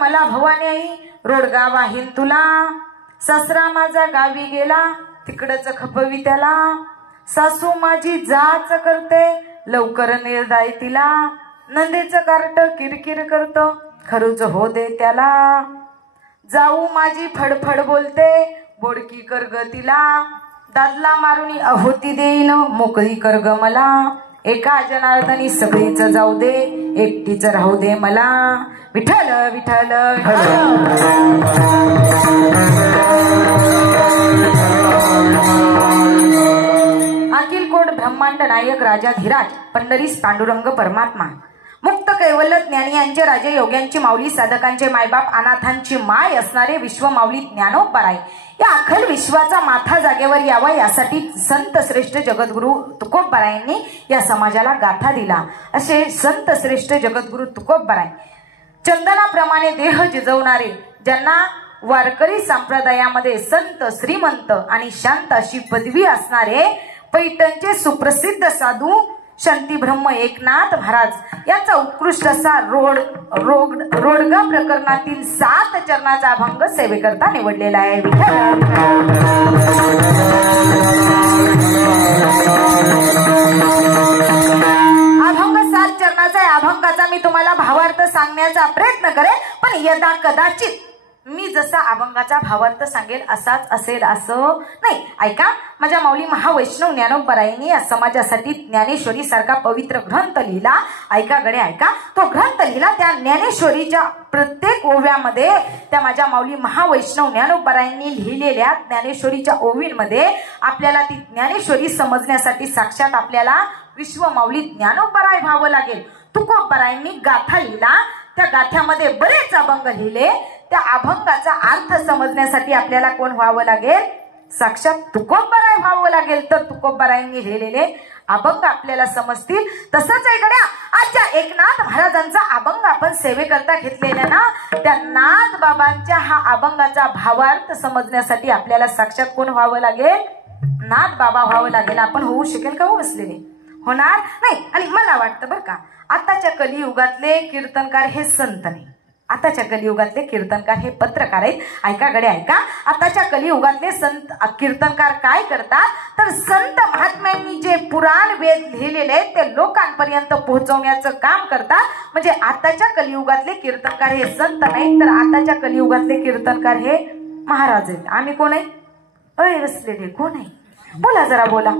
मला भवानी आई रोडगा वाहीन तुला, सासरा माझा गावी गेला तिकडच खपवी त्याला, सासू माझी जाच करते लवकर निर्दाय तिला, नंदेचं कार्ट किरकिर करत खरूच हो दे त्याला, जाऊ माझी फडफड बोलते बोडकी कर ग तिला, दादला मारुनी अहोती देईन मोकळी कर ग मला, एका जनार्दनी सगळीच जाऊ दे एकटीच राहू दे मला, विठ्ठल विठ्ठल अखिल कोट ब्रह्मांड नायक राजा धीराज पंढरीस पांडुरंग परमात्मा, मुक्त कैवल्य ज्ञानी यांचे राजे योग्यांची माऊली साधकांचे मायबाप अनाथांची माय असणारे विश्व माऊली ज्ञानोबराय या अखल विश्वाचा माथा जागेवर यावा यासाठी संत श्रेष्ठ जगद्गुरु तुकोबरायांनी या समाजाला गाथा दिला। असे संत श्रेष्ठ जगद्गुरु तुकोबराय चंदनाप्रमाणे देह जिजवणारे, ज्यांना वारकरी संप्रदायामध्ये संत श्रीमंत आणि शांत अशी पदवी असणारे पैठणचे सुप्रसिद्ध साधू शांती ब्रह्म एकनाथ महाराज यांचा उत्कृष्ट असा रोडगा प्रकरणातील 7 चरणाचा अभंग सेवेकरता निवडलेला आहे। अभंग 7 चरणाचा अभंगाचा मी तुम्हाला भावार्थ सांगण्याचा प्रयत्न करेन, पण यदा कदाचित मी जसा अभंगाचा भावार्थ सांगेल असाच असेल असं नाही। ऐका, माझ्या माऊली महावैष्णव ज्ञानोबरायांनी या समाजासाठी ज्ञानेश्वरी सारखा पवित्र ग्रंथ लिहिला। ऐका गडे ऐका, तो ग्रंथ लिहिला त्या ज्ञानेश्वरीच्या प्रत्येक ओव्यामध्ये त्या माझ्या माऊली महावैष्णव ज्ञानोबरायांनी लिहिलेल्या ज्ञानेश्वरीच्या ओवींमध्ये आपल्याला ती ज्ञानेश्वरी समजण्यासाठी साक्षात आपल्याला विश्व माऊली ज्ञानोबराय व्हावं लागेल। तुकोबरायांनी गाथा लिहिला, त्या गाथ्यामध्ये बरेच अभंग लिहिले, त्या अभंगाचा अर्थ समजण्यासाठी आपल्याला कोण व्हावं लागेल? साक्षात तुकोबराय व्हावं लागेल। तर तुकोबरायांनी लिहिलेले अभंग आपल्याला समजतील। तसंच इकडे आजच्या एकनाथ महाराजांचा अभंग आपण सेवेकरता घेतलेला ना, त्या नाथ बाबांच्या हा अभंगाचा भावार्थ समजण्यासाठी आपल्याला साक्षात कोण व्हावं लागेल? नाथ बाबा व्हावं लागेल। आपण होऊ शकेल का? हो बसलेले होणार नाही। आणि मला वाटतं बरं का, आताच्या कलियुगातले कीर्तनकार हे संत नाही, आताच्या कलियुगातले कीर्तनकार हे पत्रकार आहेत। ऐका गडे ऐका, आताच्या कलियुगातले संत कीर्तनकार काय करतात तर संत महात्म्यांनी जे पुराण वेद लिहिलेले आहेत ते लोकांपर्यंत पोहोचवण्याचं काम करतात। म्हणजे आताच्या कलियुगातले कीर्तनकार हे संत नाहीत, तर आताच्या कलियुगातले कीर्तनकार हे महाराज आहेत। आम्ही कोण आहे? अय बसलेले कोण आहे? बोला जरा, बोला,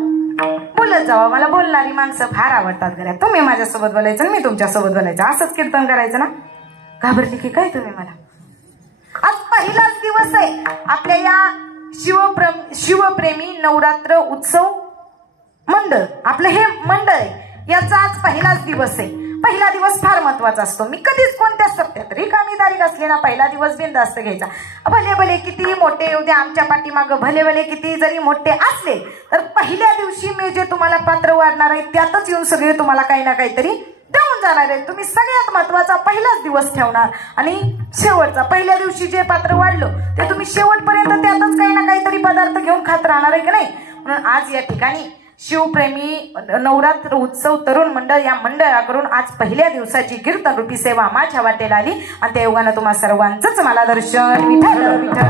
बोलत जावा। मला बोलणारी माणसं फार आवडतात गड्या। तुम्ही माझ्यासोबत बोलायचं, मी तुमच्यासोबत बोलायचं, असंच कीर्तन करायचं ना। घाबरली की काय तुम्ही मला? आज पहिलाच दिवस आहे आपल्या या शिवप्रेमी नवरात्र उत्सव मंडळ, आपलं हे मंडळ आहे, याचा आज पहिलाच दिवस आहे। पहिला दिवस फार महत्वाचा असतो। मी कधीच कोणत्या सत्यात रिकामी तारीख असली ना, पहिला दिवस बिनधास्त घ्यायचा। भले भले किती मोठे येऊ द्या आमच्या पाठीमाग, भले भले किती जरी मोठे असले तर पहिल्या दिवशी मी जे तुम्हाला पात्र वाढणार आहे त्यातच येऊन सगळे तुम्हाला काही ना काहीतरी देऊन जाणार आहे। तुम्ही सगळ्यात महत्वाचा पहिलाच दिवस ठेवणार आणि शेवटचा पहिल्या दिवशी जे पात्र वाढलं ते तुम्ही शेवटपर्यंत त्यातच काही ना काहीतरी पदार्थ घेऊन खात राहणार आहे की नाही। म्हणून आज या ठिकाणी शिवप्रेमी नवरात्र उत्सव तरुण मंडळ या मंडळाकडून आज पहिल्या दिवसाची कीर्तन रूपी सेवा माझ्या वाटेला आली आणि त्या योगानं तुम्हा सर्वांचंच मला दर्शन विठ्ठल विठ्ठल।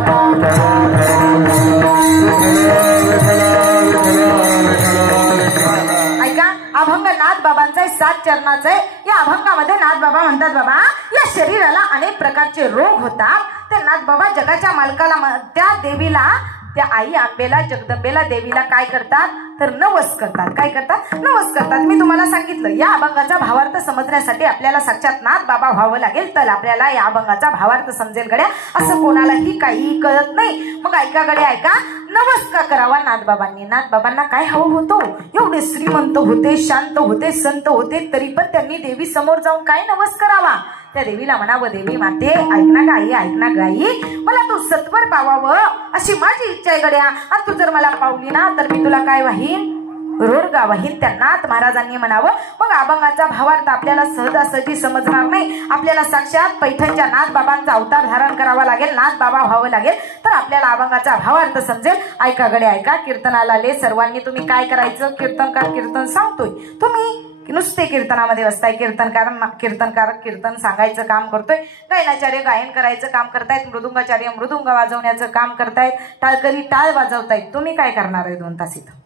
ऐका, अभंग नाथ बाबांचा 7 चरणाचा आहे। या अभंगामध्ये नाथ बाबा म्हणतात, बाबा या शरीराला अनेक प्रकारचे रोग होतात, ते नाथ बाबा जगाच्या मालकाला त्या देवीला, त्या आई आंबेला जगदंबेला देवीला काय करतात तर नवस करतात। काय करतात? नवस करतात। मी तुम्हाला सांगितलं या अभंगाचा भावार्थ समजण्यासाठी आपल्याला साक्षात नाथ बाबा व्हावं लागेल, तर आपल्याला या अभंगाचा भावार्थ समजेल गड्या। असं कोणालाही काही कळत नाही। मग ऐका गड्या ऐका, नवस का करावा नाथ बाबांनी? नाथ बाबांना काय हवं होतं? एवढे श्रीमंत होते, शांत होते, संत होते, तरी पण त्यांनी देवी समोर जाऊन काय नवस करावा? त्या देवीला म्हणावं, देवी माते ऐक ना गाई, ऐक ना गाई, मला तू सत्वर पावावं अशी माझी इच्छा आहे गड्या, आणि तू जर मला पावली ना तर मी तुला काय वाहीन? रोडगा वाहीन। त्या नाथ महाराजांनी म्हणावं। मग अभंगाचा भावार्थ आपल्याला सहजासहजी समजणार नाही, आपल्याला साक्षात पैठणच्या नाथ बाबांचा अवतार धारण करावा लागेल, नाथ बाबा व्हावं लागेल, तर आपल्याला अभंगाचा भावार्थ समजेल। ऐका गडे ऐका, कीर्तनाला आले सर्वांनी तुम्ही काय करायचं? कीर्तनकार कीर्तन सांगतोय, तुम्ही की नुसते कीर्तनामध्ये बसताय, कीर्तनकार कीर्तन सांगायचं काम करतोय, गायनाचार्य गायन करायचं काम करतायत, मृदुंगाचार्य मृदुंग वाजवण्याचं काम करतायत, टाळकरी टाळ वाजवतायत. तुम्ही काय करणार आहे 2 तास इथं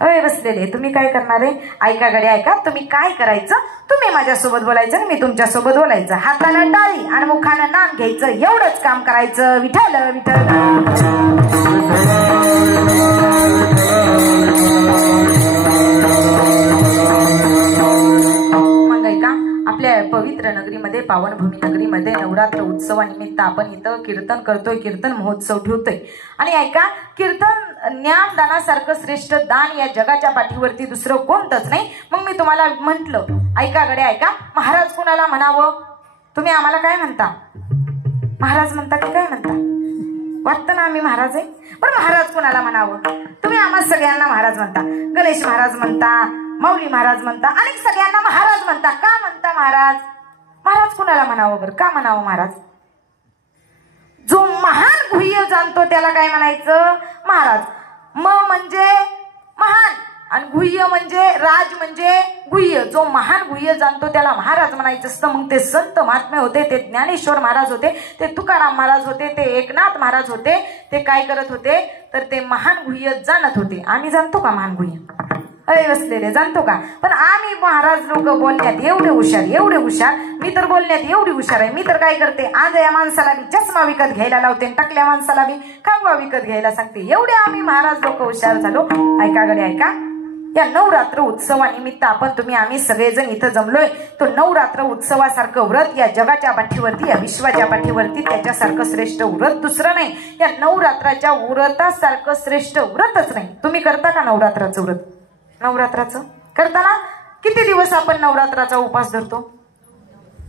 अय बसलेले? तुम्ही काय करणार आहे? ऐका गडे ऐका, तुम्ही काय करायचं, तुम्ही माझ्यासोबत बोलायचं आणि मी तुमच्यासोबत बोलायचं. हातानं टाळी आणि मुखानं नाम घ्यायचं, एवढंच काम करायचं. विठ्ठल विठ्ठल. मग ऐका, आपल्या पवित्र नगरीमध्ये, पावनभूमी नगरीमध्ये नवरात्र उत्सवानिमित्त आपण इथं कीर्तन करतोय, कीर्तन महोत्सव ठेवतोय. आणि ऐका, कीर्तन ज्ञानदानासारखं श्रेष्ठ दान या जगाच्या पाठीवरती दुसरं कोणतंच नाही. मग मी तुम्हाला म्हंटल, ऐका गडे ऐका, महाराज कुणाला म्हणावं? तुम्ही आम्हाला काय म्हणता? महाराज म्हणता की काय म्हणता? वाटतं ना आम्ही महाराज आहे, पण महाराज कुणाला म्हणावं? तुम्ही आम्हा सगळ्यांना महाराज म्हणता. गणेश महाराज म्हणता, माऊली महाराज म्हणता, आणि सगळ्यांना महाराज म्हणता. का म्हणता महाराज? महाराज कुणाला म्हणावं बरं? का म्हणावं महाराज? जो महान गुह्य जाणतो त्याला काय म्हणायचं? महाराज. म म्हणजे महान आणि गुह्य म्हणजे राज म्हणजे गुह्य. जो महान गुह्य जाणतो त्याला महाराज म्हणायचं असतं. मग ते संत महात्मे होते, ते ज्ञानेश्वर महाराज होते, ते तुकाराम महाराज होते, ते एकनाथ महाराज होते. ते काय करत होते? तर ते महान गुह्य जाणत होते. आम्ही जाणतो का महान गुह्य? अय बसलेले, जाणतो का? पण आम्ही महाराज लोक बोलण्यात एवढे हुशार, मी तर बोलण्यात एवढी हुशार आहे. मी तर काय करते, आज या माणसाला बी चष्मा विकत घ्यायला लावते, टाकल्या माणसाला बी खांबा विकत घ्यायला सांगते. एवढे आम्ही महाराज लोक हुशार झालो. ऐका गडे ऐका, या नवरात्र उत्सवानिमित्त आपण आम्ही सगळेजण इथं जमलोय. तो नवरात्र उत्सवासारखं व्रत या जगाच्या पाठीवरती, या विश्वाच्या पाठीवरती त्याच्यासारखं श्रेष्ठ व्रत दुसरं नाही. या नवरात्राच्या व्रतासारखं श्रेष्ठ व्रतच नाही. तुम्ही करता का नवरात्राचं व्रत? नवरात्राचं करता ना? किती दिवस आपण नवरात्राचा उपवास धरतो?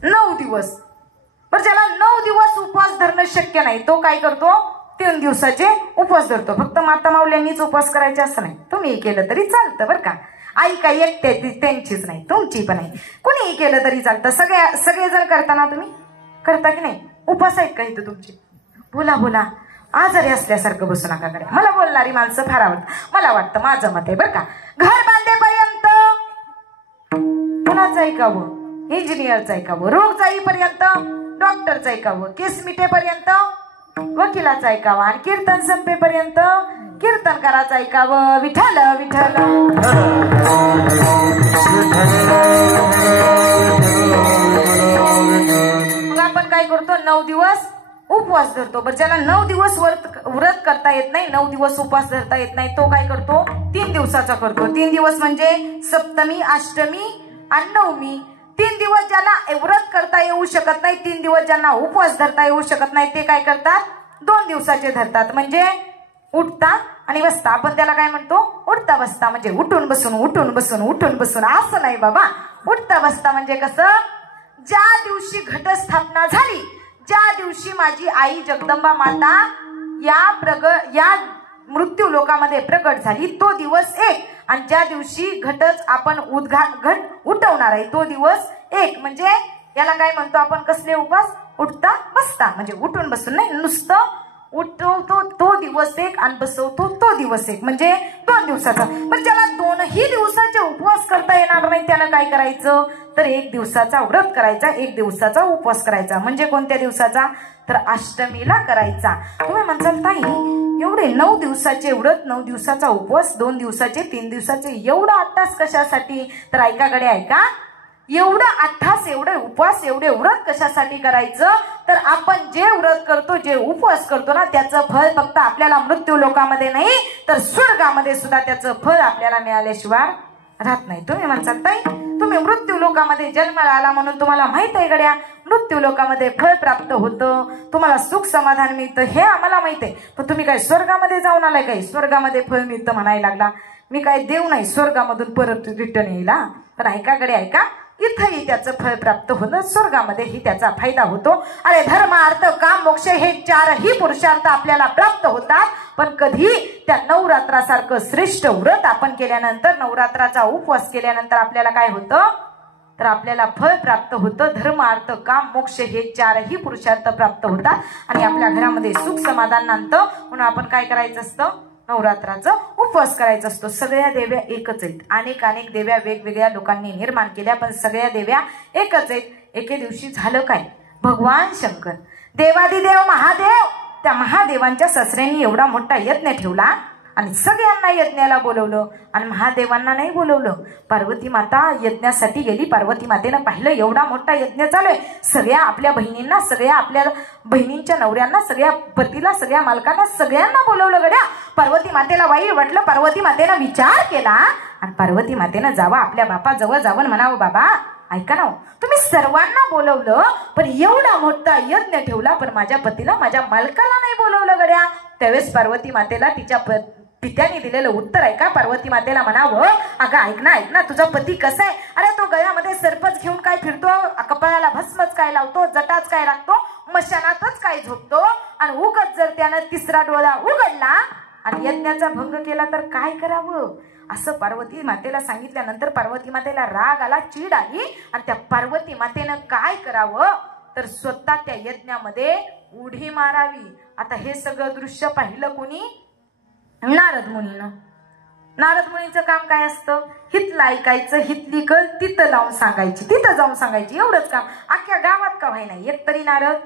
9 दिवस. पण ज्याला 9 दिवस उपवास धरणं शक्य नाही तो काय करतो? 3 दिवसाचे उपवास धरतो. फक्त माता माऊल्यांनीच उपवास करायचे असं नाही, तुम्ही केलं तरी चालतं बरं का. आई काही एकट्याची त्यांचीच नाही, तुमची पण नाही, कुणीही केलं तरी चालतं. सगळेजण करताना तुम्ही करता की नाही? उपवास आहेत का इथं तुमचे? बोला बोला. आजारी असल्यासारखं बसू नका कडे. मला बोलणारी माणसं फार आवडतात. मला वाटतं, माझं मत आहे बरं का, घर बांधेपर्यंत कुणाचं ऐकावं? इंजिनियरचं ऐकावं. रोग जाईपर्यंत डॉक्टरचं ऐकावं. केस मिटेपर्यंत वकिलाचं ऐकावं. आणि कीर्तन संपेपर्यंत कीर्तनकाराचं ऐकावं. विठ्ठल विठ्ठल. मग आपण काय करतो? 9 दिवस उपवास धरतो. बरं, ज्याला 9 दिवस व्रत करता येत नाही, 9 दिवस उपवास धरता येत नाही, तो काय करतो? 3 दिवसाचा करतो. 3 दिवस म्हणजे सप्तमी, अष्टमी आणि नवमी. 3 दिवस ज्यांना व्रत करता येऊ शकत नाही, 3 दिवस ज्यांना उपवास धरता येऊ शकत नाही, ते काय करतात? 2 दिवसाचे धरतात. म्हणजे उठता आणि बसता. आपण त्याला काय म्हणतो? उठता बसता. म्हणजे उठून बसून उठून बसून उठून बसून असं नाही बाबा. उठता बसता म्हणजे कसं? ज्या दिवशी घटस्थापना झाली, ज्या दिवशी माझी आई जगदंबा माता या मृत्यू लोकामध्ये प्रकट झाली, तो दिवस एक. आणि ज्या दिवशी घटच आपण घट उठवणार आहे तो दिवस एक. म्हणजे याला काय म्हणतो आपण? कसले उपवास? उठता बसता. म्हणजे उठून बसून नाही, नुसतं उठवतो तो दिवस एक आणि बसवतो तो दिवस एक. म्हणजे 2 दिवसाचा. पण ज्याला 2ही दिवसाचे उपवास करता येणार नाही त्यानं काय करायचं? तर 1 दिवसाचा व्रत करायचा, 1 दिवसाचा उपवास करायचा. म्हणजे कोणत्या दिवसाचा? तर अष्टमीला करायचा. तुम्ही म्हणसाल ताई एवढे 9 दिवसाचे व्रत, 9 दिवसाचा उपवास, 2 दिवसाचे, 3 दिवसाचे, एवढा 8 तास कशासाठी? तर ऐका गडे ऐका, एवढं 8 तास, एवढे उपवास, एवढे व्रत कशासाठी करायचं? तर आपण जे व्रत करतो, जे उपवास करतो ना, त्याचं फळ फक्त आपल्याला मृत्यू लोकामध्ये नाही तर स्वर्गामध्ये सुद्धा त्याचं फळ आपल्याला मिळाल्याशिवाय राहत नाही. तुम्ही म्हणसाल ताई तुम्ही मृत्यू लोकामध्ये जन्माला आला म्हणून तुम्हाला माहित आहे गड्या मृत्यू लोकामध्ये फळ प्राप्त होतं, तुम्हाला सुख समाधान मिळतं, हे आम्हाला माहित आहे. पण तुम्ही काय स्वर्गामध्ये जाऊन आलाय? काय स्वर्गामध्ये फळ मिळतं म्हणायला लागला? मी काय देव नाही स्वर्गामधून परत रिटर्न येईला. पण ऐका गडे ऐका, इथंही त्याचं फळ प्राप्त होणं, स्वर्गामध्येही त्याचा फायदा होतो. अरे धर्म, अर्थ, काम, मोक्ष हे 4ही पुरुषार्थ आपल्याला प्राप्त होतात. पण कधी त्या नवरात्रासारखं श्रेष्ठ व्रत आपण केल्यानंतर, नवरात्राचा उपवास केल्यानंतर आपल्याला काय होतं? तर आपल्याला फळ प्राप्त होतं. धर्म, अर्थ, काम, मोक्ष हे 4ही पुरुषार्थ प्राप्त होतात आणि आपल्या घरामध्ये सुख समाधान नांदतं. म्हणून आपण काय करायचं असतं? नवरात्राचा उपवास करायचा असतो. सगळ्या देव्या एकच आहेत. अनेक अनेक देव्या वेगवेगळ्या लोकांनी निर्माण केल्या, पण सगळ्या देव्या एकच आहेत. एके दिवशी झालं काय, भगवान शंकर देवादिदेव महादेव त्या महादेवांच्या ससऱ्यांनी एवढा मोठा यज्ञ ठेवला आणि सगळ्यांना यज्ञाला बोलवलं आणि महादेवांना नाही बोलवलं. पार्वती माता यज्ञासाठी गेली. पार्वती मातेनं पाहिलं एवढा मोठा यज्ञ चालू आहे, सगळ्या आपल्या बहिणींना, सगळ्या आपल्या बहिणींच्या नवऱ्यांना, सगळ्या पतीला, सगळ्या मालकांना, सगळ्यांना बोलवलं गड्या. पार्वती मातेला वाईट वाटलं. पार्वती मातेनं विचार केला आणि पार्वती मातेनं जावं आपल्या बापाजवळ जावं म्हणावं, बाबा ऐका ना, तुम्ही सर्वांना बोलवलं पण एवढा मोठा यज्ञ ठेवला, पण माझ्या पतीला, माझ्या मालकाला नाही बोलवलं गड्या. त्यावेळेस पार्वती मातेला तिच्या पित्याने दिलेलं उत्तर ऐका. पार्वती मातेला म्हणावं, अगं ऐक ना, तुझा पती कसा आहे? अरे तो गळ्यामध्ये सरपच घेऊन काय फिरतो, कपाळाला भस्मच काय लावतो, जटाच काय लागतो, मशानातच काय झोपतो, आणि उगत जर त्यानं तिसरा डोळा उघडला आणि यज्ञाचा भंग केला तर काय करावं, असं पार्वती मातेला सांगितल्यानंतर पार्वती मातेला राग आला, चीड आली आणि त्या पार्वती मातेनं काय करावं तर स्वतः त्या यज्ञामध्ये उडी मारावी. आता हे सगळं दृश्य पाहिलं कोणी? नारद मुनीनं. नारद मुनीचं काम काय असतं? हितलं ऐकायचं, हितली कळ तिथं लावून सांगायची, तिथं जाऊन सांगायची, एवढंच काम. अख्ख्या गावात का व्हाय नाही एक तरी नारद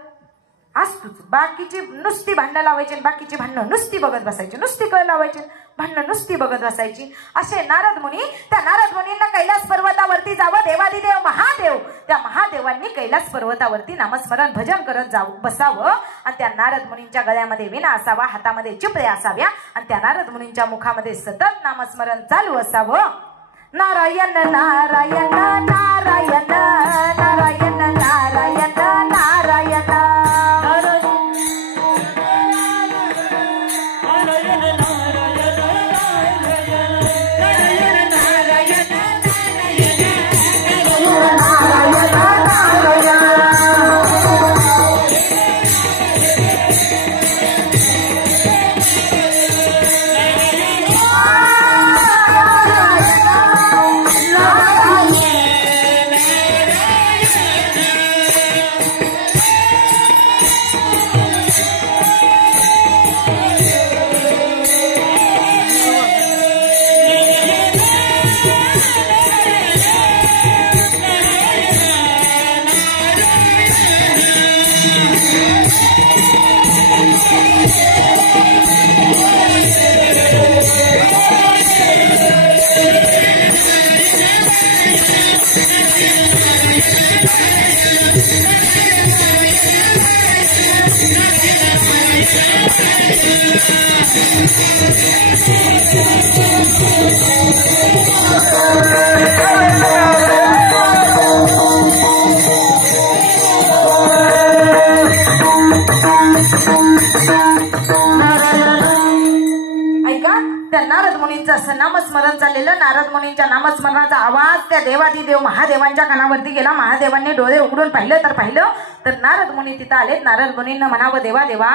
असतोच. बाकीची नुसती भांडणं लावायची, बाकीची भांडणं नुसती बघत बसायची, नुसती कळ लावायची, भांडणं नुसती बघत बसायची. असे नारद मुनी, त्या नारद मुनींना कैलास पर्वतावरती जावं देवादिदेव महादेव, त्या महादेवांनी कैलास पर्वतावरती नामस्मरण भजन करत जावं बसावं. आणि त्या नारद मुनींच्या गळ्यामध्ये विणा असावा, हातामध्ये चिपळ्या असाव्या आणि त्या नारद मुनींच्या मुखामध्ये सतत नामस्मरण चालू असावं. नारायण नारायण नारायण नारायण नारायण नारायण. नामस्मरण चाललेलं. नारद मुनींच्या नामस्मरणाचा आवाज त्या देवादिदेव महादेवांच्या कानावरती गेला. महादेवांनी डोळे उघडून पाहिलं तर नारद मुनी तिथं आले. नारद मुनींना म्हणावं, देवा देवा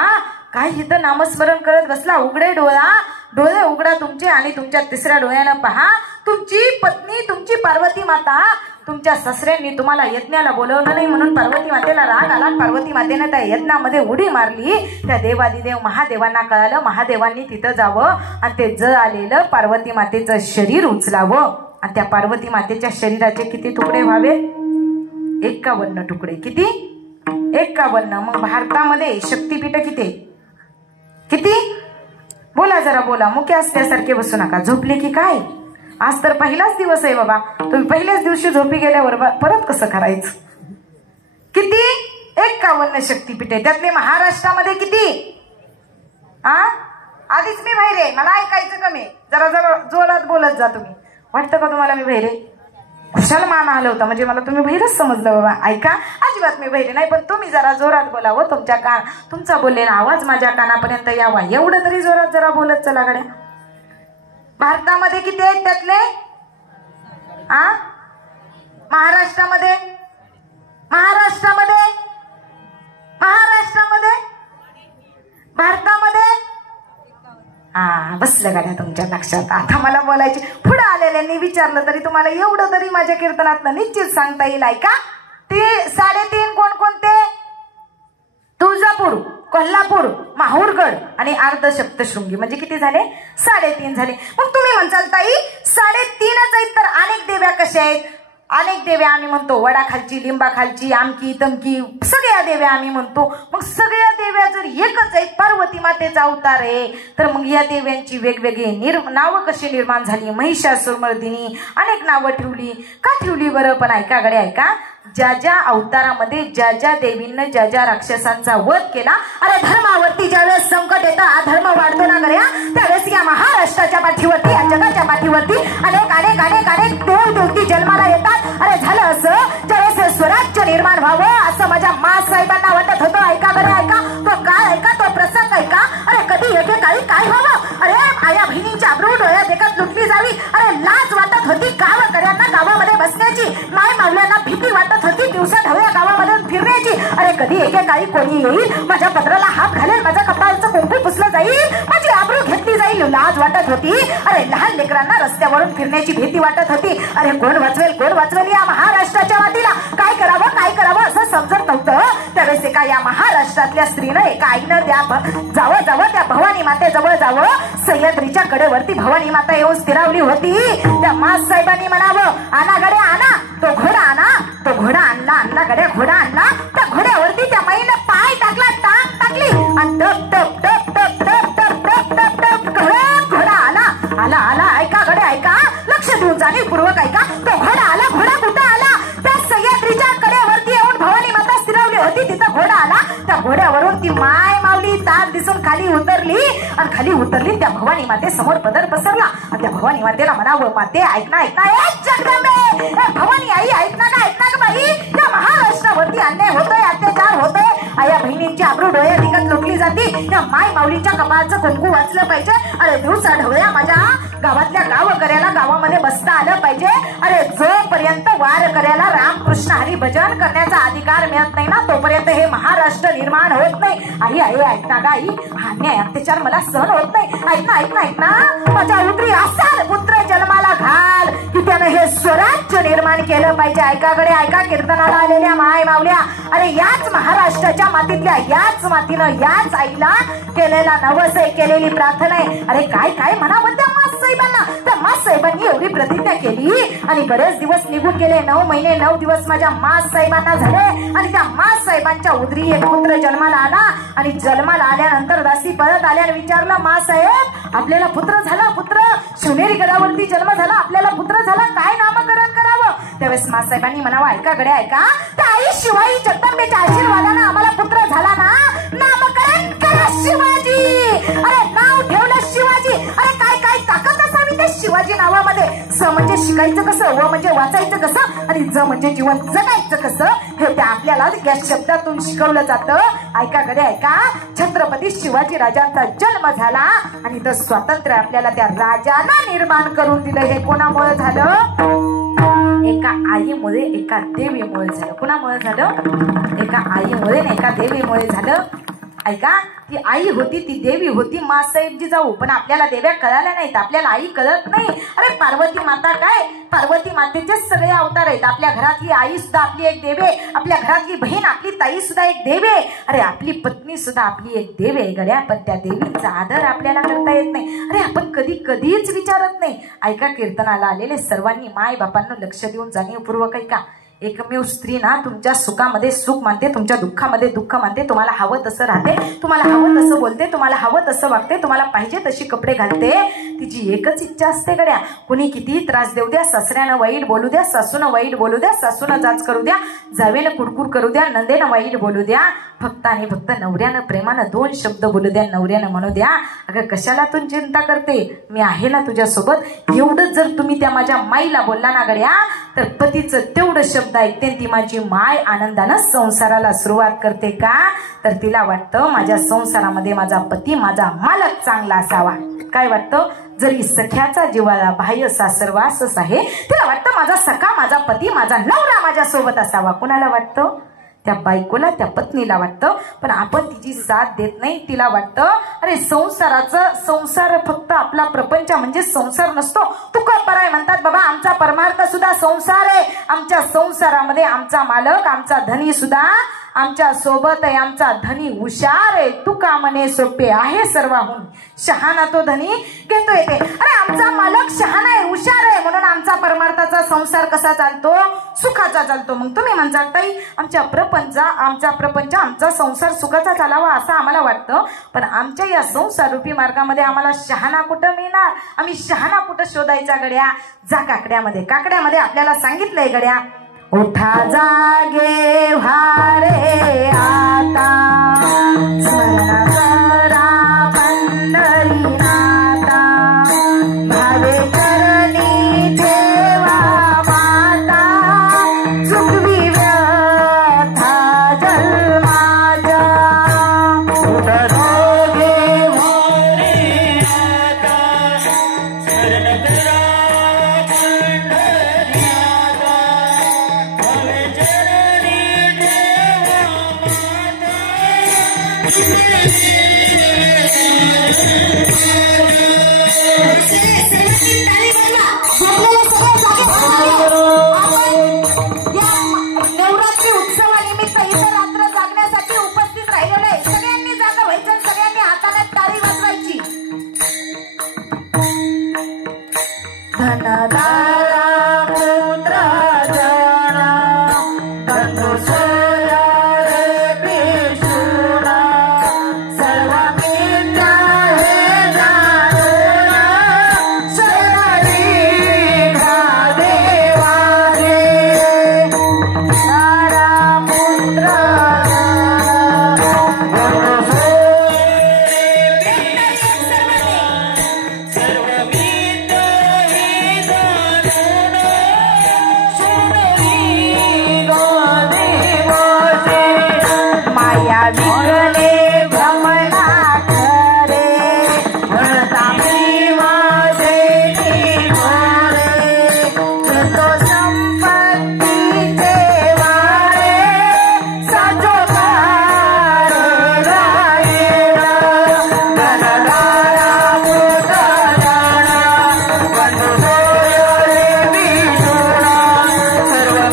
काय इथं नामस्मरण करत बसला, उघडे डोळे उघडा तुमचे आणि तुमच्या तिसऱ्या डोळ्यानं पहा, तुमची पत्नी, तुमची पार्वती माता, तुमच्या ससऱ्यांनी तुम्हाला यज्ञाला बोलवलं नाही म्हणून पार्वती मातेला राग आला. पार्वती मातेने त्या यज्ञामध्ये उडी मारली. त्या देवादिदेव महादेवांना कळालं. महादेवांनी तिथं जावं आणि ते ज आलेलं पार्वती मातेचं शरीर उचलावं आणि त्या पार्वती मातेच्या शरीराचे किती तुकडे व्हावे? 51 तुकडे. किती? 51. मग भारतामध्ये शक्तिपीठ किती? बोला जरा, बोला. मुख्य असल्यासारखे बसू नका. झोपले की काय? आज तर पहिलाच दिवस आहे बाबा. तुम्ही पहिल्याच दिवशी झोपी गेल्यावर परत कसं करायचं? किती? 51 शक्तिपीठ आहे. त्यातले महाराष्ट्रामध्ये किती? आधीच मी बाहेर आहे, मला ऐकायचं कमी. जरा जोरात बोलत जा तुम्ही. वाटतं का तुम्हाला मी बाहेर आहे? कुशाल मान आलं होतं म्हणजे मला तुम्ही बाहेरच समजलं बाबा. ऐका, अजिबात मी बाहेर नाही, पण तुम्ही जरा जोरात बोलावं. तुमचा बोललेला आवाज माझ्या कानापर्यंत यावा एवढं तरी जोरात जरा बोलत चला गड्या. भारतामध्ये किती आहेत त्यातले? महाराष्ट्रामध्ये भारतामध्ये बसलं गाड्या तुमच्या लक्षात. आता मला बोलायची. पुढे आलेल्यांनी विचारलं तरी तुम्हाला एवढं तरी माझ्या कीर्तनातलं निश्चित सांगता येईल. ऐका, ते 3.5 कोणकोणते? तुळजापूर कोल्हापूर, माहूरगड आणि अर्धसप्तशृंगी म्हणजे किती झाले? 3.5 झाले. मग तुम्ही म्हणसाल ताई 3.5च आहेत तर अनेक देव्या कशा आहेत? अनेक देव्या आम्ही म्हणतो, वडाखालची, लिंबाखालची, आमकी तमकी सगळ्या देव्या आम्ही म्हणतो. मग सगळ्या देव्या जर एकच आहेत, पार्वती मातेचा अवतार आहे, तर मग या देव्यांची वेगवेगळी नावं कशी निर्माण झाली? महिषासुरमर्दिनी अनेक नावं ठेवली. का ठेवली बरं? पण ऐका गडे ऐका, ज्या ज्या अवतारामध्ये ज्या ज्या देवींना ज्या ज्या राक्षसांचा वध केला, अरे धर्मावरती ज्यावेळेस संकट येतं, अधर्म वाढतो ना गड्या, त्यावेळेस या महाराष्ट्राच्या पाठीवरती, या जगाच्या पाठीवरती अनेक अनेक अनेक अनेक देव देवती जन्माला येतात. अरे झालं असं, ज्यावेळेस स्वराज्य निर्माण व्हावं असं माझ्या मासाहेबांना वाटत होतं. ऐका बरं ऐका, तो काळ ऐका, तो प्रसंग ऐका. अरे कधी एकेकाळी काय व्हावं? अरे आया बहिणींची अब्रू डोळ्यात एकच लुटली जावी. अरे लाज वाटत होती गावकऱ्यांना गावामध्ये बसण्याची, माय मावल्यांना भीती वाटत होती दिवसा ढवळ्या गावामध्ये फिरण्याची. अरे कधी एकेकाळी कोणी येईल, माझ्या पत्राला हात घालेल, माझ्या कपाळाचं कुंकू पुसलं जाईल, माझी आबरू घेतली जाईल, लाज वाटत होती. अरे लहान लेकरांना रस्त्यावरून फिरण्याची भीती वाटत होती. अरे कोण वाचवेल, कोण वाचवेल या महाराष्ट्राच्या मातीला? काय करावं, काय करावं असं समजत नव्हतं. त्यावेळेस एका या महाराष्ट्रातल्या स्त्रीनं, एका आईनं त्या जावं त्या भवानी मातेजवळ जावं. सह्याद्रीच्या कडेवरती भवानी माता येऊन स्थिरावली होती. त्या मासाहेबांनी म्हणावं, आणा गड्या आणा, तो घोडा आणा. तो घोडा आणला गड्या, घोडा आणला. त्या घोड्यावरती त्या माईनं पाय टाकला, टाक टाकली आणि टप टप टप टप टप टप टप टप टप घोडा आला आला आला. ऐका गड्या ऐका, लक्ष देऊन जाणीवपूर्वक ऐका. तो घोडा आला. घोडा कुठं आला? त्या सह्याद्रीच्या कडेवरती येऊन भवानी माता स्थिरावली होती, तिथं घोडा आला. त्या घोड्यावरून ती माय माऊली ताक दिसून खाली उतरली आणि खाली उतरली त्या भवानी माते समोर पदर पसरला. आणि त्या भवानी मातेला म्हणावं, माते ऐकना ऐकना, भवानी आई ऐकना का, ऐकना का बाई, या महाराष्ट्रावरती अन्याय होतोय, अत्याचार होतोय, आया बहिणींची आबरू डोळ्या दिगत लुटली जाती. त्या माय माऊलीच्या कपाळाचं कुंकू वाचलं पाहिजे. अरे दिवसा ढवळ्या माझ्या गावातल्या गावकऱ्याला गावामध्ये बसता आलं पाहिजे. अरे जोपर्यंत वारकऱ्याला रामकृष्ण हरी भजन करण्याचा अधिकार मिळत नाही ना, तोपर्यंत हे महाराष्ट्र निर्माण होत नाही. आई आई ऐकना का आई, अन्याय अत्याचार मला सहन होत नाही. ऐकना ऐकना ऐकना, माझ्या उतरी असाल पुत्र जन्माला घाल की त्यानं हे स्वराज्य निर्माण केलं पाहिजे. ऐकाकडे ऐका, कीर्तनाला आलेल्या माय मावल्या, अरे याच महाराष्ट्राच्या मातीतल्या, याच मातीनं, याच आईला केलेला नवस आहे, केलेली प्रार्थना आहे. अरे काय काय म्हणावं त्या मासाहेबांना. त्या मासाहेबांनी एवढी प्रतिज्ञा केली आणि बरेच दिवस निघून गेले. 9 महिने 9 दिवस माझ्या मासाहेबांना झाले आणि त्या मासाहेबांच्या उदरी एक पुत्र जन्माला आला. आणि जन्माला आल्यानंतर दासी परत आल्या आणि विचारलं, मासाहेब आपल्याला पुत्र झाला, पुत्र शिवनेरी गडावरती जन्म झाला, आपल्याला पुत्र झाला, काय नामकरण करावं? त्यावेळेस मासाहेबांनी म्हणावं, ऐका गड्या ऐका, त्या आई शिवाई जगदंबेच्या आशीर्वादानं आम्हाला पुत्र झाला ना, नामकरण करा शिवाजी. अरे नाव ठेवलं शिवाजी. अरे काय काय ताकद असावी त्या शिवाजी नावामध्ये. स म्हणजे शिकायचं कसं, व म्हणजे वाचायचं कसं, आणि ज म्हणजे जीवन जगायचं कसं, हे त्या आपल्याला या शब्दातून शिकवलं जातं. ऐका गड्या ऐका, छत्रपती शिवाजी राजांचा जन्म झाला आणि तर स्वातंत्र्य आपल्याला त्या राजाला निर्माण करून दिलं. हे कोणामुळे झालं? एका आईमुळे, एका देवीमुळे झालं. कुणामुळे झालं? एका आईमुळे, एका देवीमुळे झालं. ऐका, ती आई होती, ती देवी होती, मासाहेबजी जाऊ, पण आपल्याला देव्या कळाल्या नाहीत, आपल्याला आई कळत नाही. अरे पार्वती माता काय, पार्वती मातेचे सगळे अवतार आहेत. आपल्या घरातली आई सुद्धा आपली एक देव आहे, आपल्या घरातली बहीण, आपली ताई सुद्धा एक देव आहे. अरे आपली पत्नी सुद्धा आपली एक देव आहे गड्या, पण त्या देवीचा आदर आपल्याला करता येत नाही. अरे आपण कधीच विचारत नाही. ऐका, कीर्तनाला आलेले सर्वांनी माय बापांना लक्ष देऊन जाणीवपूर्वक ऐका. एकमेव स्त्री ना तुमच्या सुखामध्ये सुख मानते, तुमच्या दुःखामध्ये दुःख मानते, तुम्हाला हवं तसं राहते, तुम्हाला हवं तसं बोलते, तुम्हाला हवं तसं वागते, तुम्हाला पाहिजे तशी कपडे घालते. तिची एकच इच्छा असते गड्या, कुणी कितीही त्रास देऊ द्या, सासऱ्यानं वाईट बोलू द्या, सासूनं वाईट बोलू द्या, सासूनं जाच करू द्या, जावेनं कुडकुड करू द्या, नंदेनं वाईट बोलू द्या, फक्त आणि फक्त नवऱ्यानं प्रेमानं 2 शब्द बोलू द्या, नवऱ्यानं म्हणू द्या, अगं कशाला तू चिंता करते, मी आहे ना तुझ्यासोबत. एवढंच जर तुम्ही त्या माझ्या माईला बोलला ना गड्या, तर पतीचं तेवढं शब्द ऐकते, ती माझी माय आनंदानं संसाराला सुरुवात करते. का तर तिला वाटतं माझ्या संसारामध्ये माझा पती, माझा मालक चांगला असावा. काय वाटतं? जरी सख्याचा जीवाला बाह्य सासरवासच आहे, तिला वाटतं माझा सखा, माझा पती, माझा नवरा माझ्या सोबत असावा. कुणाला वाटतं? त्या बायकोला, त्या पत्नीला वाटतं. पण आपण तिची साथ देत नाही. तिला वाटतं अरे संसार फक्त आपला प्रपंच म्हणजे संसार नसतो. तुकोबराय म्हणतात बाबा आमचा परमार्थ सुद्धा संसार आहे. आमच्या संसारामध्ये आमचा मालक, आमचा धनी सुद्धा आमच्या सोबत आहे आमचा धनी हुशार आहे, तुका म्हणे सोपे आहे सर्वाहून शहाणा तो धनी घेतो येते. अरे आमचा मालक शहाणा आहे, हुशार आहे, म्हणून आमचा परमार्थाचा संसार कसा चालतो, सुखाचा चालतो. मग तुम्ही म्हणता ताई आमचा प्रपंच आमचा संसार सुखाचा चालावा असं आम्हाला वाटतं, पण आमच्या या संसार रूपी मार्गामध्ये आम्हाला शहाणा कुठं मिळणार, आम्ही शहाणा कुठं शोधायचा गड्या. जा काकड्यामध्ये आपल्याला सांगितलंय गड्या, उठा जागे व्हारे आता स्मरण करा पंढरीनाथा, भावे चरणी ठेवा माता, चुकवी व्यथा जन्माच्या. उठा जागे व्हारे आता स्मरण करा नवरात्री उत्सवानिमित्त इथं रात्र जागण्यासाठी उपस्थित राहिलेलं आहे. सगळ्यांनी जागा व्हायचं, सगळ्यांनी हाताने टाळी वाजवायची. धनदारा पुत्र जना धनु सोया रे पेशुना, सर्व मिळता हे जाणूना, शरणी देवा रे. दारा पुत्र माया विकले भ्रमणा खरे, म्हणता मी माझे घोरे, तो संपत्तीचे वारे, साजो कार रायण. धनदारा पुत्र जना बंधू सोयरे विष्णुना, सर्व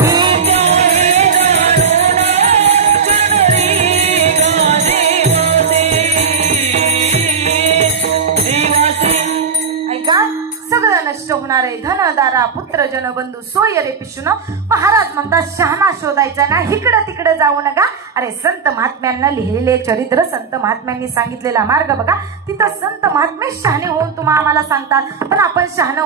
सगळं नष्ट होणार आहे. धनदारा पुत्र जन बंधू सोय रे पिशुन. महाराज म्हणतात शहाणा शोधायचा ना, इकडं तिकडे जाऊ नका. अरे संत महात्म्यांना लिहिलेले चरित्र, संत महात्म्यांनी सांगितलेला मार्ग बघा, तिथं संत महात्मे शहाणे होऊन तुम्हाला आम्हाला सांगतात. पण आपण शहाणं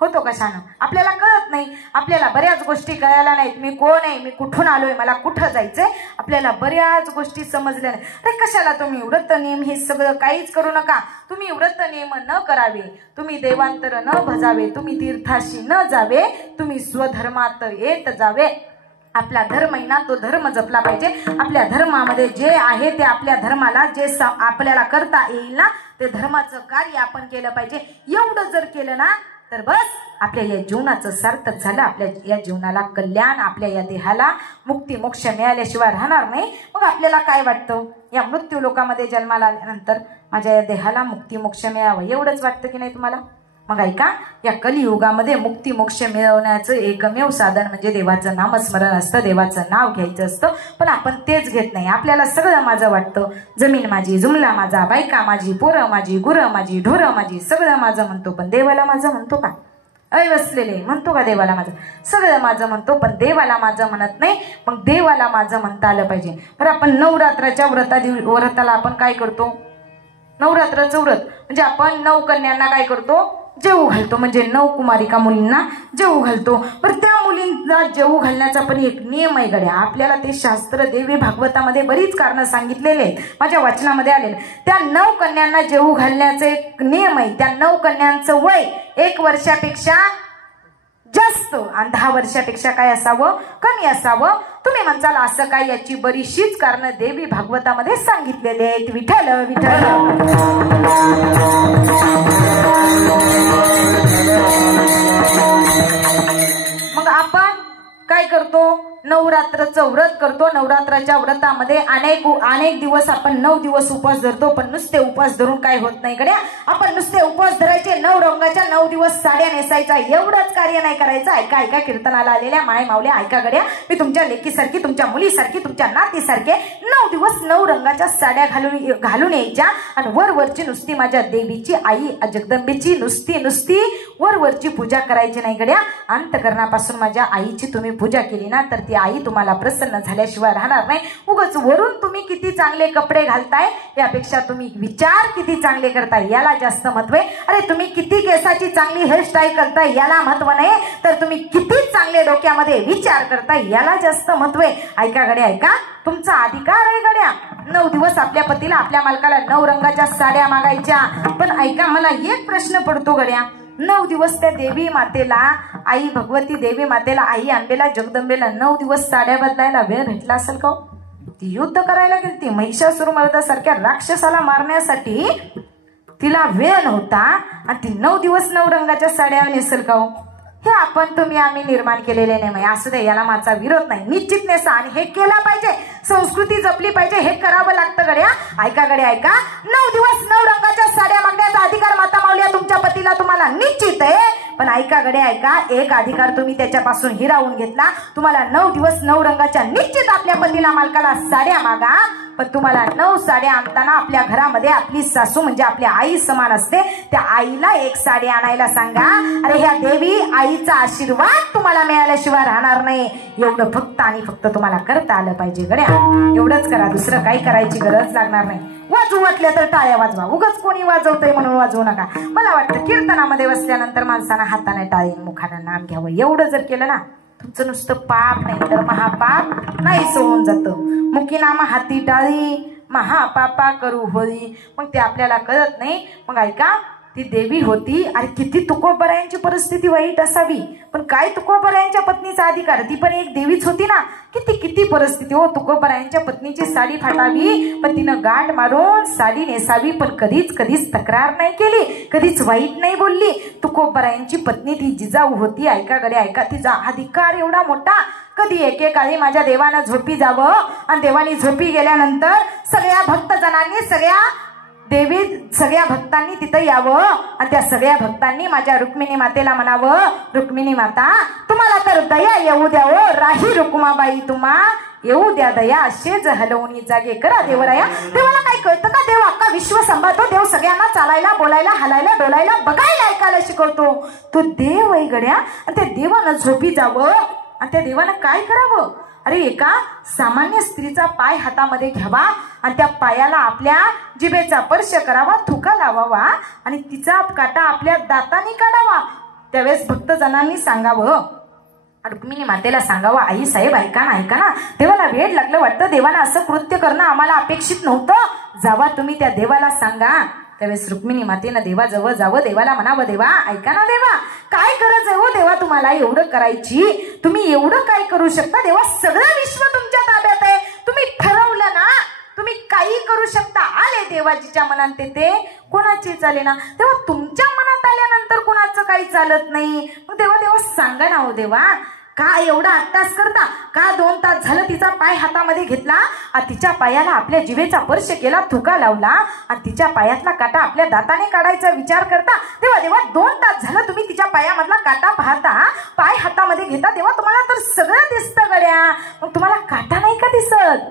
होतो का शहाणं? आपल्याला कळत नाही, आपल्याला बऱ्याच गोष्टी कळायला नाहीत. मी कोण आहे, मी कुठून आलोय, मला कुठं जायचंय, आपल्याला बऱ्याच गोष्टी समजल्या नाही. अरे कशाला तुम्ही व्रत नियम हे सगळं काहीच करू नका. तुम्ही व्रत नियम न करावे, तुम्ही देवांतर न भजावे, तुम्ही तीर्थाशी न जावे, तुम्ही स्वधर्मात येत जावे. आपला धर्म आहे ना, तो धर्म जपला पाहिजे. आपल्या धर्मामध्ये जे आहे ते आपल्या धर्माला जे आपल्याला करता येईल ना, ते धर्माचं कार्य आपण केलं पाहिजे. एवढं जर केलं ना तर बस आपल्या या जीवनाचं सार्थक झालं. आपल्या या जीवनाला कल्याण, आपल्या या देहाला मुक्ती मोक्ष मिळाल्याशिवाय राहणार नाही. मग आपल्याला काय वाटतं, या मृत्यू लोकामध्ये जन्माला आल्यानंतर माझ्या या देहाला मुक्ती मोक्ष मिळावं एवढंच वाटतं की नाही तुम्हाला? मग ऐका, या कलियुगामध्ये मुक्ती मोक्ष मिळवण्याचं एकमेव साधन म्हणजे देवाचं नामस्मरण असतं, देवाचं नाव घ्यायचं असतं. पण आपण तेच घेत नाही. आपल्याला सगळं माझं वाटतं. जमीन माझी, जुमला माझा, बायका माझी, पोरं माझी, गुरं माझी, ढोरं माझी, सगळं माझं म्हणतो. पण देवाला माझं म्हणतो का? अवसलेले म्हणतो का देवाला माझं? सगळं माझं म्हणतो, पण देवाला माझं म्हणत नाही. मग देवाला माझं म्हणता आलं पाहिजे. बरं, आपण नवरात्राच्या व्रताला आपण काय करतो? नवरात्राचं व्रत म्हणजे आपण 9 कन्यांना काय करतो? जेवू घालतो. म्हणजे 9 कुमारिका मुलींना जेवू घालतो. पण त्या मुलींना जेवू घालण्याचा पण एक नियम आहे गड्या. आपल्याला ते शास्त्र देवी भागवतामध्ये बरीच कारणं सांगितलेले आहेत, माझ्या वाचनामध्ये आलेले. त्या 9 कन्यांना जेवू घालण्याचा एक नियम आहे. त्या 9 कन्यांचं वय 1 वर्षापेक्षा जास्त आणि 10 वर्षापेक्षा काय असावं? कमी असावं. तुम्ही म्हणसाल असं काय? याची बरीचशीच कारणं देवी भागवतामध्ये सांगितलेले आहेत. विठ्ठल विठ्ठल. मग आपण काय करतो? नवरात्रच 9 व्रत करतो. नवरात्राच्या व्रतामध्ये अनेक दिवस आपण 9 दिवस उपवास धरतो. पण नुसते उपवास धरून काय होत नाही गड्या. आपण नुसते उपवास धरायचे, 9 रंगाच्या 9 दिवस साड्या नेसायचा, एवढंच कार्य नाही करायचं. ऐका ऐका, कीर्तनाला आलेल्या माय मावल्या ऐका गड्या, मी तुमच्या लेकीसारखी, तुमच्या मुलीसारखी, तुमच्या नातीसारखे 9 दिवस 9 रंगाच्या साड्या घालून यायच्या आणि वरवरची नुसती माझ्या देवीची आई जगदंबेची नुसती वरवरची पूजा करायची नाही गड्या. अंतकरणापासून माझ्या आईची तुम्ही पूजा केली ना तर ती आई तुम्हाला प्रसन्न झाल्याशिवाय राहणार नाही. उगाच वरून तुम्ही किती चांगले कपडे घालताय यापेक्षा तुम्ही विचार किती चांगले करताय याला जास्त महत्व आहे. अरे तुम्ही किती केसाची चांगली हेअरस्टाईल करताय याला महत्व नाही, तर तुम्ही किती चांगले डोक्यामध्ये विचार करताय याला जास्त महत्व आहे. ऐका गड्या ऐका, तुमचा अधिकार आहे गड्या. 9 दिवस आपल्या पतीला, आपल्या मालकाला 9 रंगाच्या साड्या मागायच्या. पण ऐका, मला एक प्रश्न पडतो गड्या, 9 दिवस त्या देवी मातेला, आई भगवती देवी मातेला, आई अंबेला, जगदंबेला 9 दिवस साड्या बदलायला वेळ भेटला असेल का? ती युद्ध करायला गेली, महिषासुरमर्दासारख्या राक्षसाला मारण्यासाठी तिला वेळ नव्हता आणि ती 9 दिवस 9 रंगाच्या साड्या नेसेल का? हे आपण तुम्ही आम्ही निर्माण केलेले नाही. असू दे, याला माझा विरोध नाही. निश्चित नेसा आणि हे केला पाहिजे, संस्कृती जपली पाहिजे, हे करावं लागतं गड्या. ऐका गड्या ऐका, 9 दिवस 9 रंगाच्या साड्या मागण्याचा अधिकार माता माऊल्या तुमच्या पतीला तुम्हाला निश्चित आहे. पण ऐका गड्या ऐका, एक अधिकार तुम्ही त्याच्यापासून हिरावून घेतला. तुम्हाला 9 दिवस 9 रंगाच्या निश्चित आपल्या पतीला मालकाला साड्या मागा. पण तुम्हाला 9 साड्या आणताना आपल्या घरामध्ये आपली सासू म्हणजे आपल्या आई समान असते, त्या आईला 1 साडी आणायला सांगा. अरे ह्या देवी आईचा आशीर्वाद तुम्हाला मिळाल्याशिवाय राहणार नाही. एवढं फक्त आणि फक्त तुम्हाला करता आलं पाहिजे गड्या. एवढंच करा, दुसरं काही करायची गरज लागणार नाही. वाजू वाटल्या तर टाळ्या वाजवा, उगाच कोणी वाजवतंय म्हणून वाजवू नका. मला वाटतं कीर्तनामध्ये बसल्यानंतर माणसानं हाताने टाळी, मुखानं नाम घ्यावं. एवढं जर केलं ना, तुमचं नुसतं पाप नाही तर महापाप नाही सोडून जातं. मुकी नाम हाती टाळी, महापापा करू होळी. मग ते आपल्याला कळत नाही. मग ऐका, ती देवी होती. अरे किती तुकोबरायांची परिस्थिती वाईट असावी, पण काय तुकोबरायांच्या पत्नीचा अधिकार, ती पण एक देवीच होती ना. किती परिस्थिती हो. तुकोबरायांच्या पत्नीची साडी फाटावी पण तिनं गाठ मारून साडी नेसावी, पण कधीच तक्रार नाही केली, कधीच वाईट नाही बोलली. तुकोबरायांची पत्नी ती जिजाऊ होती. ऐका गड्या ऐका, तिचा अधिकार एवढा मोठा. कधी एकेकाळी माझ्या देवानं झोपी जावं आणि देवानी झोपी गेल्यानंतर सगळ्या भक्तजनांनी, सगळ्या भक्तांनी तिथं यावं आणि त्या सगळ्या भक्तांनी माझ्या रुक्मिणी मातेला म्हणावं, रुक्मिणी माता तुम्हाला तर दया येऊ द्यावं, राही रुक्माबाई तुम्हा येऊ द्या दया, असेच हलवणी जागे करा देवराया. देवाला काय कळतं का? देव अख्खा विश्व सांभाळतो. देव सगळ्यांना चालायला, बोलायला, हलायला, डोलायला, बघायला, ऐकायला शिकवतो. तो देव आहे गड्या. आणि त्या देवानं झोपी जावं आणि त्या देवानं काय करावं? अरे एका सामान्य स्त्रीचा पाय हातामध्ये घ्यावा आणि त्या पायाला आपल्या जिभेचा स्पर्श करावा, थुका लावावा आणि तिचा काटा आपल्या दाताने काढावा. त्यावेळेस भक्तजनांनी सांगावं, रुक्मिणी मातेला सांगावं, आई साहेब ऐका ना, देवाला वेळ लागलं वाटतं, देवानं असं कृत्य करणं आम्हाला अपेक्षित नव्हतं. जावा तुम्ही त्या देवाला सांगा. त्यावेळेस रुक्मिणी मातेनं देवाजवळ जावं, देवाला म्हणावं, देवा ऐका ना, देवा काय गरज आहे हो देवा तुम्हाला एवढं करायची? तुम्ही एवढं काय करू शकता? देवा सगळं विश्व तुमच्या ताब्यात आहे. तुम्ही ठरवलं ना, तुम्ही काही करू शकता. आले देवाजीच्या मनात ते कोणाचे चाले ना. तेव्हा तुमच्या मनात आल्यानंतर कोणाचं काही चालत नाही. मग देवा सांगा ना हो देवा, का एवढा अट्टास करता? का 2 तास झालं तिचा पाय हातामध्ये घेतला, तिच्या पायाला आपल्या जिभेचा स्पर्श केला, थुका लावला आणि तिच्या पायातला काटा आपल्या दाताने काढायचा विचार करता? देवा 2 तास झालं तुम्ही तिच्या पायामधला काटा पाहता, पाय हातामध्ये घेता. देवा तुम्हाला तर सगळं दिसतं गड्या, मग तुम्हाला काटा नाही का दिसत?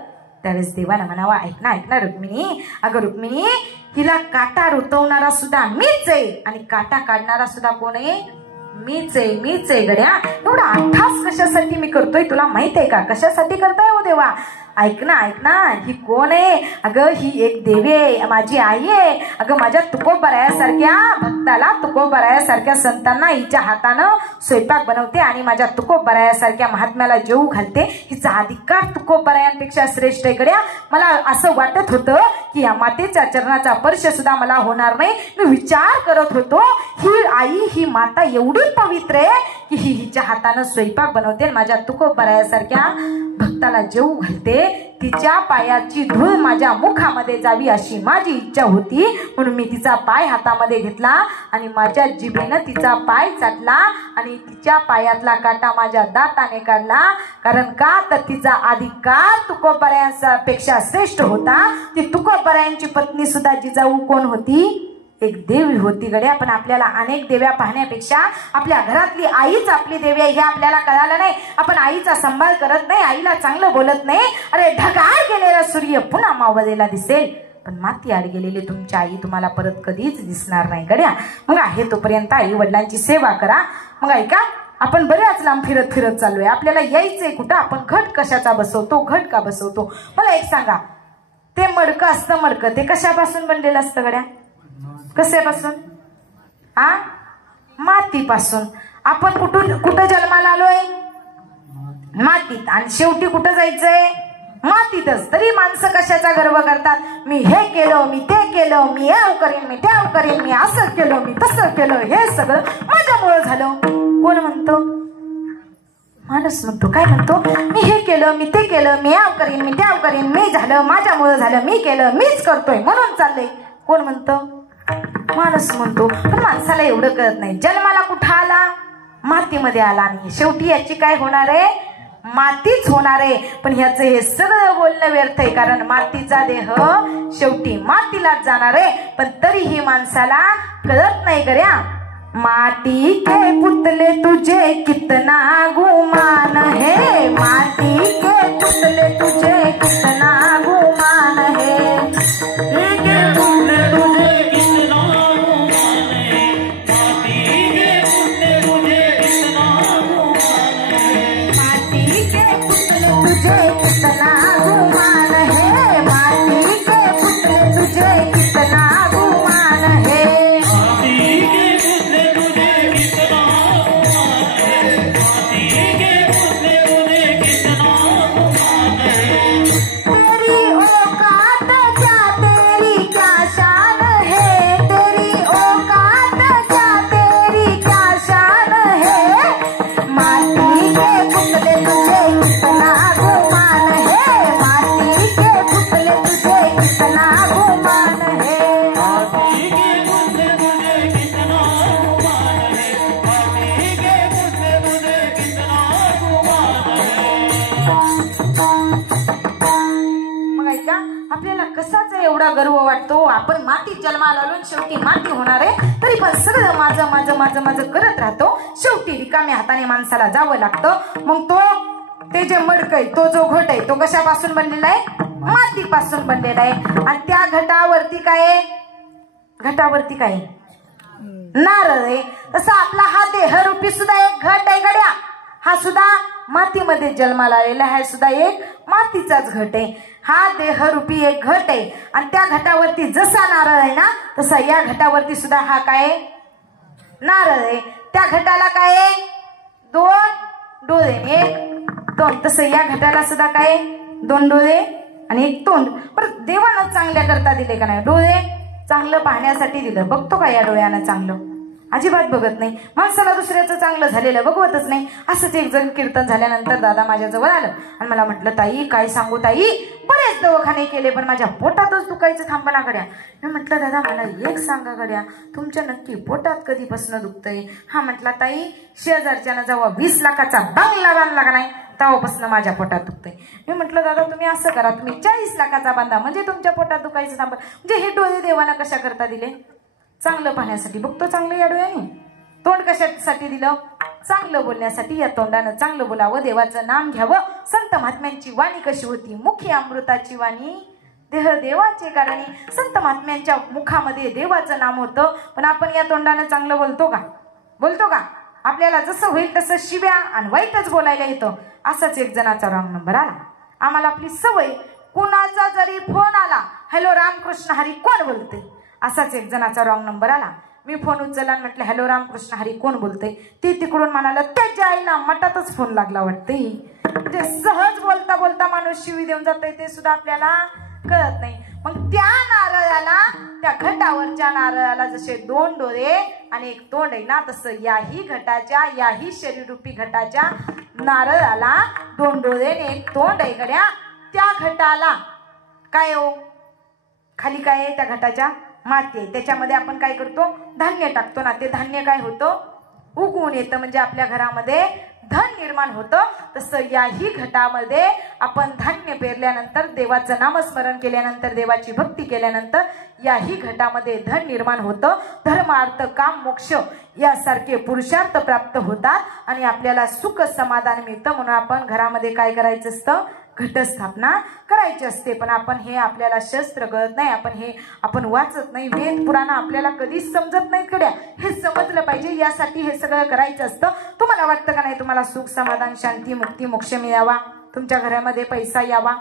त्यावेळेस देवाला म्हणावा, ऐक ना रुक्मिणी, अगं रुक्मिणी, हिला काटा रुतवणारा सुद्धा मीच आहे आणि काटा काढणारा सुद्धा कोण आहे? मीच आहे गड्या. एवढा अट्टास कशासाठी मी करतोय तुला माहित आहे का? कशासाठी करताय हो देवा? ऐक ना, ही कोण आहे? अगं ही एक देवी आहे, माझी आई आहे. अगं माझ्या तुकोबरायासारख्या भक्ताला, तुकोबरायासारख्या संतांना हिच्या हातानं स्वयंपाक बनवते आणि माझ्या तुकोबरायासारख्या महात्म्याला जेवू घालते. हिचा अधिकार तुकोबरायांपेक्षा श्रेष्ठ आहे गड्या. मला असं वाटत होतं की या मातेच्या चरणाचा स्पर्श सुद्धा मला होणार नाही. मी विचार करत होतो, ही आई, ही माता एवढी पवित्र आहे की ही हिच्या हातानं स्वयंपाक बनवते, माझ्या तुकोबरायासारख्या भक्ताला जेवू घालते. तिच्या पायाची धूळ माझ्या मुखामध्ये जावी अशी माझी इच्छा होती, म्हणून मी तिचा पाय हातामध्ये घेतला आणि माझ्या जिभेनं तिचा पाय चाटला आणि तिच्या पायातला काटा माझ्या दाताने काढला. कारण का तर तिचा अधिकार तुकोबरायांपेक्षा श्रेष्ठ होता. ती तुकोबरायांची पत्नी सुद्धा जिजाऊ कोण होती? एक देवी होती गड्या. पण आपल्याला अनेक देव्या पाहण्यापेक्षा आपल्या घरातली आईच आपली देवी आहे हे आपल्याला कळालं नाही. आपण आईचा सांभाळ करत नाही, आईला चांगलं बोलत नाही. अरे ढगाळ गेलेला सूर्य पुन्हा मावळलेला दिसेल, पण माती आड गेलेली तुमची आई तुम्हाला परत कधीच दिसणार नाही गड्या. मग आहे तोपर्यंत आई वडिलांची सेवा करा. मग ऐका, आपण बऱ्याच लांब फिरत फिरत चाललोय. आपल्याला यायचंय कुठं? आपण घट कशाचा बसवतो? घट का बसवतो? मला एक सांगा, ते मडकं असतं, मडकं ते कशापासून बनलेलं असतं गड्या? कशापासून? मातीपासून. आपण कुठं जन्माला आलोय? मातीत. आणि शेवटी कुठं जायचंय? मातीतच. तरी माणसं कशाचा गर्व करतात? मी हे केलं, मी ते केलं, मी याव करेन, मी त्याव करेन, मी असं केलं, मी तसं केलं, हे सगळं माझ्यामुळं झालं. कोण म्हणतो? माणूस म्हणतो. काय म्हणतो? मी हे केलं, मी ते केलं, मी याव करेन, मी त्याव करेन, मी झालं, माझ्यामुळं झालं, मी केलं, मीच करतोय म्हणून चाललंय. कोण म्हणतो? माणूस म्हणतो. पण माणसाला एवढं कळत नाही, जन्माला कुठं आला? मातीमध्ये आला आणि शेवटी याची काय होणार आहे? मातीच होणार आहे. पण ह्याचं हे सगळं बोलणं व्यर्थ आहे, कारण मातीचा देह शेवटी मातीलाच जाणार आहे. पण तरीही माणसाला कळत नाही गड्या. माटी के पुतले तुझे कितना गुमान है, माटी के पुतले तुझे कितना गुमान है, गर्व वाटतो. आपण मातीत जन्माला आलो, शेवटी माती होणार आहे. तरी पण सगळं माझं माझं माझं माझं करत राहतो. शेवटी रिकाम्या हाताने माणसाला जावं लागतं. मग ते जे मडक आहे, तो जो घट आहे, तो कशापासून बनलेला आहे? मातीपासून बनलेला आहे. आणि त्या घटावरती काय आहे? घटावरती काय आहे? नारळ आहे. तसं आपला हा देहरूपी सुद्धा एक घट आहे गड्या. हा सुद्धा मातीमध्ये जन्माला आलेला आहे, सुद्धा एक मातीचाच घट आहे. हा देहरूपी एक घट आहे. आणि त्या घटावरती जसा नारळ आहे ना, तसा या घटावरती सुद्धा हा काय? नारळ आहे. त्या घटाला काय? दोन डोळे, एक तोंड. तसं या घटाला सुद्धा काय? दोन डोळे आणि एक तोंड. पण देवानं चांगल्या करता दिले का नाही? डोळे चांगलं पाहण्यासाठी दिलं. बघतो का या डोळ्यानं चांगलं? अजिबात बघत नाही. माणसाला दुसऱ्याचं चांगलं झालेलं बघवतच नाही. असंच एक जण कीर्तन झाल्यानंतर दादा माझ्या जवळ आलं आणि मला म्हटलं, ताई काय सांगू ताई, बरेच दवाखाने केले पण माझ्या पोटातच दुखायचं थांबना गड्या. मी म्हटलं दादा मला एक सांगा गड्या, तुमच्या नक्की पोटात कधीपासून दुखतंय? हा म्हटला, ताई शेजारच्यानं जेव्हा 20 लाखाचा बंगला बांधला का नाही तेव्हापासून माझ्या पोटात दुखतंय. मी म्हटलं दादा तुम्ही असं करा, तुम्ही 40 लाखाचा बांधा म्हणजे तुमच्या पोटात दुखायचं थांब. म्हणजे हे डोळे देवानं कशा करता दिले? चांगलं पाहण्यासाठी. बघतो चांगलं या डोळ्याने. तोंड कशासाठी दिलं? चांगलं बोलण्यासाठी. या तोंडानं चांगलं बोलावं, देवाचं नाम घ्यावं. संत महात्म्यांची वाणी कशी होती? मुखी अमृताची वाणी, देह देवाचे कारणी. संत महात्म्यांच्या मुखामध्ये देवाचं नाम होतं. पण आपण या तोंडानं चांगलं बोलतो का? बोलतो का? आपल्याला जसं होईल तसं शिव्या आणि वाईटच बोलायला येतं. असाच एक जणाचा रॉंग नंबर आला. आम्हाला आपली सवय, कुणाचा जरी फोन आला, हॅलो रामकृष्ण हरी कोण बोलते? असाच एक जणाचा रॉंग नंबर आला. मी फोन उचलला आणि म्हटलं हॅलो रामकृष्ण हरी कोण बोलते? ती तिकडून म्हणाला त्याच्या आईला मठातच फोन लागला वाटते. म्हणजे सहज बोलता बोलता माणूस शिवी देऊन जातोय ते सुद्धा आपल्याला कळत नाही. मग त्या नारळाला, त्या घटावरच्या नारळाला जसे दोन डोळे आणि एक तोंड आहे ना, तसं याही घटाच्या, याही शरीररूपी घटाच्या नारळाला दोन डोळे आणि एक तोंड आहे गड्या. त्या घटाला काय हो, खाली काय आहे त्या घटाच्या? माती आहे. त्याच्यामध्ये आपण काय करतो? धान्य टाकतो ना. ते धान्य काय होतं? उगवून येतं, म्हणजे आपल्या घरामध्ये धन निर्माण होतं. तसं याही घटामध्ये आपण धान्य पेरल्यानंतर, देवाचं नामस्मरण केल्यानंतर, देवाची भक्ती केल्यानंतर याही घटामध्ये धन निर्माण होतं. धर्म अर्थ काम मोक्ष यासारखे पुरुषार्थ प्राप्त होतात आणि आपल्याला सुख समाधान मिळतं. म्हणून आपण घरामध्ये काय करायचं असतं? घटस्थापना करायची असते. पण आपण हे आपल्याला शस्त्र कळत नाही, आपण वाचत नाही. वेद पुराण आपल्याला कधीच समजत नाहीत कड्या. हे समजलं पाहिजे, यासाठी हे सगळं करायचं असतं. तुम्हाला वाटतं का नाही तुम्हाला सुख समाधान शांती मुक्ती मोक्ष मिळावा, तुमच्या घरामध्ये पैसा यावा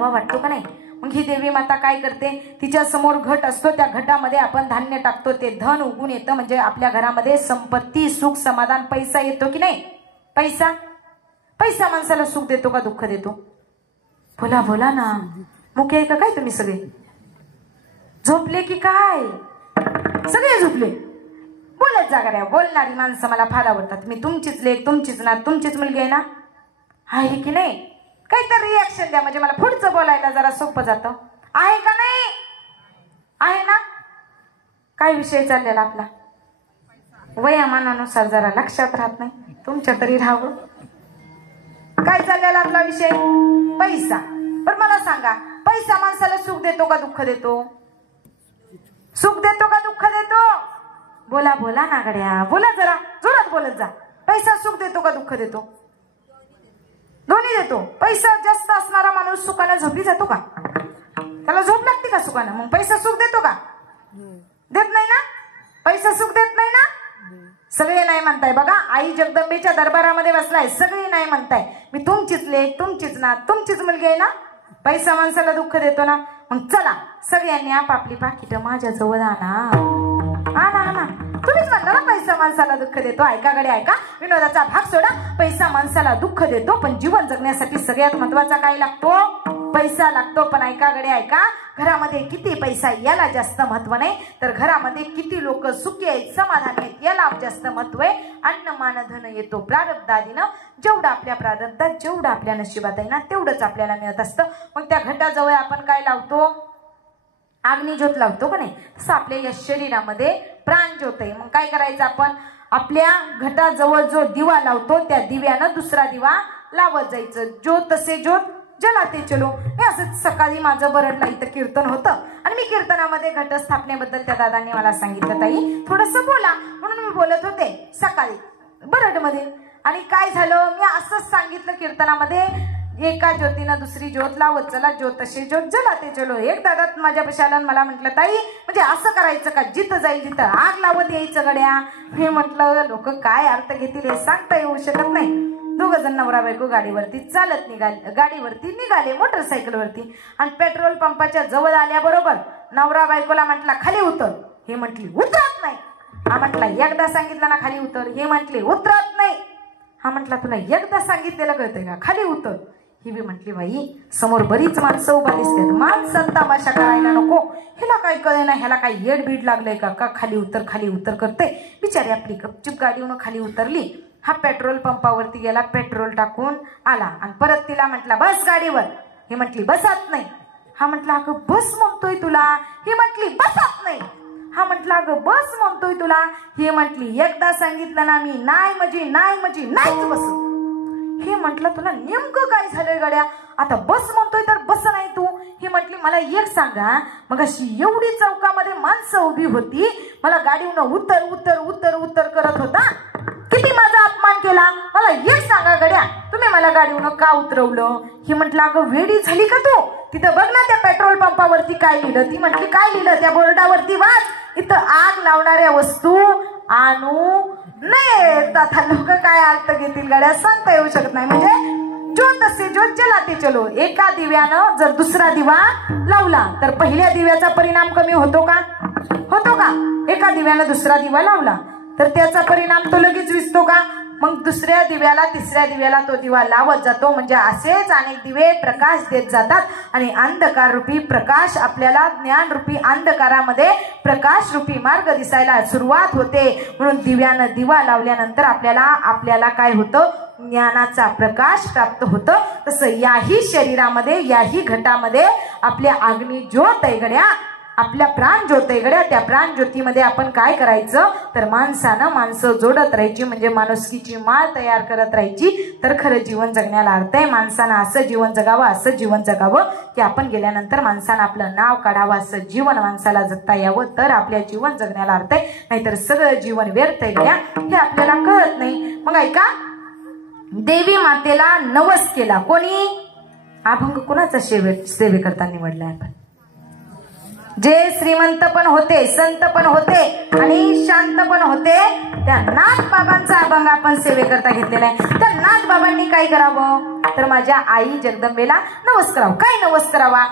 वाटतो का नाही? मग ही देवी माता काय करते? तिच्या समोर घट असतो, त्या घटामध्ये आपण धान्य टाकतो, ते धन उगून येतं. म्हणजे आपल्या घरामध्ये संपत्ती सुख समाधान पैसा येतो की नाही? पैसा माणसाला सुख देतो का दुःख देतो? बोला ना. मुके आहे का काय तुम्ही सगळे? झोपले की काय? सगळे झोपले. बोलत जा गड्या. बोलणारी माणसं मला फार आवडतात. मी तुमचीच लेक, तुमचीच नात, तुमचीच मुलगी आहे ना, आहे की नाही? काहीतरी रिॲक्शन द्या, म्हणजे मला पुढचं बोलायला जरा सोपं जातं. आहे का नाही? आहे ना? काय विषय चाललेला आपला? वयामानानुसार जरा लक्षात राहत नाही, तुमच्या तरी राहावं. काय चाललेला आपला विषय? पैसा. पण मला सांगा, पैसा माणसाला सुख देतो का दुःख देतो? सुख देतो का दुःख देतो? बोला ना गड्या. बोला जरा जोरात बोलत जा. पैसा सुख देतो का दुःख देतो? दोन्ही देतो. पैसा जास्त असणारा माणूस सुखाने झोपी जातो का? त्याला झोप लागते का सुखाने? मग पैसा सुख देतो का? देत नाही ना. पैसा सुख देत नाही ना. सगळे नाही म्हणताय बघा. आई जगदंबेच्या दरबारामध्ये बसलाय, सगळे नाही म्हणताय. मी तुमचीच लेक, तुमचीच नात, तुमचीच मुलगी आहे ना. पैसा माणसाला दुःख देतो ना. मग चला सगळ्यांनी आपापली पाकिट माझ्या जवळ आणा. तुम्हीच म्हणता ना पैसा माणसाला दुःख देतो. ऐका गडे ऐका, विनोदाचा भाग सोडा. पैसा माणसाला दुःख देतो, पण जीवन जगण्यासाठी सगळ्यात महत्वाचा काय लागतो? पैसा लागतो. पण ऐका गडे ऐका, घरामध्ये किती पैसा याला जास्त महत्व नाही, तर घरामध्ये किती लोक सुखी आहेत, समाधानी आहेत याला जास्त महत्व आहे. अन्न मान धन येतो प्रारब्धादीनं. जेवढं आपल्या प्रारब्धात, जेवढं आपल्या नशिबात आहे ना, तेवढंच आपल्याला मिळत असतं. मग त्या घटाजवळ आपण काय लावतो? अग्निज्योत लावतो का नाही? तसं आपल्या या शरीरामध्ये प्राणज्योत आहे. मग काय करायचं आपण? आपल्या घटाजवळ जो दिवा लावतो, त्या दिव्यानं दुसरा दिवा लावत जायचं. ज्योत तसे ज्योत जलाते चलो. हे असं सकाळी माझं बरडला इथं कीर्तन होतं आणि मी कीर्तनामध्ये घटस्थापनेबद्दल त्या दादांनी मला सांगितलं, ताई थोडंसं बोला, म्हणून मी बोलत होते सकाळी बरडमध्ये. आणि काय झालं, मी असंच सांगितलं कीर्तनामध्ये, एका ज्योतीनं दुसरी ज्योत लावत चला, ज्योत तशी ज्योत जलाते चलो. एक दादा माझ्या पशाला मला म्हटलं, ताई म्हणजे असं करायचं का? जिथं जाईल तिथं आग लावत यायचं गड्या. हे म्हटलं लोक काय अर्थ घेतील हे सांगता येऊ शकत नाही. दोघ जण नवरा बायको गाडीवरती चालत निघाले, गाडीवरती निघाले मोटरसायकलवरती. आणि पेट्रोल पंपाच्या जवळ आल्याबरोबर नवरा बायकोला म्हटला, खाली उतर. हे म्हटली उतरत नाही. हा म्हटला, एकदा सांगितलं ना खाली उतर. हे म्हटली उतरत नाही. हा म्हटला, तुला एकदा सांगितलेलं कळतंय का? खाली उतर. ही बी म्हटली, बाई समोर बरीच माणसं उभा दिसतात, माणसं तमाशा करायला नको. ह्याला काय कळे ना, ह्याला काय येड बीड लागलंय का खाली उतर करते. बिचारी आपली गपचिप गाडीवरून खाली उतरली. हा पेट्रोल पंपावरती गेला, पेट्रोल टाकून आला आणि परत तिला म्हटला, बस गाडीवर. ही म्हटली बसत नाही. हा म्हटला, अगं बस म्हणतोय तुला. ही म्हटली बसत नाही. हा म्हटला, अगं बस म्हणतोय तुला. ही म्हटली, एकदा सांगितलं ना मी, नाही म्हणजे नाहीच बसत. हे म्हटलं, तुला नेमकं काय झालंय गड्या? आता बस म्हणतोय तर बस नाही तू. ही म्हटली, मला एक सांगा, मग अशी एवढी चौकामध्ये माणसं उभी होती, मला गाडीवरून उतर उतर उतर उतर करत होता, किती माझा अपमान केला. मला एक सांगा गड्या, तुम्ही मला गाडीवरून का उतरवलं? ही म्हटलं, अगं वेडी झाली का तू? तिथं बघ ना त्या पेट्रोल पंपावरती काय लिहिलं. ती म्हटली, काय लिहिलं? त्या बोर्डावरती वाच, इथं आग लावणाऱ्या वस्तू आणू नये. आता लोक काय अर्थ घेतील गाड्या सांगता येऊ शकत नाही. म्हणजे ज्योत तसे ज्योत जलाते चलो. एका दिव्यानं जर दुसरा दिवा लावला तर पहिल्या दिव्याचा परिणाम कमी होतो का? एका दिव्यानं दुसरा दिवा लावला तर त्याचा परिणाम तो लगेच विसतो का? मग दुसऱ्या दिव्याला तिसऱ्या दिव्याला तो दिवा लावत जातो. म्हणजे असेच अनेक दिवे प्रकाश देत जातात आणि अंधकार रूपी प्रकाश आपल्याला ज्ञान रूपी अंधकारामध्ये प्रकाश रूपी मार्ग दिसायला सुरुवात होते. म्हणून दिव्यानं दिवा लावल्यानंतर आपल्याला काय होतं? ज्ञानाचा प्रकाश प्राप्त होतो, तसं याही शरीरामध्ये याही घटामध्ये आपल्या अग्नी ज्योत आहे गड्या, आपल्या प्राण ज्योत आहे गड्या. त्या प्राण ज्योतीमध्ये आपण काय करायचं तर माणसं जोडत राहायची, म्हणजे माणुसकीची माळ तयार करत राहायची. तर खरं जीवन जगण्याला अर्थ आहे. माणसानं असं जीवन जगावं, असं जीवन जगावं की आपण गेल्यानंतर माणसानं आपलं नाव काढावं, असं जीवन माणसाला जगता यावं, तर आपल्या जीवन जगण्याला अर्थ आहे. नाहीतर सगळं जीवन व्यर्थ आहे गड्या, हे आपल्याला कळत नाही. मग ऐका, देवी मातेला नवस केला कोणी? अभंग कुणाचा सेवेकरता निवडलाय आपण? जे श्रीमंत पण होते, संत पण होते आणि शांत पण होते, त्या नाथ बाबांचा अभंग आपण सेवेकरता घेतलेला आहे. त्या नाथ बाबांनी काय करावं तर माझ्या आई जगदंबेला नवस करावं. काय नवस करावा?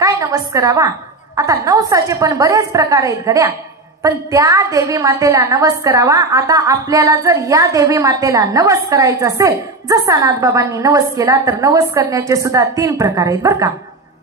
काय नवस करावा? आता नवसाचे पण बरेच प्रकार आहेत गड्या, पण त्या देवी मातेला नवस करावा. आता आपल्याला जर या देवी मातेला नवस करायचं असेल, जसा नाथ बाबांनी नवस केला, तर नवस करण्याचे सुद्धा 3 प्रकार आहेत बरं का.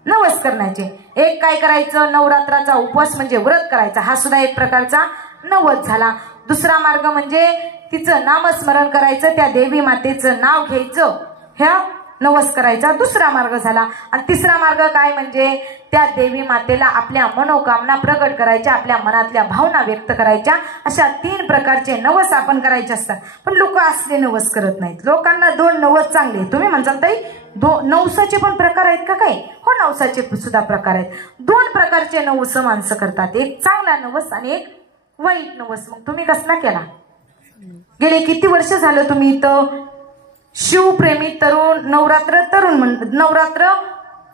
नवस करण्याचे एक काय करायचं, नवरात्राचा उपवास म्हणजे व्रत करायचा, हा सुद्धा एक प्रकारचा नवस झाला. दुसरा मार्ग म्हणजे तिचं नामस्मरण करायचं, त्या देवी मातेचं नाव घ्यायचं, ह्या नवस करायचा दुसरा मार्ग झाला. आणि तिसरा मार्ग काय म्हणजे त्या देवी मातेला आपल्या मनोकामना प्रकट करायच्या, आपल्या मनातल्या भावना व्यक्त करायच्या. अशा 3 प्रकारचे नवस आपण करायचे असतात. पण लोक असले नवस करत नाहीत. लोकांना 2 नवस चांगले. तुम्ही म्हणसाल ताई नवसाचे पण प्रकार आहेत का? काय हो, नवसाचे सुद्धा प्रकार आहेत. 2 प्रकारचे नवस माणसं करतात, एक चांगला नवस आणि एक वाईट नवस. मग तुम्ही कसला केला? गेले किती वर्ष झालं तुम्ही इथं शिवप्रेमी तरुण नवरात्र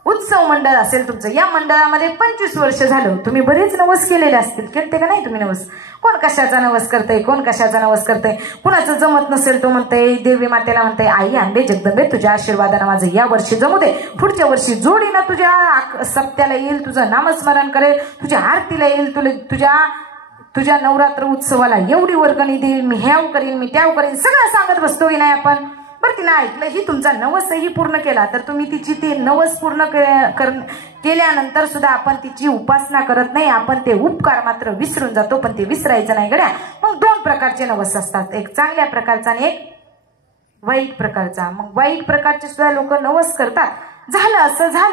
उत्सव मंडळ असेल तुमचं, या मंडळामध्ये 25 वर्ष झालं. तुम्ही बरेच नवस केलेले असतील. केलते का नाही तुम्ही नवस? कोण कशाचा नवस करतय, कोण कशाचा नवस करतय. कुणाचं जमत नसेल तो म्हणतंय देवी मातेला म्हणतंय आई अंबे जगदंबे तुझ्या आशीर्वादानं माझं या वर्षी जमू दे, पुढच्या वर्षी जोडीनं तुझ्या सप्त्याला येईल, तुझं नामस्मरण करेल, तुझ्या आरतीला येईल, तुझ्या नवरात्र उत्सवाला एवढी वर्गणी देईल, मी ह्याव करीन, मी त्याव करीन, सगळं सांगत बसतो की नाही आपण. बरं तिनं ऐकलं, ही तुमचा नवसही पूर्ण केला, तर तुम्ही तिची ते नवस पूर्ण केल्यानंतर सुद्धा आपण तिची उपासना करत नाही, आपण ते उपकार मात्र विसरून जातो. पण ते विसरायचं नाही गड्या. मग 2 प्रकारचे नवस असतात, एक चांगल्या प्रकारचा आणि एक वाईट प्रकारचा. मग वाईट प्रकारचे सुद्धा लोक नवस करतात. झालं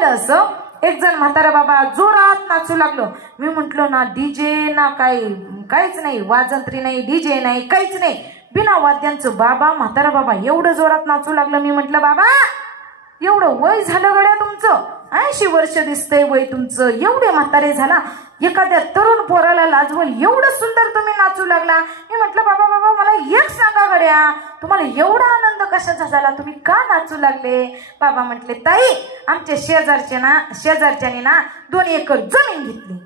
असं एक जण म्हातारा बाबा जोरात नाचू लागलो. मी म्हंटलो ना डीजे ना काहीच नाही, वाजंत्री नाही, डीजे नाही, काहीच नाही, बिना वाद्यांचं बाबा म्हातारा बाबा एवढं जोरात नाचू लागलं. मी म्हटलं बाबा एवढं वय झालं गड्या तुमचं, 80 वर्ष दिसतंय वय तुमचं, एवढे म्हातारे झाला, एखाद्या तरुण पोराला लाजवल एवढं सुंदर तुम्ही नाचू लागला. मी म्हटलं बाबा मला एक सांगा गड्या, तुम्हाला एवढा आनंद कशाचा झाला, तुम्ही का नाचू लागले? बाबा म्हटले ताई आमच्या शेजारच्याने ना 2 एकर जमीन घेतली.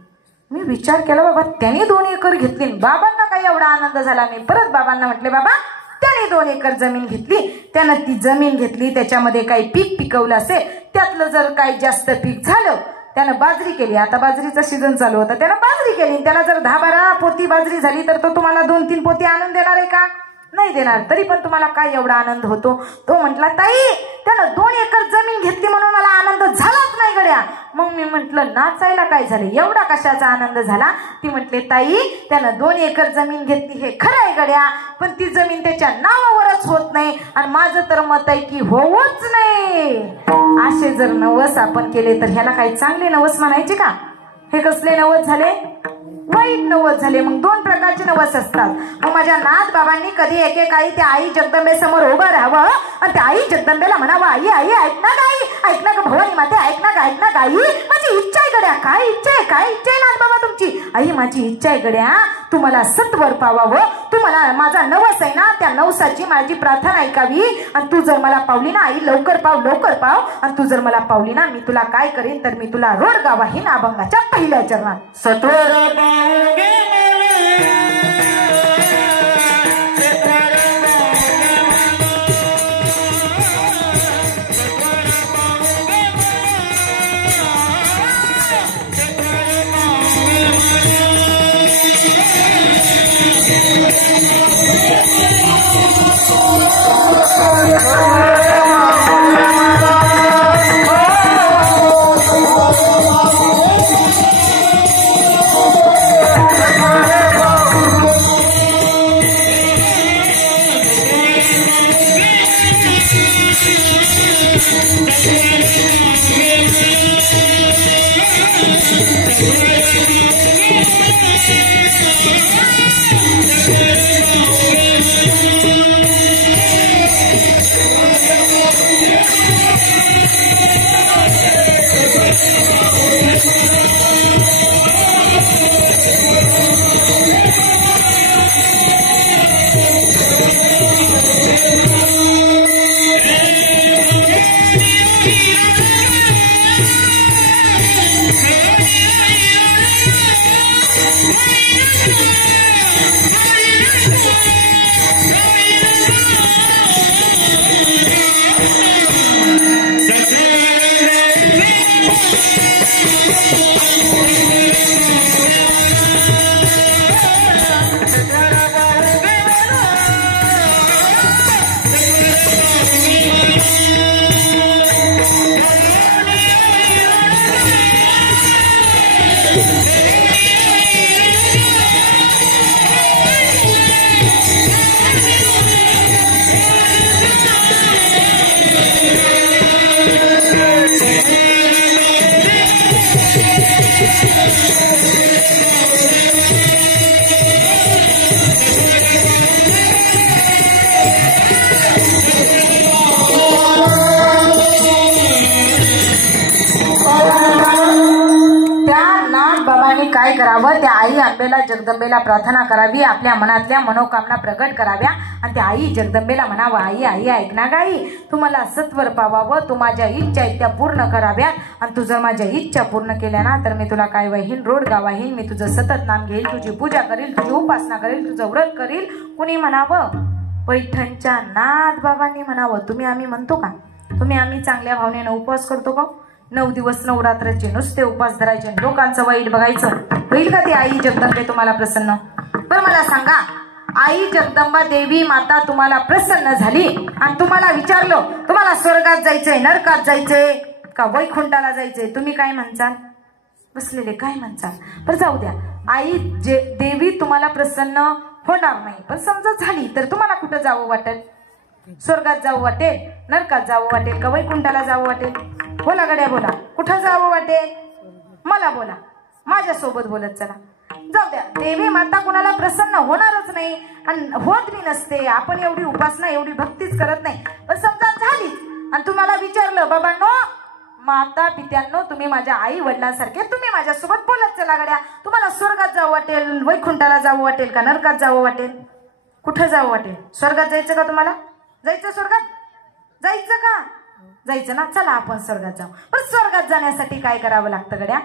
मी विचार केला बाबा त्याने 2 एकर घेतली, बाबांना काय एवढा आनंद झाला? मी परत बाबांना म्हटले बाबा त्याने 2 एकर जमीन घेतली, त्यानं ती जमीन घेतली, त्याच्यामध्ये काही पीक पिकवलं असेल, त्यातलं जर काही जास्त पीक झालं, त्यानं बाजरी केली, आता बाजरीचा सीझन चालू होता, त्यानं बाजरी केली, त्याला जर 10-12 पोती बाजरी झाली, तर तो तुम्हाला 2-3 पोती आणून देणार आहे का? नाही देणार. तरी पण तुम्हाला काय एवढा आनंद होतो? तो म्हटला ताई त्यानं 2 एकर जमीन घेतली म्हणून मला आनंद झालाच नाही गड्या. मग मी म्हटलं नाचायला काय झालं, एवढा कशाचा आनंद झाला? ती म्हटले ताई त्यानं 2 एकर जमीन घेतली हे खरं आहे गड्या, पण ती जमीन त्याच्या नावावरच होत नाही, आणि माझं तर मत आहे की होऊच नाही. असे जर नवस आपण केले तर ह्याला काही चांगले नवस म्हणायचे का? हे कसले नवस झाले? वाईट नवस झाले. मग 2 प्रकारचे नवस असतात. मग माझ्या नाथ बाबांनी कधी एकेकाळी त्या आई जगदंबे समोर उभं राहावं आणि त्या आई जगदंबेला म्हणावं आई ऐक ना गाई, ऐक ना ग भवानी माते, ऐक ना गाई, माझी इच्छा आहे गड्या. काय इच्छा आहे नाथ बाबा तुमची? आई माझी इच्छा आहे गड्या तुम्हाला सत्वर पावावं, तुम्हाला माझा नवस आहे ना, त्या नवसाची माझी प्रार्थना ऐकावी, आणि तू जर मला पावली ना आई लवकर पाव, आणि तू जर मला पावली ना मी तुला काय करीन तर मी तुला रोड गावाहीन अभंगाच्या पहिल्या चरणात. सत्वर अंबेला जगदंबेला प्रार्थना करावी, आपल्या मनातल्या मनोकामना प्रगट कराव्या आणि त्या आई जगदंबेला म्हणावं, आई आई ऐक ना गाई, तू मला सत्वर पावावं, तू माझ्या इच्छा आहेत त्या पूर्ण कराव्या आणि तू जर माझ्या इच्छा पूर्ण केल्या ना तर मी तुला काय वाहीन, रोड गावाहीन, मी तुझं सतत नाम घेईल, तुझी पूजा करील, तुझी उपासना करील, तुझं व्रत करील. कुणी म्हणावं? पैठणच्या नाथ बाबांनी म्हणावं. तुम्ही आम्ही म्हणतो का? तुम्ही आम्ही चांगल्या भावनेनं उपवास करतो का? 9 दिवस नवरात्राचे नुसते उपास धरायचे, लोकांचं वाईट बघायचं, होईल का ती आई जगदंबे तुम्हाला प्रसन्न? पण मला सांगा, आई जगदंबा देवी माता तुम्हाला प्रसन्न झाली आणि तुम्हाला विचारलं तुम्हाला स्वर्गात जायचंय, नरकात जायचंय का वैकुंठाला जायचंय, तुम्ही काय म्हणचाल? बसलेले काय म्हणचाल? पण जाऊ द्या, आई देवी तुम्हाला प्रसन्न होणार नाही, पण समजा झाली तर तुम्हाला कुठं जावं वाटेल? स्वर्गात जावं वाटेल, नरकात जावं वाटेल का वैकुंठाला जावं वाटेल? बोला गड्या बोला, कुठं जावं वाटेल? मला बोला, माझ्यासोबत बोलत चला. जाऊ द्या, देवी माता कुणाला प्रसन्न होणारच नाही आणि होत बी नसते. आपण एवढी उपासना एवढी भक्तीच करत नाही, पण समजा झालीच आणि तुम्हाला विचारलं, बाबांनो माता पित्यांनो तुम्ही माझ्या आई वडिलांसारखे, तुम्ही माझ्यासोबत बोलत चला गड्या, तुम्हाला स्वर्गात जावं वाटेल, वैकुंठाला जावं वाटेल का नरकात जावं वाटेल? कुठं जावं वाटेल? स्वर्गात जायचं का तुम्हाला? जायचं स्वर्गात? जायचं का? जायचं ना, चला आपण स्वर्गात जाऊ. पण स्वर्गात जाण्यासाठी काय करावं लागतं गड्या?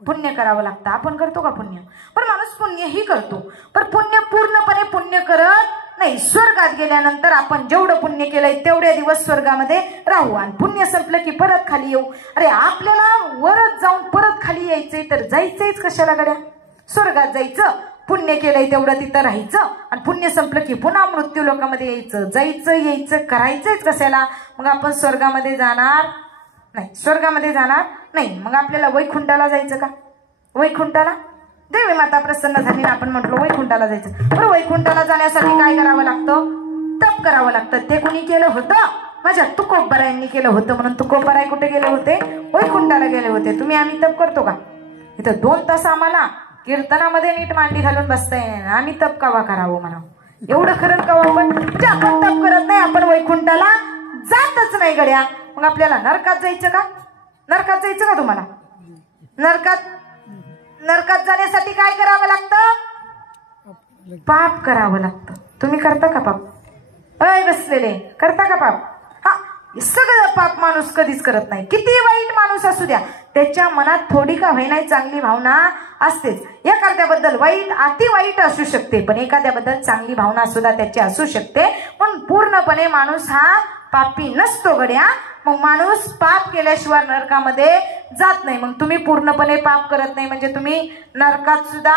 पुण्य करावं लागतं. आपण करतो का पुण्य? पण माणूस पुण्यही करतो, पण पुण्य पूर्णपणे पुण्य करत नाही. स्वर्गात गेल्यानंतर आपण जेवढं पुण्य केलंय तेवढे दिवस स्वर्गामध्ये राहू आणि पुण्य संपलं की परत खाली येऊ. अरे आपल्याला वरच जाऊन परत खाली यायचंय तर जायचंयच कशाला गड्या? स्वर्गात जायचं, पुण्य केलंय तेवढं तिथं राहायचं आणि पुण्य संपलं की पुन्हा मृत्यू लोकांमध्ये यायचं. जायचं यायचं करायचंच कशाला? मग आपण स्वर्गामध्ये जाणार नाही, स्वर्गामध्ये जाणार नाही. मग आपल्याला वैकुंठाला जायचं का? वैकुंठाला देवी माता प्रसन्न झाली ना, आपण म्हटलो वैकुंठाला जायचं. पण वैकुंठाला जाण्यासाठी काय करावं लागतं? तप करावं लागतं. ते कुणी केलं होतं? माझ्या तुकोबरायांनी केलं होतं. म्हणून तुकोबराय कुठे गेले होते? वैकुंठाला गेले होते. तुम्ही आम्ही तप करतो का? इथं 2 तास आम्हाला कीर्तनामध्ये नीट मांडी घालून बसताय, आम्ही तप कवा करावं म्हणा? एवढं खरं कवा? आपण म्हणजे आपण तप करत नाही, आपण वैकुंठाला जातच नाही गड्या. मग आपल्याला नरकात जायचं का? नरकात जायचं का तुम्हाला? नरकात जाण्यासाठी काय करावं लागतं? पाप करावं लागतं. तुम्ही करता का पाप? अय बसलेले, करता का पाप? हा, सगळं पाप माणूस कधीच करत नाही. किती वाईट माणूस असू द्या, त्याच्या मनात थोडी का होईना चांगली भावना असतेच. एखाद्याबद्दल वाईट, अति वाईट असू शकते, पण एखाद्याबद्दल चांगली भावना सुद्धा त्याची असू शकते. पण पूर्णपणे माणूस हा पापी नसतो गड्या. मग माणूस पाप केल्याशिवाय नरकामध्ये जात नाही. मग तुम्ही पूर्णपणे पाप करत नाही म्हणजे तुम्ही नरकात सुद्धा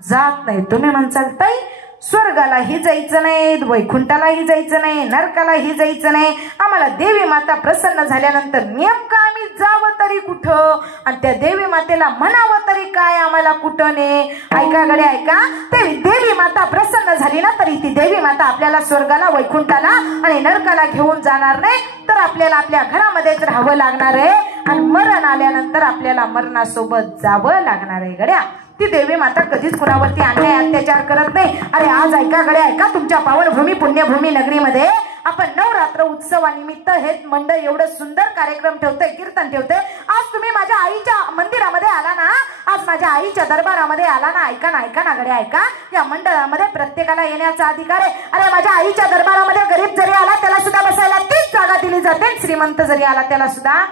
जात नाही. तुम्ही म्हणसाल ताई स्वर्गालाही जायचं नाही, वैकुंठालाही जायचं नाही, नरकालाही जायचं नाही, आम्हाला देवी माता प्रसन्न झाल्यानंतर नेमकं आम्ही जावं तरी कुठं आणि त्या देवी मातेला म्हणावं तरी काय आम्हाला कुठं ने? ऐका गडे ऐका, ते देवी माता प्रसन्न झाली ना तरी ती देवी माता आपल्याला स्वर्गाला, वैकुंठाला आणि नरकाला घेऊन जाणार नाही, तर आपल्याला आपल्या घरामध्येच राहावं लागणार आहे आणि मरण आल्यानंतर आपल्याला मरणासोबत जावं लागणार आहे गड्या. ती देवी माता कधीच कुणावरती अन्याय अत्याचार करत नाही. अरे आज ऐका गडे ऐका, तुमच्या पावनभूमी पुण्यभूमी नगरीमध्ये आपण नवरात्र उत्सवानिमित्त हे मंडळ एवढं सुंदर कार्यक्रम ठेवतोय, कीर्तन ठेवतोय. आज तुम्ही माझ्या आईच्या मंदिरामध्ये आला ना, आज माझ्या आईच्या दरबारामध्ये आला ना, ऐका ना गडे ऐका, या मंडळामध्ये प्रत्येकाला येण्याचा अधिकार आहे. अरे माझ्या आईच्या दरबारामध्ये गरीब जरी आला त्याला सुद्धा बसायला तीच जागा दिली जाते, श्रीमंत जरी आला त्याला सुद्धा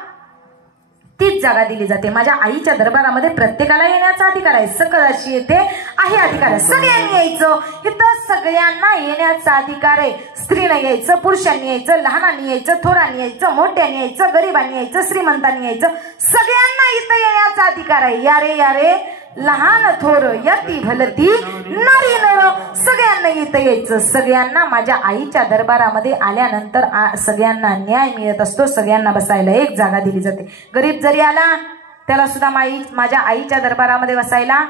तीच जागा दिली जाते. माझ्या आईच्या दरबारामध्ये प्रत्येकाला येण्याचा अधिकार आहे. सकल अशी येते आहे अधिकार आहे. सगळ्यांनी यायचं, इथं सगळ्यांना येण्याचा अधिकार आहे. स्त्रीने यायचं, पुरुषांनी यायचं, लहानांनी यायचं, थोरांनी यायचं, मोठ्यांनी यायचं, गरिबांनी यायचं, श्रीमंतांनी यायचं, सगळ्यांना इथं येण्याचा अधिकार आहे. यारे लहान थोर यती भलती नारी नर, सगळ्यांना इथं यायचं. सगळ्यांना माझ्या आईच्या दरबारामध्ये आल्यानंतर सगळ्यांना न्याय मिळत असतो. सगळ्यांना बसायला एक जागा दिली जाते. गरीब जरी आला त्याला सुद्धा माझ्या आईच्या दरबारामध्ये बसायला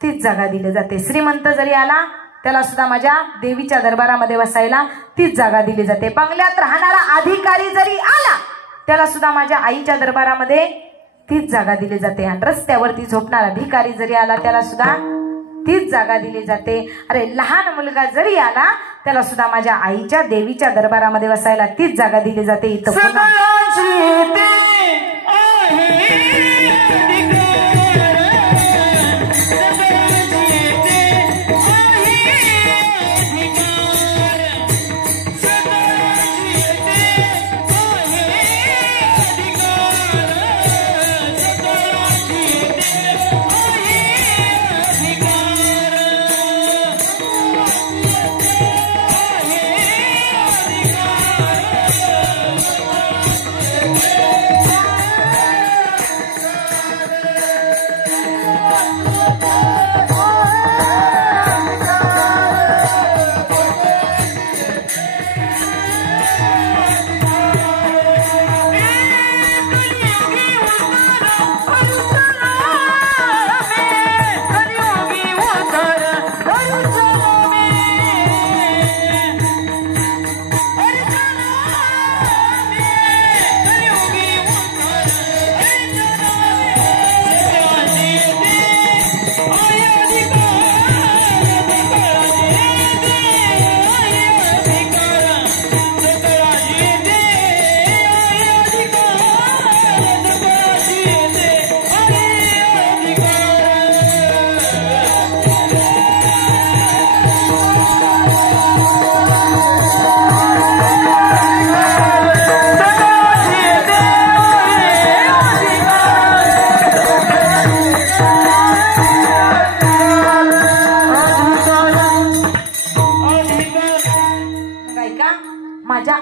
तीच जागा दिली जाते. श्रीमंत जरी आला त्याला सुद्धा माझ्या देवीच्या दरबारामध्ये बसायला तीच जागा दिली जाते. बंगल्यात राहणारा अधिकारी जरी आला त्याला सुद्धा माझ्या आईच्या दरबारामध्ये तीच जागा दिली जाते. आणि रस्त्यावरती झोपणारा भिकारी जरी आला त्याला सुद्धा तीच जागा दिली जाते. अरे लहान मुलगा जरी आला त्याला सुद्धा माझ्या आईच्या देवीच्या दरबारामध्ये बसायला तीच जागा दिली जाते. इथं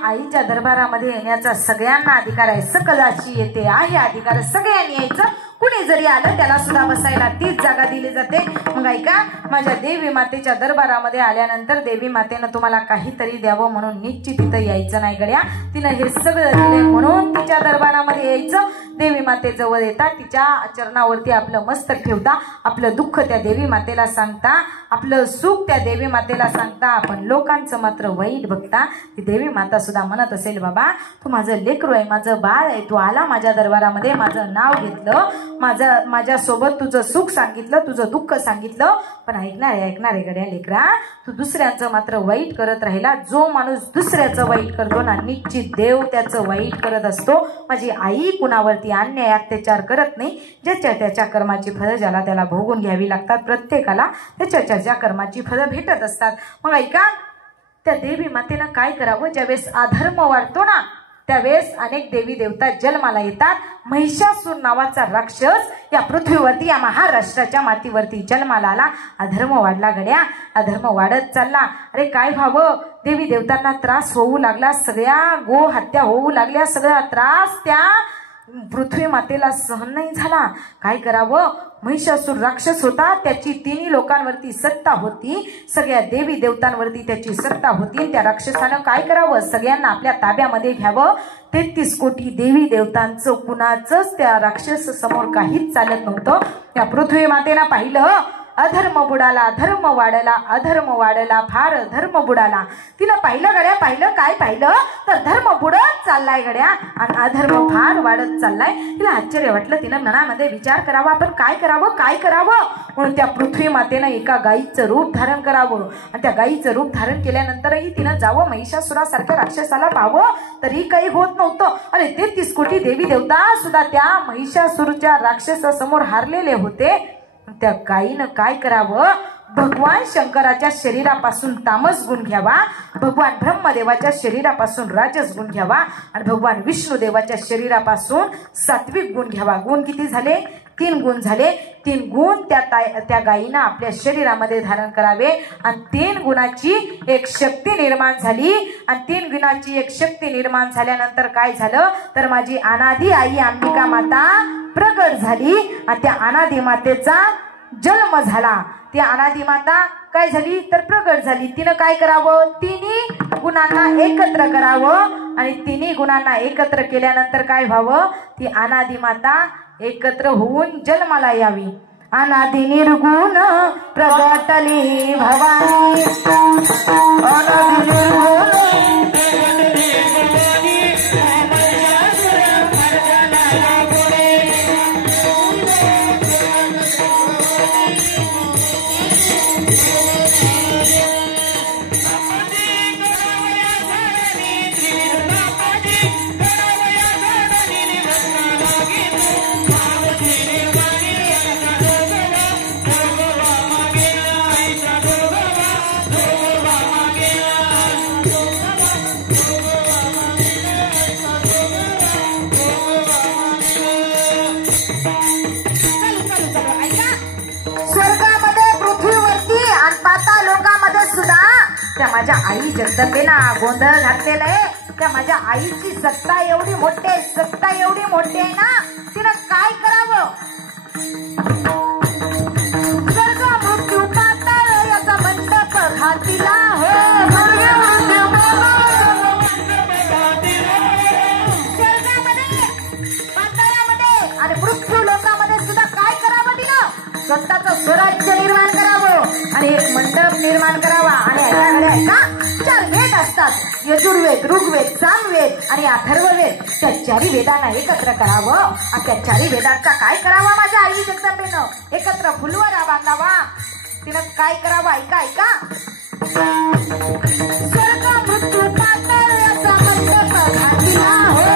आईच्या दरबारामध्ये येण्याचा सगळ्यांना अधिकार आहे. सकलाची येते आहे अधिकार, सगळ्यांनी यायचं. कुणी जरी आलं त्याला सुद्धा बसायला तीच जागा दिली जाते. मग ऐका, माझ्या देवी मातेच्या दरबारामध्ये आल्यानंतर देवी मातेनं तुम्हाला काहीतरी द्यावं म्हणून निश्चित तिथं यायचं नाही गड्या. तिनं हे सगळं दिलंय म्हणून तिच्या दरबारामध्ये यायचं. देवी मातेजवळ येता, तिच्या चरणावरती आपलं मस्तक ठेवता, आपलं दुःख त्या देवी मातेला सांगता, आपलं सुख त्या देवी मातेला सांगता. आपण लोकांचं मात्र वाईट बघता. ती देवी माता सुद्धा म्हणत असेल, बाबा तू माझं लेकरू आहे, माझं बाळ आहे, तू आला माझ्या दरबारामध्ये, माझं नाव घेतलं, माझ्यासोबत तुझं सुख सांगितलं, तुझं दुःख सांगितलं, पण ऐकणार आहे गड्या लेकरा, तू दुसऱ्यांचं मात्र वाईट करत राहिला. जो माणूस दुसऱ्याचं वाईट करतो ना, निश्चित देव त्याचं वाईट करत असतो. माझी आई कुणावरती अन्याय अत्याचार करत नाही. ज्याच्या त्याच्या कर्माची फळं ज्याला त्याला भोगून घ्यावी लागतात. प्रत्येकाला त्याच्या त्याच्या कर्माची फळं भेटत असतात. मग ऐका, त्या देवी मातेनं काय करावं, ज्यावेळेस अधर्म वाढतो ना त्यावेळेस अनेक देवी देवता जन्माला येतात. महिषासूर नावाचा राक्षस या पृथ्वीवरती, या महाराष्ट्राच्या मातीवरती जन्माला आला. अधर्म वाढला गड्या, अधर्म वाढत चालला. अरे काय व्हावं, देवी देवतांना त्रास होऊ लागला, सगळ्या गो हत्या होऊ लागल्या, सगळा त्रास त्या पृथ्वी मातेला सहन नाही झाला. काय करावं, महिषासूर राक्षस होता, त्याची तिन्ही लोकांवरती सत्ता होती, सगळ्या देवी देवतांवरती त्याची सत्ता होती. त्या राक्षसानं काय करावं, सगळ्यांना आपल्या ताब्यामध्ये घ्यावं. 33 कोटी देवी देवतांचं कुणाचंच त्या राक्षस समोर काहीच चालत नव्हतं. त्या पृथ्वी मातेनं पाहिलं, अधर्म बुडाला, धर्म वाढला, अधर्म वाढला, फार धर्म बुडाला. तिनं पाहिलं गड्या, पाहिलं काय पाहिलं तर धर्म बुडत चाललाय गड्या आणि अधर्म फार वाढत चाललाय. तिला आश्चर्य वाटलं. तिनं मनामध्ये विचार करावा, आपण काय करावं, काय करावं. म्हणून त्या पृथ्वी मातेनं एका गायीचं रूप धारण करावं आणि त्या गायीचं रूप धारण केल्यानंतरही तिनं जावं महिषासुरासारख्या राक्षसाला पाहावं, तरी काही होत नव्हतं. अरे 33 कोटी देवी देवता सुद्धा त्या महिषासुरच्या राक्षसासमोर हारलेले होते. त्या गायीनं काय करावं, भगवान शंकराच्या शरीरापासून तामस गुण घ्यावा, भगवान ब्रह्मदेवाच्या शरीरापासून राजस गुण घ्यावा आणि भगवान विष्णुदेवाच्या शरीरापासून सात्विक गुण घ्यावा. गुण किती झाले, 3 गुण झाले. 3 गुण त्या गायीनं आपल्या शरीरामध्ये धारण करावे आणि 3 गुणाची एक शक्ती निर्माण झाली. आणि 3 गुणाची एक शक्ती निर्माण झाल्यानंतर काय झालं तर माझी अनादी आई अंबिका माता प्रगट झाली आणि त्या अनादी मातेचा जन्म झाला. ती अनादी माता काय झाली तर प्रगट झाली. तिनं काय करावं, तिन्ही गुणांना एकत्र करावं आणि तिन्ही गुणांना एकत्र केल्यानंतर काय व्हावं, ती अनादी माता एकत्र होऊन जन्माला यावी. अनादी निर्गुण प्रगटली भवानी, अनादी निर्गुण त्या माझ्या आई जगदंबेनं गोंधळ घातलेला आहे. त्या माझ्या आईची सत्ता एवढी मोठी आहे, सत्ता एवढी मोठी आहे ना, तिनं काय करावं, स्वर्ग मृत्यू पाताळ याचा मंडप घातिला हो, स्वर्गामध्ये पाताळामध्ये आणि मृत्यू लोकामध्ये सुद्धा काय करावं, तिनं स्वतःचं स्वराज्य निर्माण करावं आणि एक मंडप निर्माण करावा. आणि ऐका 4 वेद असतात, यजुर्वेद, ऋग्वेद, सामवेद आणि अथर्ववेद. त्या 4 वेदांना एकत्र करावं आणि त्या 4 वेदांचा काय करावा, माझ्या आई जगदंबेनं एकत्र फुलवरा बांधावा. तिनं काय करावं, ऐका ऐका, स्वर्ग मृत्यू पाताळ याचा मंडप घातिला हो,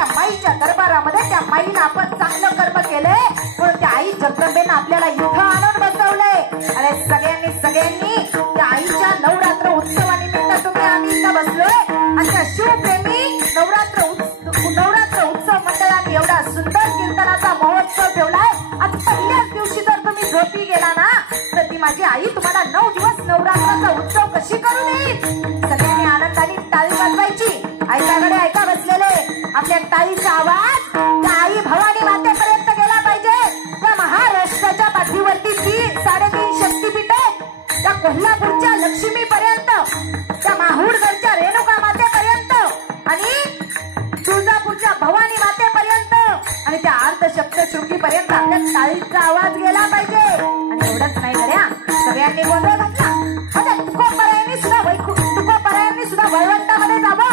त्या माईच्या दरबारामध्ये त्या माईनं आपण चांगलं कर्म केलंय म्हणून त्या आई जगदंबेनं आपल्याला इथं आणून बसवलंय। अरे सगळ्यांनी त्या आईच्या नवरात्र उत्सवानिमित्त तुम्ही आम्ही इथं बसलोय आणि त्या शिवप्रेमी नवरात्र उत्सव मंडळाने एवढा सुंदर कीर्तनाचा महोत्सव ठेवलाय। आज पहिल्याच दिवशी जर तुम्ही झोपी गेला ना तर ती माझी आई तुम्हाला 9 दिवस नवरात्राचा उत्सव कशी करू देईल। सगळ्यांनी आनंदाने टाळी वाजवायची। ऐकाकडे ऐका बसलेले आपल्या टाळीचा आवाज त्या आई भवानी मातेपर्यंत गेला पाहिजे। त्या महाराष्ट्राच्या पाठीवरती 3.5 शक्तीपीठ त्या कोल्हापूरच्या लक्ष्मीपर्यंत त्या माहूरगडच्या रेणुका मातेपर्यंत आणि तुळजापूरच्या भवानी मातेपर्यंत आणि त्या अर्धसप्तशृंगीपर्यंत आपल्या टाळीचा आवाज गेला पाहिजे। आणि एवढंच नाही गड्या सगळ्यांनी गोंधळ घातला म्हणजे तुकोपरायांनी सुद्धा वळवंटामध्ये जावं।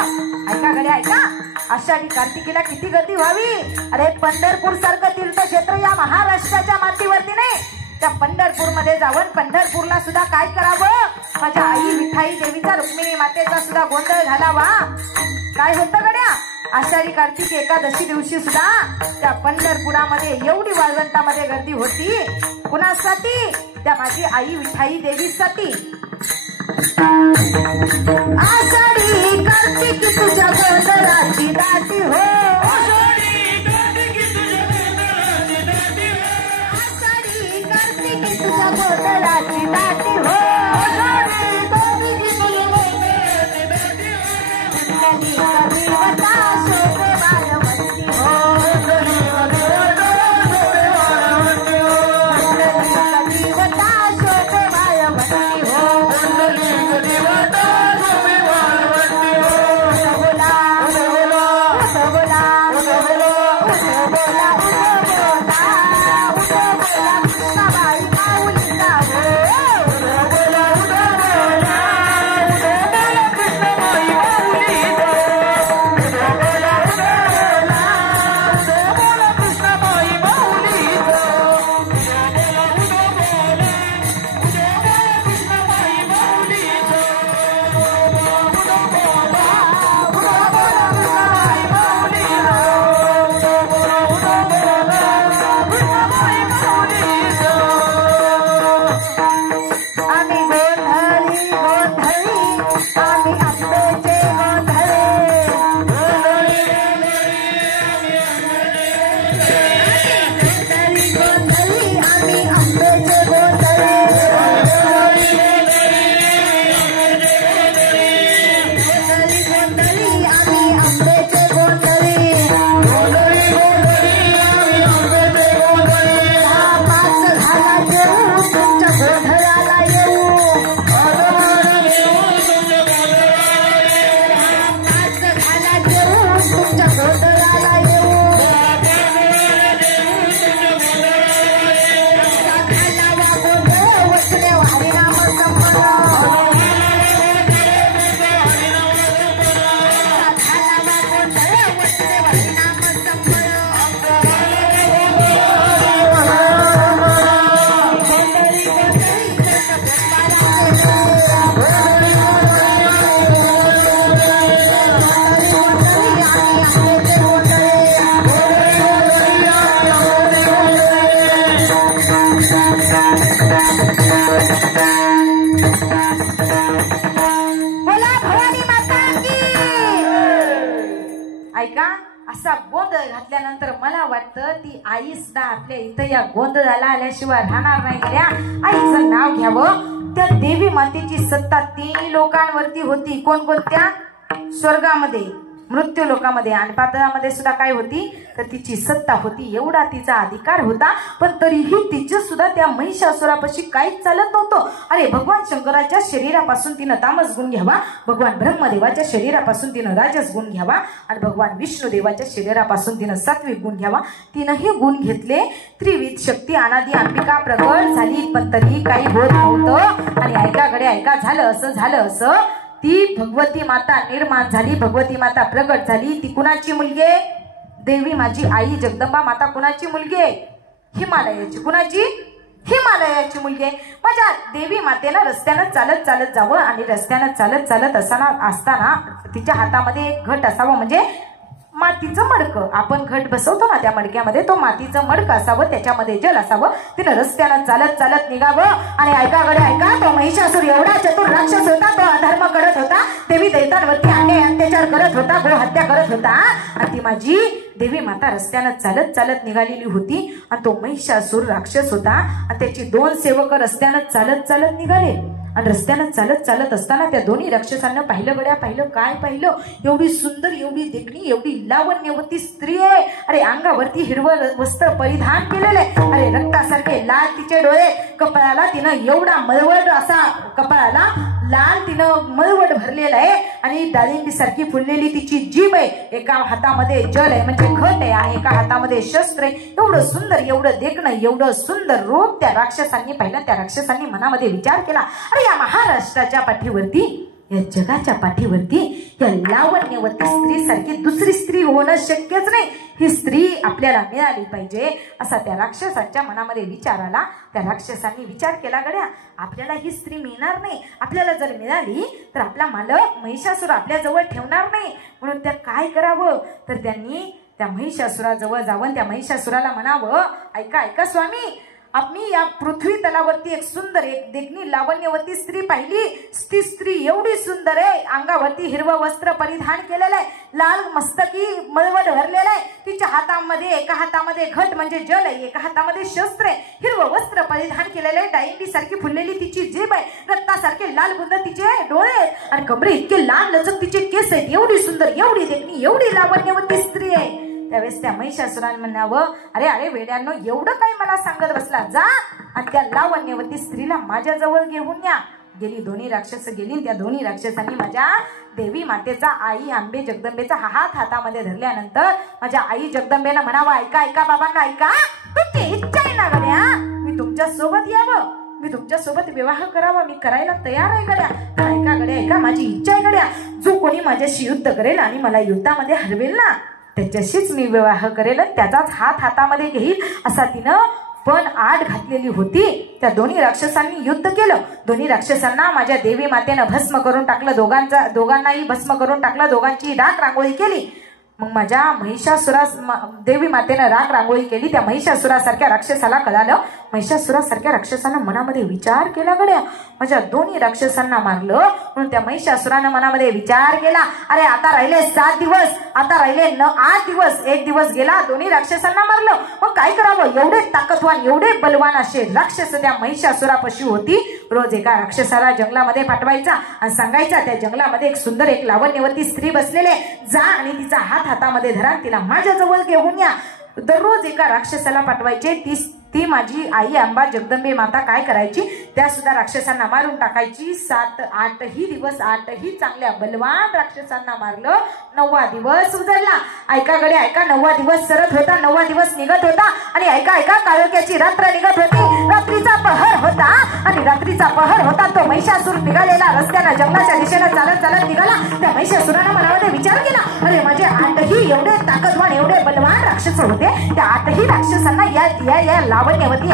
ऐका गड्या ऐका आषाढी कार्तिकीला किती गर्दी व्हावी। अरे पंढरपूर सारखं तीर्थक्षेत्र या महाराष्ट्राच्या मातीवरती नाही त्या पंढरपूर मध्ये जाऊन पंढरपूरला सुद्धा काय करावं माझ्या आई विठाई देवीचा रुक्मिणी मातेचा सुद्धा गोंधळ घालावा। काय होतं गड्या आषाढी कार्तिक एकादशी दिवशी सुद्धा त्या पंढरपुरामध्ये एवढी वाळवंटामध्ये गर्दी होती कुणासाठी त्या माझी आई विठाई देवीसाठी। आषाढी कार्तिक तुझ्या गोंधळाची दाटी हो आषाढी कार्तिक तुझ्या गोंधळाची दाटी हो ऐका असा गोंधळ घातल्यानंतर मला वाटतं ती आई सुद्धा आपल्या इथं या गोंधळाला आल्याशिवाय राहणार नाही गड्या। आईचं नाव घ्यावं। त्या देवी मातेची सत्ता 3 लोकांवरती होती कोणकोणत्या स्वर्गामध्ये मृत्यू लोकामध्ये आणि पाताळामध्ये सुद्धा काय होती तर तिची सत्ता होती एवढा तिचा अधिकार होता। पण तरीही तिचं सुद्धा त्या महिषासुरापाशी काहीच चालत नव्हतं। अरे भगवान शंकराच्या शरीरापासून तिनं तामस गुण घ्यावा, भगवान ब्रह्मदेवाच्या शरीरापासून तिनं राजस गुण घ्यावा आणि भगवान विष्णुदेवाच्या शरीरापासून तिनं सात्विक गुण घ्यावा। तिनं हे गुण घेतले। त्रिविध शक्ती अनादी अंबिका प्रगट झाली पण तरीही काही होत नव्हतं। आणि ऐका गडे ऐका झालं असं ती भगवती माता निर्माण झाली, भगवती माता प्रगट झाली। ती कुणाची मुलगी आहे? देवी माझी आई जगदंबा माता कुणाची मुलगी आहे? हिमालयाची। कुणाची? हिमालयाची मुलगी आहे। माझ्या देवी मातेला रस्त्यानं चालत जावं आणि रस्त्यानं चालत असताना तिच्या हातामध्ये एक घट असावं म्हणजे मातीचं मडकं, आपण घट बसवतो ना त्या मडक्यामध्ये, तो मातीचं मडकं असावं, त्याच्यामध्ये जल असावं. तिनं रस्त्यानं चालत चालत निघावं. आणि ऐका गडे ऐका, तो महिषासूर एवढा चतुर राक्षस होता, तो अधर्म करत होता, देवी देवतांवरती अन्याय अत्याचार करत होता, गो हत्या करत होता. आणि ती माझी देवी माता रस्त्यानं चालत चालत निघालेली होती. आणि तो महिषासूर राक्षस होता. आणि त्याची 2 सेवक रस्त्यानं चालत चालत निघाले. आणि रस्त्यानं चालत चालत असताना त्या दोन्ही राक्षसांना पाहिलं गड्या, पाहिलं काय पाहिलं, एवढी सुंदर, एवढी देखणी, एवढी लावण्यवती स्त्री आहे. अरे अंगावरती हिरवं वस्त्र परिधान केलेले, अरे रक्तासारखे लाल तिचे डोळे, कपाळाला तिनं एवढा मळवट असा, कपाळाला लाल तिनं मळवट भरलेला आहे. आणि डाळिंबी सारखी फुललेली तिची जीभ आहे. एका हातामध्ये जल आहे म्हणजे घट आहे, आणि एका हातामध्ये शस्त्र आहे. एवढं सुंदर, एवढं देखणं, एवढं सुंदर रूप त्या राक्षसांनी पाहिलं. त्या राक्षसांनी मनामध्ये विचार केला, अरे या महाराष्ट्राच्या पाठीवरती, या जगाच्या पाठीवरती या लावण्यवती स्त्री सारखी दुसरी स्त्री होणं शक्यच नाही. ही स्त्री आपल्याला मिळाली पाहिजे असा त्या राक्षसांच्या मनामध्ये विचार आला. त्या राक्षसांनी विचार केला, गड्या आपल्याला ही स्त्री मिळणार नाही, आपल्याला जर मिळाली तर आपला मालक महिषासूर आपल्या जवळ ठेवणार नाही. म्हणून त्या काय करावं, तर त्यांनी त्या महिषासुराजवळ जावं, त्या महिषासुराला म्हणावं, ऐका ऐका स्वामी, आम्ही या पृथ्वी तलावरती एक सुंदर, एक देखणी लावण्यवती स्त्री पाहिली. ती स्त्री एवढी सुंदर आहे, अंगावरती हिरवं वस्त्र परिधान केलेलं आहे, लाल मस्तकी मळवट भरलेलं आहे. तिच्या हातामध्ये, एका हातामध्ये घट म्हणजे जल आहे, एका हातामध्ये शस्त्र आहे, हिरवं वस्त्र परिधान केलेलं आहे, डाळिंबी सारखी फुललेली तिची जीभ आहे, रक्तासारखे लाल बुंद तिचे डोळे आहेत, आणि कमरे इतके लाल लचक तिचे केस आहेत. एवढी सुंदर, एवढी देखणी, एवढी लावण्यवती स्त्री आहे. त्यावेळेस त्या महिषासुराने म्हणावं, अरे अरे वेड्यांनो, एवढं काय मला सांगत बसला, जा आणि त्या लावण्यवती स्त्रीला माझ्याजवळ घेऊन या. गेली दोन्ही राक्षस गेली. त्या दोन्ही राक्षसांनी माझ्या देवी मातेचा, आई अंबे जगदंबेचा हात हातामध्ये धरल्यानंतर माझ्या आई जगदंबेनं म्हणावं, ऐका ऐका बाबांना, ऐका, तुमची इच्छा आहे ना गड्या, मी तुमच्या सोबत यावं, मी तुमच्या सोबत विवाह करावा, मी करायला तयार आहे गड्या. ऐका गड्या ऐका, माझी इच्छा आहे गड्या, जो कोणी माझ्याशी युद्ध करेल आणि मला युद्धामध्ये हरवेल ना, त्याच्याशीच मी विवाह करेल, त्याचाच हात हातामध्ये घेईल असा तिनं पण आड घातलेली होती. त्या दोन्ही राक्षसांनी युद्ध केलं. दोन्ही राक्षसांना माझ्या देवी मातेनं भस्म करून टाकलं, दोघांनाही भस्म करून टाकलं, दोघांची डाक रांगोळी केली. मग माझ्या देवी मातेनं राग रांगोळी केली. त्या महिषासुरासारख्या राक्षसाला कळालं. महिषासुरासारख्या राक्षसानं मनामध्ये विचार केला, गड्या माझ्या दोन्ही राक्षसांना मारलं. म्हणून त्या महिषासुरानं मनामध्ये विचार केला, अरे आता राहिले 7 दिवस, आता राहिले 8 दिवस, 1 दिवस गेला, दोन्ही राक्षसांना मारलं, मग काय करावं. एवढे ताकदवान, एवढे बलवान असे राक्षस त्या महिषासुरापाशी होती. रोज एका राक्षसाला जंगलामध्ये पाठवायचा आणि सांगायचा, त्या जंगलामध्ये एक सुंदर, एक लावण्यवती स्त्री बसलेले, जा आणि तिचा हात हातामध्ये धरा, तिला माझ्याजवळ घेऊन या. दररोज एका राक्षसाला पाठवायचे. ती माझी आई अंबा जगदंबे माता काय करायची, त्या सुद्धा राक्षसांना मारून टाकायची. 7-8ही दिवस, 8ही चांगल्या बलवान राक्षसांना मारलं. 9वा दिवस उजळला. ऐका गडे ऐका, 9वा दिवस सरत होता, 9वा दिवस निघत होता. आणि ऐका ऐका, काळोख्याची रात्र निघत होती, रात्रीचा पहर होता. आणि रात्रीचा पहर होता, तो महिषासूर निघालेला रस्त्यानं जंगलाच्या दिशेनं चालत चालत निघाला. त्या महिषासुरानं मनामध्ये विचार केला, अरे माझे 8ही एवढे ताकदवान, एवढे बलवान राक्षस होते, त्या 8ही राक्षसांना या लावण्यवती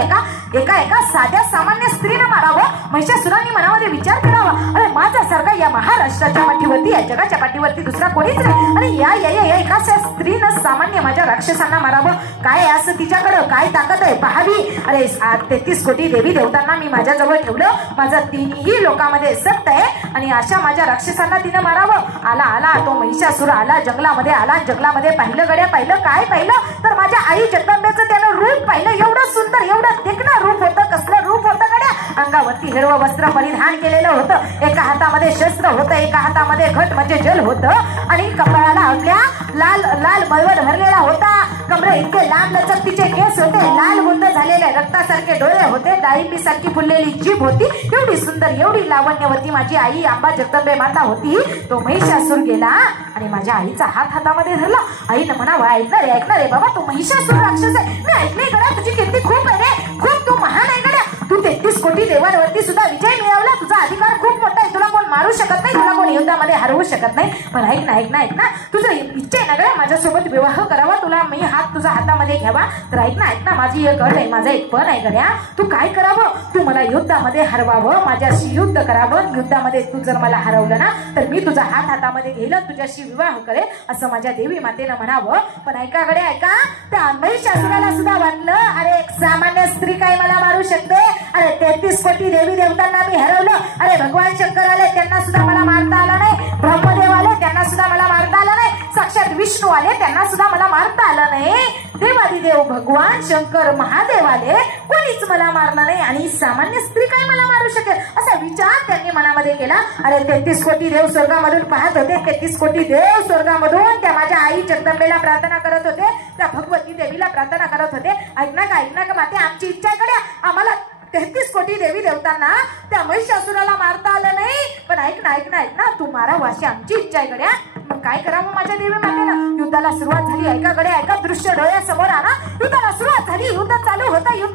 एका साध्या सामान्य स्त्रीनं मारावं. महिषासुरांनी मनामध्ये विचार करावा, अरे माझ्यासारखा या महाराष्ट्राच्या पाठीवरती, या जगाच्या पाठीवरती दुसरा कोणीच नाही, आणि या एका स्त्रीनं सामान्य माझ्या राक्षसांना मारावं. काय असं तिच्याकडं काय ताकद आहे पाहावी. अरे 33 कोटी देवी देवतांना मी माझ्याजवळ ठेवलं, माझा 3ही लोकांमध्ये सक्त आहे, आणि अशा माझ्या राक्षसांना तिनं मारावं. आला तो महिषासुर आला, जंगलामध्ये आला. जंगलामध्ये पाहिलं गड्या, पाहिलं काय पाहिलं, तर माझ्या आई जगदंबेचं त्यानं रूप पाहिलं. एवढं सुंदर, एवढं देखणं रूप होतं. कसलं रूप होतं गड्या, अंगावरती हिरवं वस्त्र परिधान केलेलं होतं, एका हातामध्ये शस्त्र होतं, एका हातामध्ये घट म्हणजे जल होतं, आणि कपाळाला आपल्या लाल लाल मळवट भरलेला होता. कमरे इतके लांब लचक तिचे केस होते, लाल बुंद झालेले रक्तासारखे डोळे होते, डाळिंबी सारखी फुललेली जीभ होती. एवढी सुंदर, एवढी लावण्यवती माझी आई अंबा जगदंबे माता होती. तो महिषासूर गेला आणि माझ्या आईचा हात हातामध्ये धरला. आईनं म्हणावं, ऐकणार रे बाबा, तो महिषासूर राक्षस आहे, मी ऐकले गड्या, तुझी कीर्ती खूप आहे रे, खूप तू महान आहे गड्या, तू 33 कोटी देवांवरती सुद्धा विजय मिळवला, तुझा अधिकार खूप मोठा आहे, तुला कोण मारू शकत नाही, तुला कोणी युद्धामध्ये हरवू शकत नाही. पण ऐक ना, ऐक ना, ऐक ना, तुझं इच्छा आहे ना गड्या माझ्यासोबत विवाह करावा, तुला मी तुझा हातामध्ये घ्यावा. तर ऐक ना, ऐक ना, माझी एक अट आहे, माझा एक पण आहे गड्या. तू काय करावं, तू मला युद्धामध्ये हरवावं, माझ्याशी युद्ध करावं. युद्धामध्ये तू जर मला हरवलं ना तर मी तुझा हातामध्ये घेईल, तुझ्याशी विवाह करेल असं माझ्या देवी मातेनं म्हणावं. पण ऐका गड्या, ऐका, त्या महिषासुराला सुद्धा वाटलं अरे एक सामान्य स्त्री काय मला मारू शकते, अरे 33 कोटी देवी देवतांना मी हरवलं, अरे भगवान शंकर आले त्यांना सुद्धा मला मारता आलं नाही, ब्रह्मदेव आले त्यांना सुद्धा मला मारता आलं नाही, साक्षात विष्णू आले त्यांना सुद्धा मला मारता आलं नाही, देवादिदेव भगवान शंकर महादेव आले कोणीच मला मारलं नाही, आणि सामान्य स्त्री काय मला मारू शकेल असा विचार त्यांनी मनामध्ये केला. अरे 33 कोटी देव स्वर्गामधून पाहत होते, 33 कोटी देव स्वर्गामधून त्या माझ्या आई जगदंबेला प्रार्थना करत होते, त्या भगवती देवीला प्रार्थना करत होते. ऐक ना का माते, आमची इच्छा आहे कडे, आम्हाला 33 कोटी देवी देवतांना त्या महिषासुराला मारता आलं नाही, पण ऐक ना, ऐक ना, ऐक ना, तू मारावं अशी आमची इच्छा आहे गड्या. मग काय करावं माझ्या देवी मातेनं. युद्धाला सुरुवात झाली. ऐका गड्या, ऐका, दृश्य डोळ्यासमोर आला. युद्धाला सुरुवात झाली, युद्ध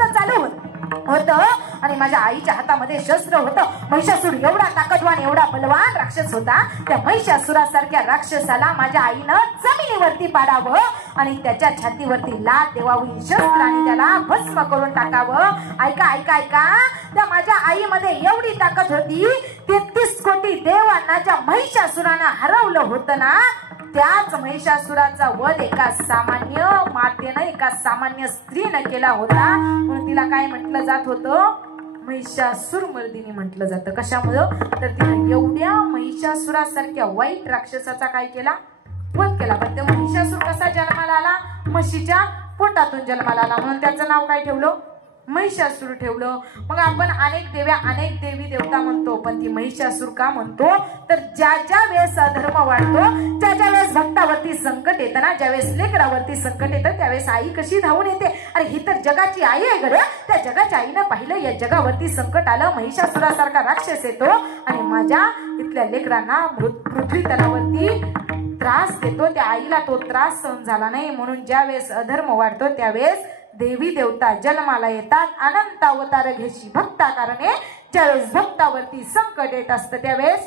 चालू होतं आणि माझ्या आईच्या हातामध्ये शस्त्र होतं. महिषासूर एवढा ताकदवान, एवढा बलवान राक्षस होता. त्या महिषासुरासारख्या राक्षसाला माझ्या आईनं जमिनीवरती पाडावं आणि त्याच्या छातीवरती लात देवावी शस्त्र आणि त्याला भस्म करून टाकावं. ऐका, ऐका, ऐका, त्या माझ्या आईमध्ये एवढी ताकद होती. 33 कोटी देवांना ज्या महिषासुरानं हरवलं होतं ना, त्याच महिषासुराचा वध एका सामान्य मातेनं, एका सामान्य स्त्रीनं केला होता. म्हणून तिला काय म्हटलं जात होतं, महिषासुर मर्दिनी म्हटलं जातं. कशामुळं, तर तिने एवढ्या महिषासुरासारख्या वाईट राक्षसाचा काय केला, वध केला. पण ते महिषासुर कसा जन्माला आला, म्हशीच्या पोटातून जन्माला आला, म्हणून त्याचं नाव काय ठेवलं, महिषासूर ठेवलं. मग आपण अनेक देव्या, अनेक देवी देवता म्हणतो, पण ती महिषासूर का म्हणतो, तर ज्या ज्या वेळेस अधर्म वाढतो, ज्या ज्या वेळेस भक्तावरती संकट येतं ना, ज्यावेळेस लेकरावरती संकट येतं, त्यावेळेस आई कशी धावून येते. अरे ही तर जगाची आई आहे गड्या. त्या जगाच्या आईनं पाहिलं या जगावरती संकट आलं, महिषासुरासारखा राक्षस येतो आणि माझ्या इथल्या लेकरांना पृथ्वी तलावरती त्रास देतो. त्या आईला तो त्रास सहन झाला नाही, म्हणून ज्या वेळेस अधर्म वाढतो त्यावेळेस देवी देवता जन्माला येतात. अनंत अवतार घेशी भक्ता कारणे. ज्यावेळेस भक्तावरती संकट येत असतं त्यावेळेस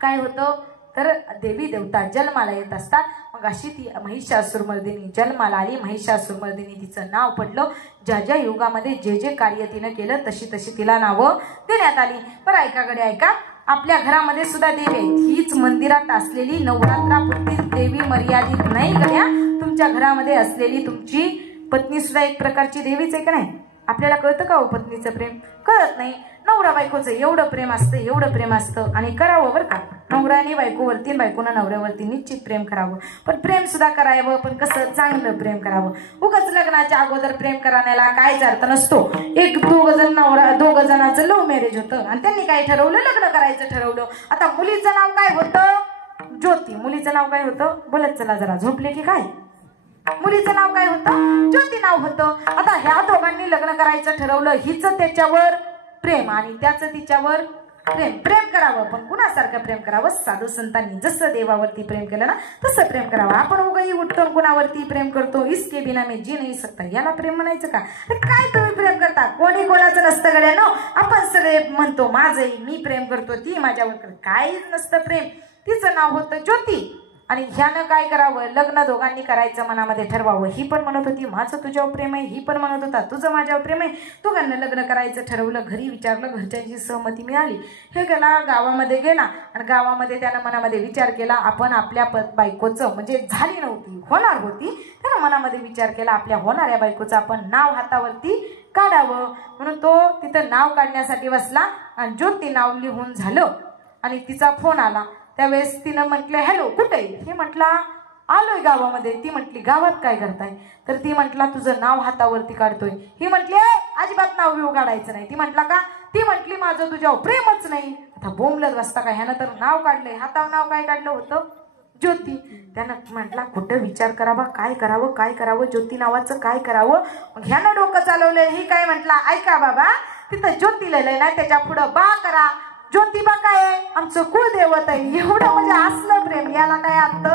काय होतं, तर देवी देवता जन्माला येत असतात. मग अशी ती महिषासुरमर्दिनी जन्माला आली. महिषासुरमर्दिनी तिचं नाव पडलं. ज्या ज्या युगामध्ये जे जे कार्य तिनं केलं तशी तशी तिला नावं देण्यात आली. बरं ऐका गडे, ऐका, आपल्या घरामध्ये सुद्धा देवी आहेत. हीच मंदिरात असलेली नवरात्रापुरती देवी मर्यादित नाही गड्या. तुमच्या घरामध्ये असलेली तुमची पत्नी सुद्धा एक प्रकारची देवीच आहे का नाही. आपल्याला कळतं का हो पत्नीचं प्रेम, कळत नाही. नवरा बायकोचं एवढं प्रेम असतं, एवढं प्रेम असतं, आणि करावं बरं का. नवऱ्याने बायकोवरती, बायकोनं नवऱ्यावरती निश्चित प्रेम करावं. पण प्रेम सुद्धा करावं, पण कसं, चांगलं प्रेम करावं. उगाच लग्नाच्या अगोदर प्रेम करण्याला काहीच अर्थ नसतो. दोघ जणांचं लव्ह मॅरेज होतं आणि त्यांनी काय ठरवलं, लग्न करायचं ठरवलं. आता मुलीचं नाव काय होतं, ज्योती. मुलीचं नाव काय होतं, बोलत चला जरा, झोपले की काय. मुलीचं नाव काय होतं, ज्योती नाव होतं. आता ह्या दोघांनी लग्न करायचं ठरवलं. हिचं त्याच्यावर प्रेम आणि त्याचं तिच्यावर प्रेम. प्रेम करावं, पण कुणासारखं प्रेम करावं, साधू संतांनी जसं देवावरती प्रेम केलं ना तसं प्रेम करावं. आपण उगाही उठतो कुणावरती प्रेम करतो, इसके बिना में जी नाही सकता, याला प्रेम म्हणायचं का. काय तुम्ही प्रेम करता, कोणी कोणाचं नसतं गड्यानो. आपण सगळे म्हणतो माझंही, मी प्रेम करतो, ती माझ्यावर, काहीच नसतं प्रेम. तिचं नाव होतं ज्योती. आणि ह्यानं काय करावं, लग्न दोघांनी करायचं मनामध्ये ठरवावं. ही पण म्हणत होती माझं तुझ्यावर प्रेम आहे, ही पण म्हणत होता तुझं माझ्यावर प्रेम आहे. दोघांना लग्न करायचं ठरवलं. घरी विचारलं, घरच्यांची सहमती मिळाली. हे गेला गावामध्ये गेला आणि गावामध्ये त्यानं मनामध्ये विचार केला, आपण आपल्या बायकोचं, म्हणजे झाली नव्हती, होणार होती, त्यानं मनामध्ये विचार केला आपल्या होणाऱ्या बायकोचं आपण नाव हातावरती काढावं. म्हणून तो तिथं नाव काढण्यासाठी बसला आणि ज्योती नाव लिहून झालं आणि तिचा फोन आला. त्यावेळेस तिनं म्हटलं हॅलो कुठे. हे म्हटला आलोय गावामध्ये. ती म्हटली गावात काय करताय. तर ती म्हटला तुझं नाव हातावरती काढतोय. ही म्हटली अजिबात नाव बिव काढायचं नाही. ती म्हटला का. ती म्हटली माझं तुझ्यावर प्रेमच नाही. आता बोंबलत बसता का, ह्यानं तर नाव काढलंय, हातावर नाव काय काढलं होतं, ज्योती. त्यानं म्हटला कुठं विचार करावा, काय करावं, काय करावं, ज्योती नावाचं काय करावं. मग ह्यानं डोकं चालवलंय. ही काय म्हटला, ऐका बाबा, तिथं ज्योती लिहिलंय ना, त्याच्या पुढं बा करा. ज्योतिबा काय आहे, आमचं कुळदैवत आहे. एवढं म्हणजे असलं प्रेम, याला काय अर्थ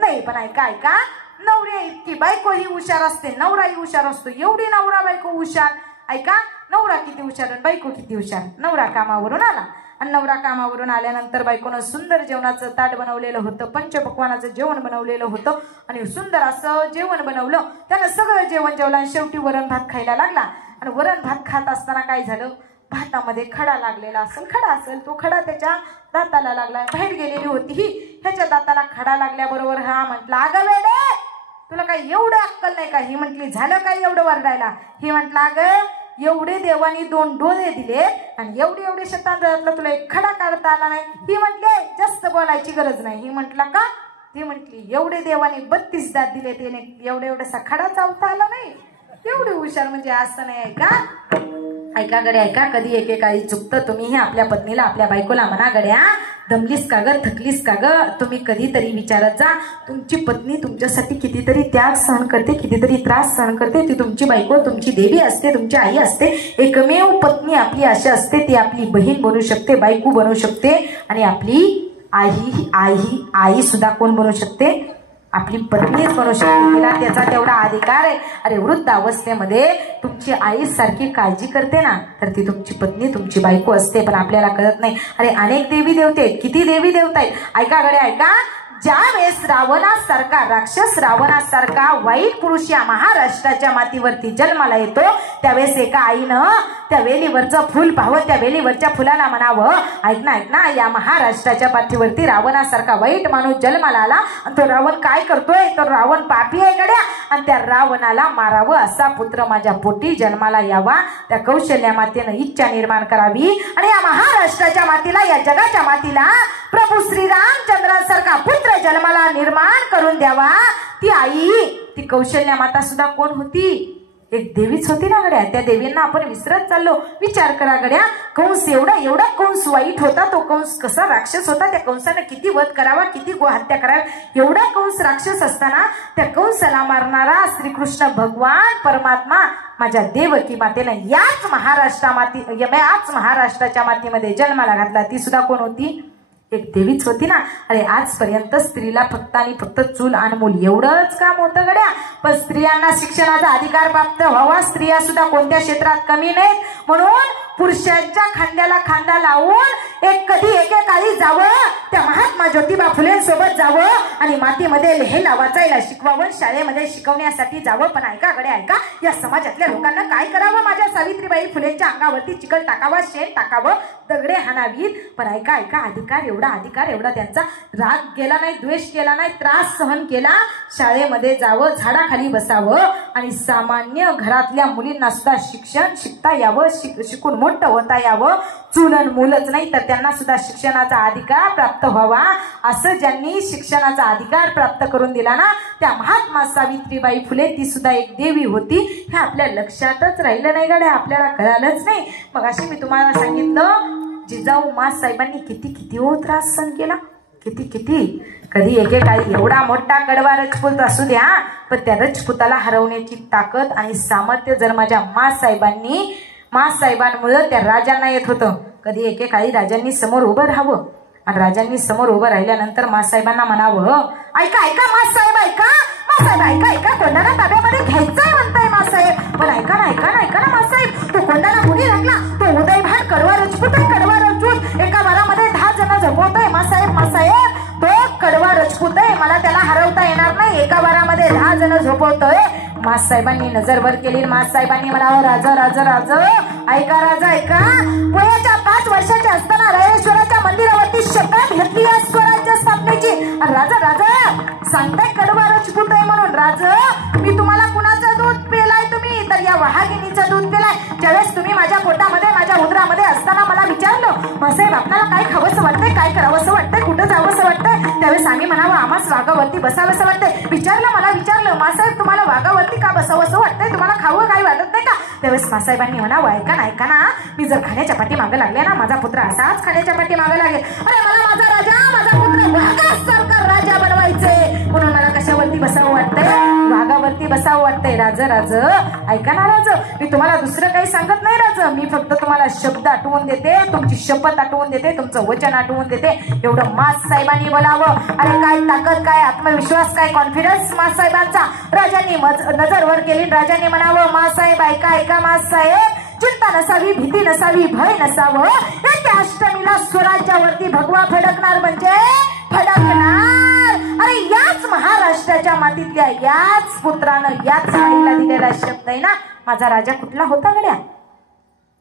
नाही. पण ऐका, ऐका, नवऱ्या इतकी बायको ही हुशार असते, नवराही हुशार असतो. एवढी नवरा बायको हुशार. ऐका, नवरा किती हुशार आणि बायको किती हुशार. नवरा कामावरून आला आणि नवरा कामावरून आल्यानंतर बायकोनं सुंदर जेवणाचं ताट बनवलेलं होतं, पंचपक्वानाचं जेवण बनवलेलं होतं आणि सुंदर असं जेवण बनवलं. त्यानं सगळं जेवण जेवलं आणि शेवटी वरण भात खायला लागला. आणि वरण भात खात असताना काय झालं, भातामध्ये खडा लागलेला असेल, तो खडा त्याच्या दाताला लागला. बाहेर गेलेली होती ही, ह्याच्या दाताला खडा लागल्याबरोबर हा म्हटला, अगं वेडे, तुला काही एवढं अक्कल नाही का? ही म्हटली, झालं काय एवढं वरडायला? ही म्हटलं, अगं एवढे देवानी 2 डोळे दिले आणि एवढे शतांतरातला तुला एक खडा काढता आला नाही. ही म्हटली, जास्त बोलायची गरज नाही. ही म्हटला, का? ती म्हटली, एवढे देवाने 32 दात दिले, त्याने एवढा खडा चावता आला नाही. एवढी हुशार म्हणजे असं नाही आहे का? ऐका गड्या, ऐका, कधी एकेकाळी चुकतं. तुम्हीही आपल्या पत्नीला, आपल्या बायकोला म्हणा, गड्या दमलीस का ग, थकलीस का ग? तुम्ही कधीतरी विचारत जा, तुमची पत्नी तुमच्यासाठी कितीतरी त्याग सहन करते, कितीतरी त्रास सहन करते. ती तुमची बायको तुमची देवी असते, तुमची आई असते. एकमेव पत्नी आपली अशी असते, ती आपली बहीण बनू शकते, बायको बनू शकते आणि आपली आई सुद्धा कोण बनू शकते? आपली पत्नीच बनू शकते. तिला त्याचा तेवढा अधिकार आहे. अरे वृद्ध अवस्थेमध्ये तुमची आई सारखी काळजी करते ना, तर ती तुमची पत्नी, तुमची बायको असते. पण आपल्याला कळत नाही. अरे अनेक देवी देवते, किती देवी देवता आहेत. ऐका गड्या, ऐका, ज्या वेळेस रावणासारखा राक्षस, रावणासारखा वाईट पुरुष या महाराष्ट्राच्या मातीवरती जन्माला येतो, त्यावेळेस एका आईनं त्या वेलीवरचं फुल पाहावं, त्या वेलीवरच्या फुलाला म्हणावं, ऐक ना, या महाराष्ट्राच्या पाठीवरती रावणासारखा वाईट माणूस जन्माला आला आणि तो रावण काय करतोय? तो रावण पापी आहे गड्या, आणि त्या रावणाला मारावं, असा पुत्र माझ्या पोटी जन्माला यावा. त्या कौशल्या मातेनं इच्छा निर्माण करावी आणि या महाराष्ट्राच्या मातीला, या जगाच्या मातीला प्रभू श्रीरामचंद्रांसारखा पुत्र जन्माला निर्माण करून द्यावा. ती आई, ती कौशल्या माता सुद्धा कोण होती? एक देवीच होती ना गड्या. त्या देवींना आपण विसरत चाललो. विचार करा गड्या, कंस एवढा कंस वाईट होता. तो कंस कसा राक्षस होता. त्या कंसाने किती वध करावा, किती गोहत्या करावी. एवढा कंस राक्षस असताना त्या कंसाला मारणारा श्रीकृष्ण भगवान परमात्मा माझ्या देवकी मातेनं याच महाराष्ट्राच्या मातीमध्ये जन्माला घातला. ती सुद्धा कोण होती? एक देवीच होती ना. अरे आजपर्यंत स्त्रीला फक्त आणि फक्त चूल आणि मूल एवढंच काम होतं गड्या. पण स्त्रियांना शिक्षणाचा अधिकार प्राप्त व्हावा. स्त्रिया सुद्धा कोणत्या क्षेत्रात कमी नाहीत. म्हणून पुरुषांच्या खांद्याला खांदा लावून एकेकाळी जावं, त्या महात्मा ज्योतिबा फुलेंसोबत जावं आणि मातीमध्ये लिहायला वाचायला शिकवावं, शाळेमध्ये शिकवण्यासाठी जावं. पण ऐका गड्या, ऐका, या समाजातल्या लोकांना काय करावं? माझ्या सावित्रीबाई फुलेंच्या अंगावरती चिखल टाकावा, शेण टाकावं, दगडे हाणावीत. पण ऐका, अधिकार एवढा त्यांचा राग गेला नाही, द्वेष केला नाही, त्रास सहन केला. शाळेमध्ये जावं, झाडाखाली बसावं आणि सामान्य घरातल्या मुलींना सुद्धा शिक्षण शिकता यावं, शिकून मोठं होता यावं. चूलन मूलच नाही तर त्यांना सुद्धा शिक्षणाचा अधिकार प्राप्त व्हावा. असं ज्यांनी शिक्षणाचा अधिकार प्राप्त करून दिला ना, त्या महात्मा सावित्रीबाई फुले, ती सुद्धा एक देवी होती. हे आपल्या लक्षातच राहिलं नाही गड्या, आपल्याला कळालंच नाही. मग अशी मी तुम्हाला सांगितलं, जिजाऊ माँसाहेबांनी किती त्रास सहन केला, किती. कधी एकेकाळी एवढा मोठा कडवा राजपूत असू द्या, पण त्या राजपुताला हरवण्याची ताकद आणि सामर्थ्य जर माझ्या माँसाहेबांमुळे त्या राजांना येत होतं. कधी एकेकाळी राजांनी समोर उभं राहावं आणि राजांनी समोर उभं राहिल्यानंतर माँसाहेबांना म्हणावं, ऐका माँसाहेब, ऐका, कोंडाणा ताब्यामध्ये घ्यायचा म्हणताय माँसाहेब. पण ऐका ना माँसाहेब, तो कोंडाणा मुली लागला, तो उदयभान कडवा राजपूत एका वारामध्ये 10 जण झोपवतोय. माँसाहेब, तो कडवा राजपूत आहे, मला त्याला हरवता येणार नाही. एका वारामध्ये 10 जण झोपवतोय. माँसाहेबांनी नजर वर केली. माँसाहेबांनी म्हणावं, राजा, ऐका राजा, ऐका. वयाच्या 5 वर्षाच्या असताना रायरेश्वराच्या मंदिरावरती शपथ घेतली या स्वराज्य स्थापनेची. आणि राजा सांगताय कडवा राजपूत आहे म्हणून. राजा, मी तुम्हाला कुणाचं दूध पेलाय? तुम्ही तर या वहागिनीचं दूध पेलाय. ज्यावेळेस तुम्ही माझ्या पोटामध्ये, माझ्या उदरामध्ये असताना मला विचारलं, माँसाहेब आपल्याला काय खावंसं वाटतंय, काय करावंसं वाटतंय, कुठं जावंसं वाटतंय? त्यावेळेस आम्ही म्हणावं, आम्हाला वाघावरती बसावंसं वाटतंय. मला विचारलं, माँसाहेब तुम्हाला वाघावरती का बसावंसं वाटतंय? तुम्हाला खावं काही वाटत नाही का? त्यावेळेस माँसाहेबांनी म्हणावं, ऐका ना, मी जर खाण्याच्या पाठी मागं लागले ना, माझा पुत्र असाच खाण्याच्या पाठी मागं लागेल. अरे मला माझा राजा, माझा पुत्र वाघासारखा राजा बनवायचंय, म्हणून मला कशावरती बसावं वाटतंय? वाघावरती बसावं वाटतंय. राज, ऐका ना राज, मी तुम्हाला दुसरं काही सांगत नाही राज. मी फक्त तुम्हाला शब्द आठवून देते, तुमची शपथ आठवून देते, तुमचं वचन आठवून देते. एवढं माँसाहेबांनी बोलावं. अरे काय ताकद, काय आत्मविश्वास, काय कॉन्फिडन्स माँसाहेबांचा. राजांनी नजर वर केली. राजांनी म्हणावं, माँसाहेब ऐका माँसाहेब, चिंता नसावी, भीती नसावी, भय नसावं. त्या अष्टमीला स्वराज्यावरती भगवा फडकणार म्हणजे फडकणार. अरे याच महाराष्ट्राच्या मातीतल्या याच पुत्रानं याच आईला दिलेला शब्द आहे ना. माझा राजा कुठला होता गड्या?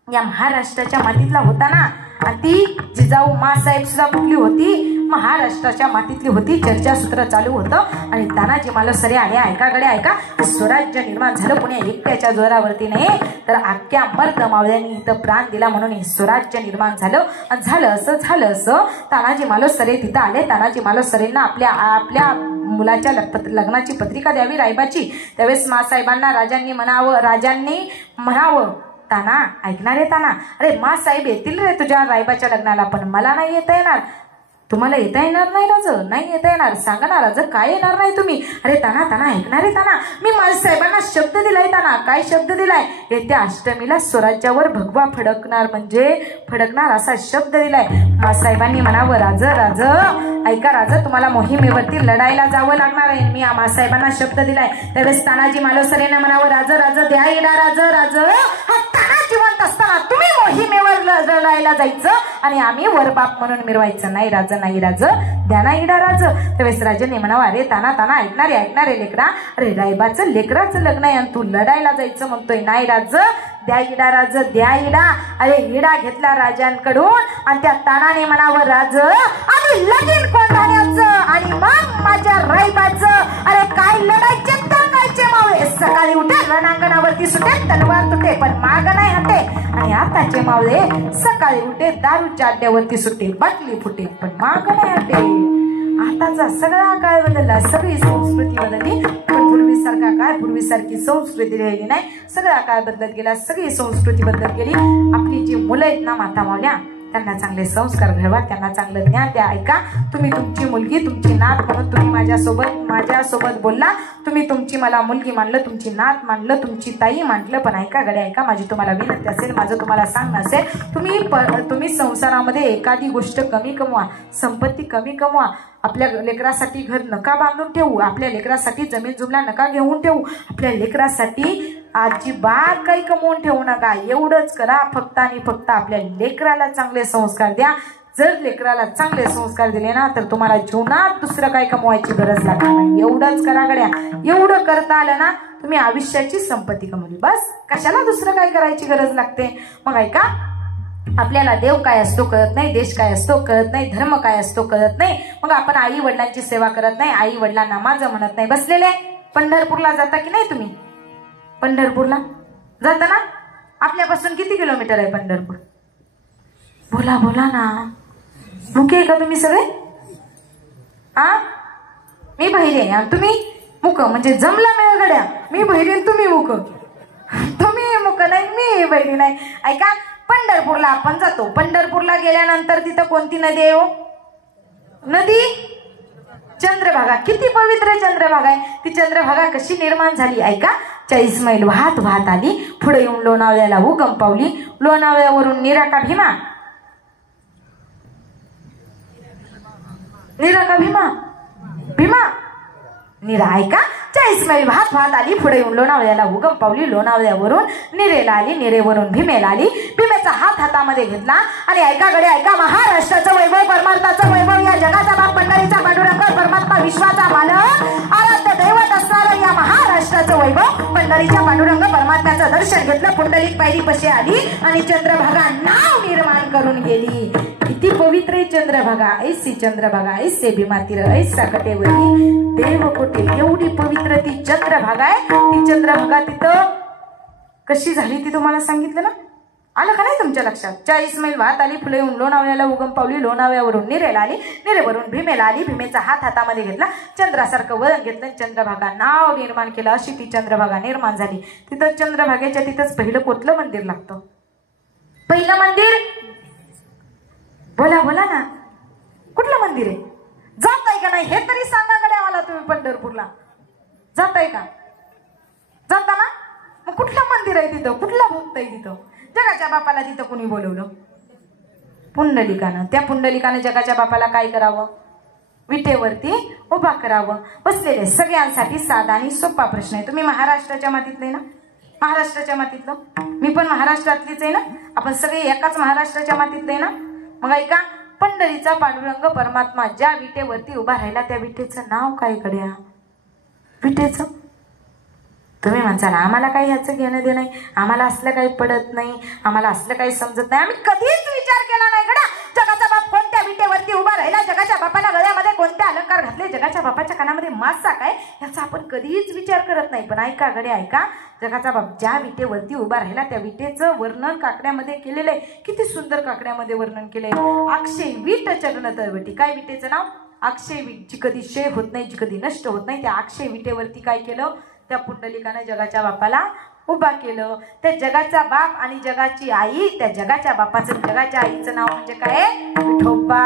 या महाराष्ट्राच्या मातीतला होता ना. आणि ती जिजाऊ मासाहेब सुद्धा कुठली होती? महाराष्ट्राच्या मातीतली होती. चर्चासूत्र चालू होतं आणि तानाजी मालुसरे आले. ऐका गड्या ऐका, स्वराज्य निर्माण झालं पुणे एकट्याच्या जोरावरती नाही तर अख्ख्या मर्द मावळ्यांनी इथं प्राण दिला म्हणून हे स्वराज्य निर्माण झालं. आणि झालं असं तानाजी मालुसरे तिथं आले. तानाजी मालुसरेंना आपल्या मुलाच्या लग्नाची पत्रिका द्यावी रायबाची. त्यावेळेस मासाहेबांना राजांनी म्हणावं ताना, ऐकणार आहे ताना? अरे मासाहेब येतील रे तुझ्या रायबाच्या लग्नाला, पण मला नाही येता येणार. तुम्हाला येता येणार नाही राज? नाही येता येणार. सांगा ना राज, काय येणार नाही तुम्ही? अरे ताना ऐकणार आहे ताना? मी मासाहेबांना शब्द दिलाय ताना. काय शब्द दिलाय? येत्या अष्टमीला स्वराज्यावर भगवा फडकणार म्हणजे फडकणार असा शब्द दिलाय. मासाहेबांनी म्हणावं राज ऐका राज, तुम्हाला मोहिमेवरती लढायला जावं लागणार आहे. मी मासाहेबांना शब्द दिलाय. त्यावेळेस तानाजी मालुसरेने म्हणावं राज द्या येडा राज. ताना जिवंत असताना तुम्ही मोहिमेवर लढायला जायचं आणि आम्ही वरबाप म्हणून मिरवायचं. नाही राज द्या ना इडा राज. त्यावेळेस राजाने म्हणावं अरे ताना ऐकणारे लेकरा, अरे रायबाचं लेकराचं लग्न आहे आणि तू लढायला जायचं म्हणतोय. नाही राज द्या इडा राज द्या इडा. अरे इडा घेतला राजांकडून आणि त्या तानाने म्हणावं राज आणि लगीन कोंढाण्याचं आणि मग माझ्या रायबाचं. अरे काय लढायचे टाकायचे मावळे. सकाळी उठे रणांगणावरती सुटे तलवार तुटे पण माग नाही हटे. आणि आताचे मावळे सकाळी उठे दारूच्या अड्ड्यावरती सुटे बाटली फुटे पण माग नाही हटे. आताचा सगळा काळ बदलला, सगळी संस्कृती बदलली, पण पूर्वीसारखी संस्कृती राहिली नाही. सगळा काळ बदलत गेला, सगळी संस्कृती बदलत गेली. आपली जी मुलं आहेत ना माता मावल्या, त्यांना चांगले संस्कार घडवा, त्यांना चांगलं ज्ञान द्या. ऐका, तुम्ही तुमची मुलगी तुमची नात म्हणून तुम्ही माझ्यासोबत बोलला. तुम्ही तुमची मला मुलगी मानलं, तुमची नात मानलं, तुमची ताई मानलं. पण ऐका गड्या ऐका, माझी तुम्हाला विनंती असेल, माझं तुम्हाला सांगणं असेल, तुम्ही संसारामध्ये एखादी गोष्ट कमी कमवा, संपत्ती कमी कमवा. आपल्या लेकरासाठी घर नका बांधून ठेवू, आपल्या लेकरासाठी जमीन जुमला नका घेऊन ठेवू, आपल्या लेकरासाठी अजिबात काही कमवून ठेवू नका. एवढंच करा फक्त आणि फक्त आपल्या लेकराला चांगले संस्कार द्या. जर लेकराला चांगले संस्कार दिले ना तर तुम्हाला जीवनात दुसरं काही कमवायची गरज लागणार नाही. एवढंच करा गड्या. एवढं करता आलं ना तुम्ही आयुष्याची संपत्ती कमवली. बस, कशाला दुसरं काय करायची गरज लागते. मग ऐका, आपल्याला देव काय असतो कळत नाही, देश काय असतो कळत नाही, धर्म काय असतो कळत नाही. मग आपण आई वडिलांची सेवा करत नाही, आई वडिलांना माझं म्हणत नाही. बसलेले पंढरपूरला जाता की नाही तुम्ही? पंढरपूरला जाता ना? आपल्यापासून किती किलोमीटर आहे पंढरपूर? बोला ना. मुके आहे का तुम्ही सगळे? मी बहिरी आहे, तुम्ही मुक, म्हणजे जमला मिळ गड्या. मी बहिरी तुम्ही मुक. तुम्ही मुक नाही, मी बहिरी नाही. ऐका, पंढरपूरला आपण जातो. पंढरपूरला गेल्यानंतर तिथं कोणती नदी आहे? नदी चंद्रभागा. किती पवित्र चंद्रभागा आहे. ती चंद्रभागा कशी निर्माण झाली? ऐका, 40 मैल वाहत आली, पुढे येऊन लोणावळ्याला उगम पावली. लोणावळ्यावरून निरा का भीमा? निरा. ऐका, 40 मैल वाहत आली, पुढे येऊन लोणावळ्याला उगम पावली. लोणावळ्यावरून निरेला आली, निरेवरून भीमेला आली. भीमेचा हात हातामध्ये घेतला आणि ऐका गडे ऐका, महाराष्ट्राचं वैभव, परमार्थाचं वैभव, या जगाचा बाप पंढरीचा पांडुरंग, परमात्मा विश्वाचा मालक, आराध्य दैवत असणारं या महाराष्ट्राचं वैभव, पंढरीच्या पांडुरंग परमात्म्याचं दर्शन घेतलं. पुंडलिक पायरीपाशी आली आणि चंद्रभागा नाव निर्माण करून गेली. किती पवित्र आहे चंद्रभागा. ऐसी चंद्रभागा, ऐसे भीमातीर, ऐसा कटेवरी देव कोटे. एवढी पवित्र ती चंद्रभागा आहे. ती चंद्रभागा तिथं कशी झाली ती तुम्हाला सांगितलं ना? आलं का नाही तुमच्या लक्षात? 40 मैल वाहत आली, फुले येऊन लोणावळ्याला उगम पावली. लोणावळ्यावरून निरेला आली, निरेवरून भीमेला आली. भीमेचा हात हातामध्ये घेतला, चंद्रासारखं वळण घेतलं, चंद्रभागा नाव निर्माण केलं. अशी ती चंद्रभागा निर्माण झाली. तिथं चंद्रभागेच्या तिथंच पहिलं कोणतं मंदिर लागतं? पहिलं मंदिर बोला ना, कुठलं मंदिर आहे? जाताय का नाही हे तरी सांगा गड्या मला. तुम्ही पंढरपूरला जाताय का? जाता ना? मग कुठलं मंदिर आहे तिथं? कुठला भक्त आहे तिथं? जगाच्या बापाला तिथं कुणी बोलवलं? पुंडलिकानं. त्या पुंडलिकानं जगाच्या बापाला काय करावं? विटेवरती उभा करावं. बसलेले सगळ्यांसाठी साधा आणि सोपा प्रश्न आहे. तुम्ही महाराष्ट्राच्या मातीतले ना? महाराष्ट्राच्या मातीतलं. मी पण महाराष्ट्रातलीच आहे ना? आपण सगळे एकाच महाराष्ट्राच्या मातीतले ना? मग ऐका, पंढरीचा पांडुरंग परमात्मा ज्या विटेवरती उभा राहिला त्या विटेचं नाव काय गड्या? विटेचं? तुम्ही म्हणसाल आम्हाला काही ह्याचं घेणं देणं नाही, आम्हाला असलं काही पडत नाही, आम्हाला असलं काही समजत नाही, आम्ही कधीच विचार केला नाही गड्या. जगाचा बाप कोणत्या विटेवरती उभा राहिला, जगाच्या बापाला गळ्यामध्ये कोणते अलंकार घातले, जगाच्या बापाच्या कानामध्ये मासा काय, याचा आपण कधीच विचार करत नाही. पण ऐका गड्या ऐका, जगाचा बाप ज्या विटेवरती उभा राहिला त्या विटेचं वर्णन काकड्यामध्ये केलेलं आहे. किती सुंदर काकड्यामध्ये वर्णन केलंय. अक्षय वीट चरण तळवटी. काय विटेचं नाव? अक्षय वीट. जी कधी क्षय होत नाही, जी कधी नष्ट होत नाही, त्या अक्षय विटेवरती काय केलं? त्या पुंडलिकाने जगाच्या बापाला उभा केलं. त्या जगाचा बाप आणि जगाची आई, त्या जगाच्या बापाचं जगाच्या आईचं नाव म्हणजे काय? विठोबा.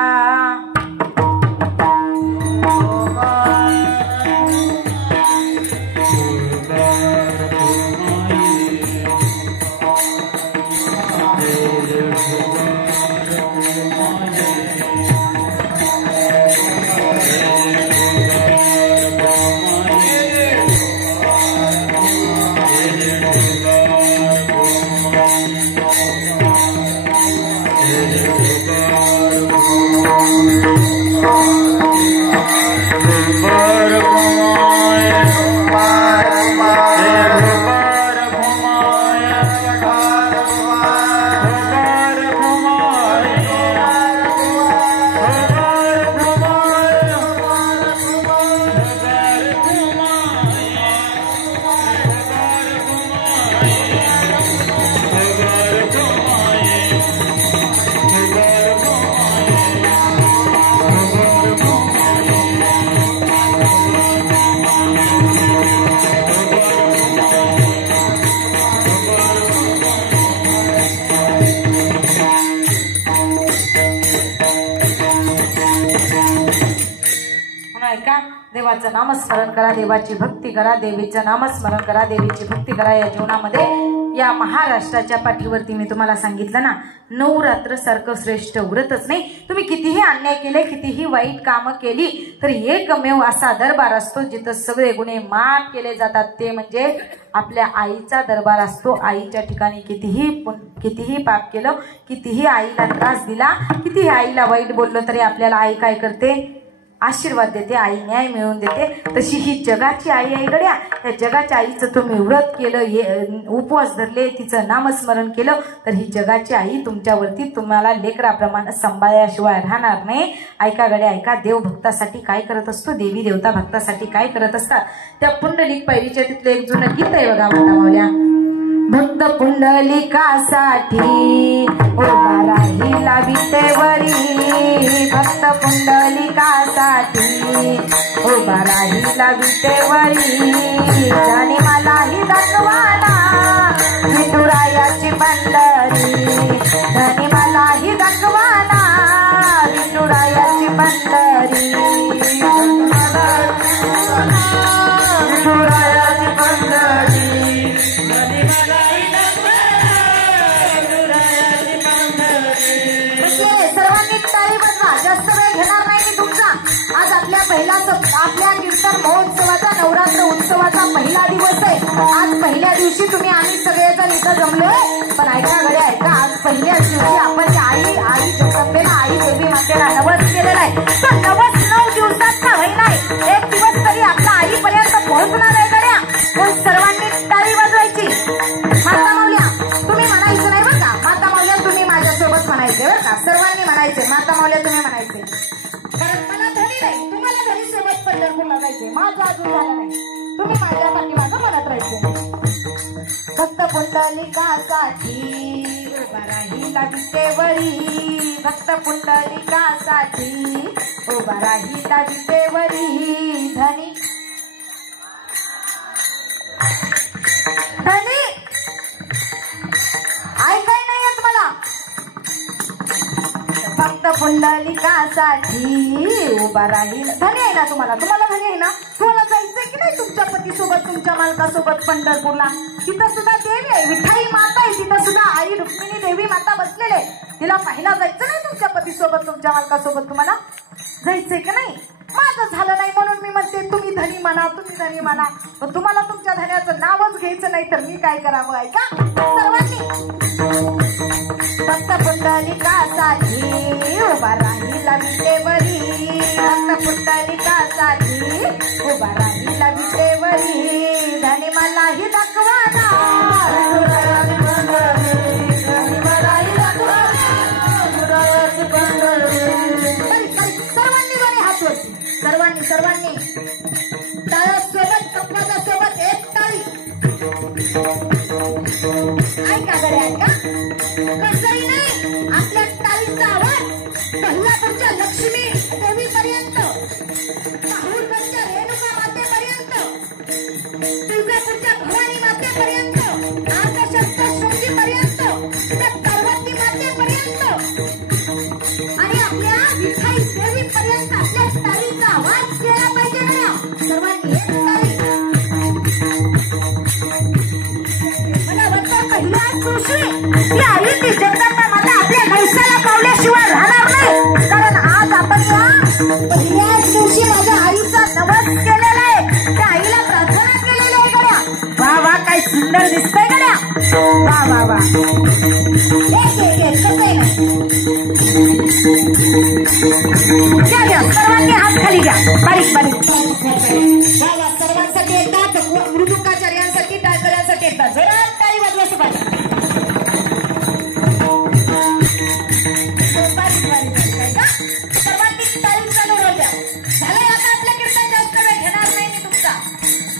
देवाचं नामस्मरण करा, देवाची भक्ती करा, देवीचं नामस्मरण करा, देवीची भक्ती करा. या जीवनामध्ये, या महाराष्ट्राच्या पाठीवरती मी तुम्हाला सांगितलं ना, नवरात्र सारखं श्रेष्ठ व्रतच नाही. तुम्ही कितीही अन्याय केले, कितीही वाईट कामं केली, तरी एकमेव असा दरबार असतो जिथं सगळे गुन्हे माफ केले जातात. ते म्हणजे आपल्या आईचा दरबार असतो. आईच्या ठिकाणी कितीही पाप केलं, कितीही आईला त्रास दिला, कितीही आईला वाईट बोललो, तरी आपल्याला आई काय करते? आशीर्वाद देते, आई न्याय मिळवून देते. तशी ही जगाची आई आहे गड्या. त्या जगाच्या आईचं तुम्ही व्रत केलं, उपवास धरले, तिचं नामस्मरण केलं, तर ही जगाची आई तुमच्यावरती तुम्हाला लेकराप्रमाणे सांभाळल्याशिवाय राहणार नाही. ऐका गड्या ऐका, देव भक्तासाठी काय करत असतो, देवी देवता भक्तासाठी काय करत असतात. त्या पुंडलिक पैरीच्या तिथलं एक जुनं गीत आहे बघा. माता मावल्या, भक्त पुंडलिकासाठी उभा राहिला विटेवरी, भक्त पुंडलिकासाठी उभा राहिला विटेवरी, ज्याने मलाही दाखवाना विठुरायाची पंढरी, ज्याने मलाही दाखवाना विठुरायाची पंढरी, विठुरायाची पंढरी. जास्त वेळ घेणार नाही मी तुमचा. आज आपल्या कीर्तन महोत्सवाचा, नवरात्र उत्सवाचा पहिला दिवस आहे. आज पहिल्या दिवशी आम्ही सगळेजण इथं जमलोय. पण ऐका गड्या ऐका, आज पहिल्याच दिवशी आपण आई जगदंबेला, आई देवी मातेला नवस केलेला आहे. तर नवस 9 दिवसात का होईना, एक दिवस तरी आपला आईपर्यंत पोहोचणार आहे गड्या. पण सर्वांनी टाळी वाजवायची. माता माऊल्या तुम्ही म्हणायचं नाही बरं का, माता माऊल्या तुम्ही माझ्यासोबत म्हणायचे बरं का, सर्वांनी म्हणायचे. माता माऊल्या तुम्ही म्हणायचे, कारण मला धनी नाही, तुम्हाला धनी सोबत पंढरपूरला जायचे. माझं अजून झालं नाही, तुम्ही माझ्या पाठीमागं म्हणत राहायचे. भक्त पुंडलिकासाठी उभा राहिला विटेवरी, भक्त पुंडलिकासाठी उभा राहिला विटेवरी, धनी धनी ऐकाय नाही येत मला. भक्त पुंडलिकासाठी उभा राहील. धनी आहे ना तुम्हाला धनी आहे ना. तुम्हाला जायचंय की नाही तुमच्या पतीसोबत, तुमच्या मालकासोबत पंढरपूरला? तिथं सुद्धा देवी आहे, विठाई माता आहे. तिथं सुद्धा आई रुक्मिणी देवी माता बसलेले. तिला पाहिला जायचं नाही तुमच्या पतीसोबत, तुमच्या मालकासोबत? तुम्हाला जायचंय की नाही? माझं झालं नाही म्हणून मी म्हणते तुम्ही धनी म्हणा, तुम्ही धनी म्हणा. पण तुम्हाला तुमच्या धन्याचं नावच घ्यायचं नाही तर मी काय करावं? ऐका सर्वांनी भक्त पुंडलिकासाठी उभा राहिला विटेवरी, भक्त पुंडलिकासाठी उभा राहिला विटेवरी, धनी मलाही दाखवाना सर्वांनी सर्वांनी टाळ्यासोबत कप्पाच्या एक टाळी. ऐका गड्या ऐका, कसंही नाही आपल्या टाळीचा आवाज कोल्हापूरच्या लक्ष्मी देवीपर्यंत, माहूरगडच्या रेणुका मातेपर्यंत, तुळजापूरच्या भवानी मातेपर्यंत, आकाशाच्या शोधीपर्यंत, त्या पार्वती मातेपर्यंत आणि आपल्या विठाई देवीपर्यंत आपल्या टाळीचा आवाज केला पाहिजे ना. सर्वांनी एक टाळी. मला वाटतं पहिल्याच दिवशी ती आई ती जगदंबा माता आपल्या नैसाला पावल्याशिवाय राहणार नाही, कारण आज आपण या पहिल्याच दिवशी माझ्या आईचा नवस केलेला आहे, त्या आईला प्रार्थना केलेली आहे गड्या. वा वा काय सुंदर दिसतंय गड्या, वा वा वा. सर्वांनी हात खाली घ्या, बारीक बारीक. सर्वांसाठी एकदा, मृदुंगाचार्यांसाठी टाळकऱ्यांसाठी एकदा जरा टाळी वाजवायची पाहिजे. बारीक बारीक का सर्वांनी टाळी चालू राहू द्या. झालंय आता आपल्या कीर्तन जास्त वेळ घेणार नाही मी तुमचा.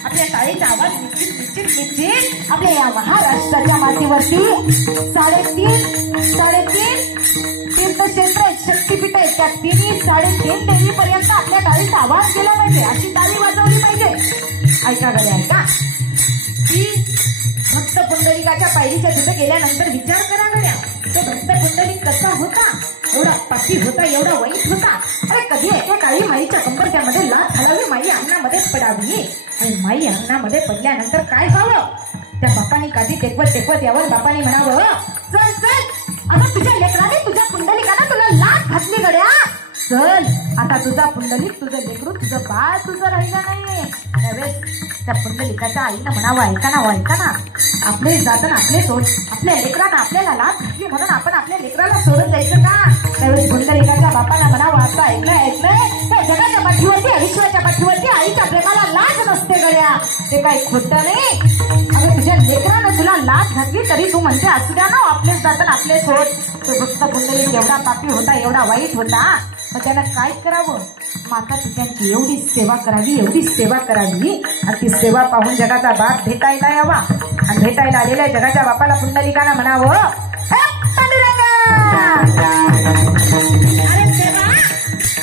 आपल्या टाळीचा आवाज निश्चित निश्चित निश्चित आपल्या या महाराष्ट्राच्या मातीवरती साडेतीन तीर्थक्षेत्र शक्तीपीठ आहेत, त्या 3.5 देवीपर्यंत आपल्या टाळीचा आवाज केला पाहिजे, अशी टाळी वाजवली पाहिजे. ऐका गड्या ऐका, की भक्त पुंडलिकाच्या पायरीच्या तिथे गेल्यानंतर विचार करा गड्या, तो भक्त पुंडलिक कसा होता, एवढा पाठी होता, एवढा वाईट होता. अरे कधी एके काळी माईच्या कंबरट्यामध्ये लाथ घालावी, माई अंगणामध्ये पडावी, आणि माई अंगणामध्ये पडल्यानंतर काय व्हावं, त्या बापाने काठी टेकवत टेकवत यावर बापाने म्हणावं, चल चल आता तुझ्या लेकराने तुझ्या पुंडलिकाने तुला लाथ घातली गड्या, चल आता तुझा पुंडलिक, तुझं लेकरू, तुझं बाळ तुझं राहिलं नाही. त्यावेळेस त्या पुंडलिकाच्या आईनं म्हणावं, ऐका ना आपले जातं आपले सोड, आपल्या लेकरानं आपल्याला लाथ घातली म्हणून आपण आपल्या लेकराला सोडून द्यायचं का. त्यावेळेस पुंडलिकाच्या बापाला म्हणावं, असं ऐकलंय त्या जगाच्या पाठीवरती विश्वाच्या पाठीवरती आईच्या प्रेमाला लाज नसते गड्या, ते काही खोटं नाही. अगं तुझ्या लेकरानं तुला लाथ घातली तरी तू म्हणते असू द्या ना, आपलेच जातं आपले सोड. तो भक्त पुंडलिक एवढा पापी होता, एवढा वाईट होता, मग त्यानं काय करावं, माता पित्यांची एवढी सेवा करावी, एवढी सेवा करावी, आणि ती सेवा पाहून जगाचा बाप भेटायला यावा. आणि भेटायला आलेल्या जगाच्या बापाला पुंडलिकानं म्हणावं, अरे देवा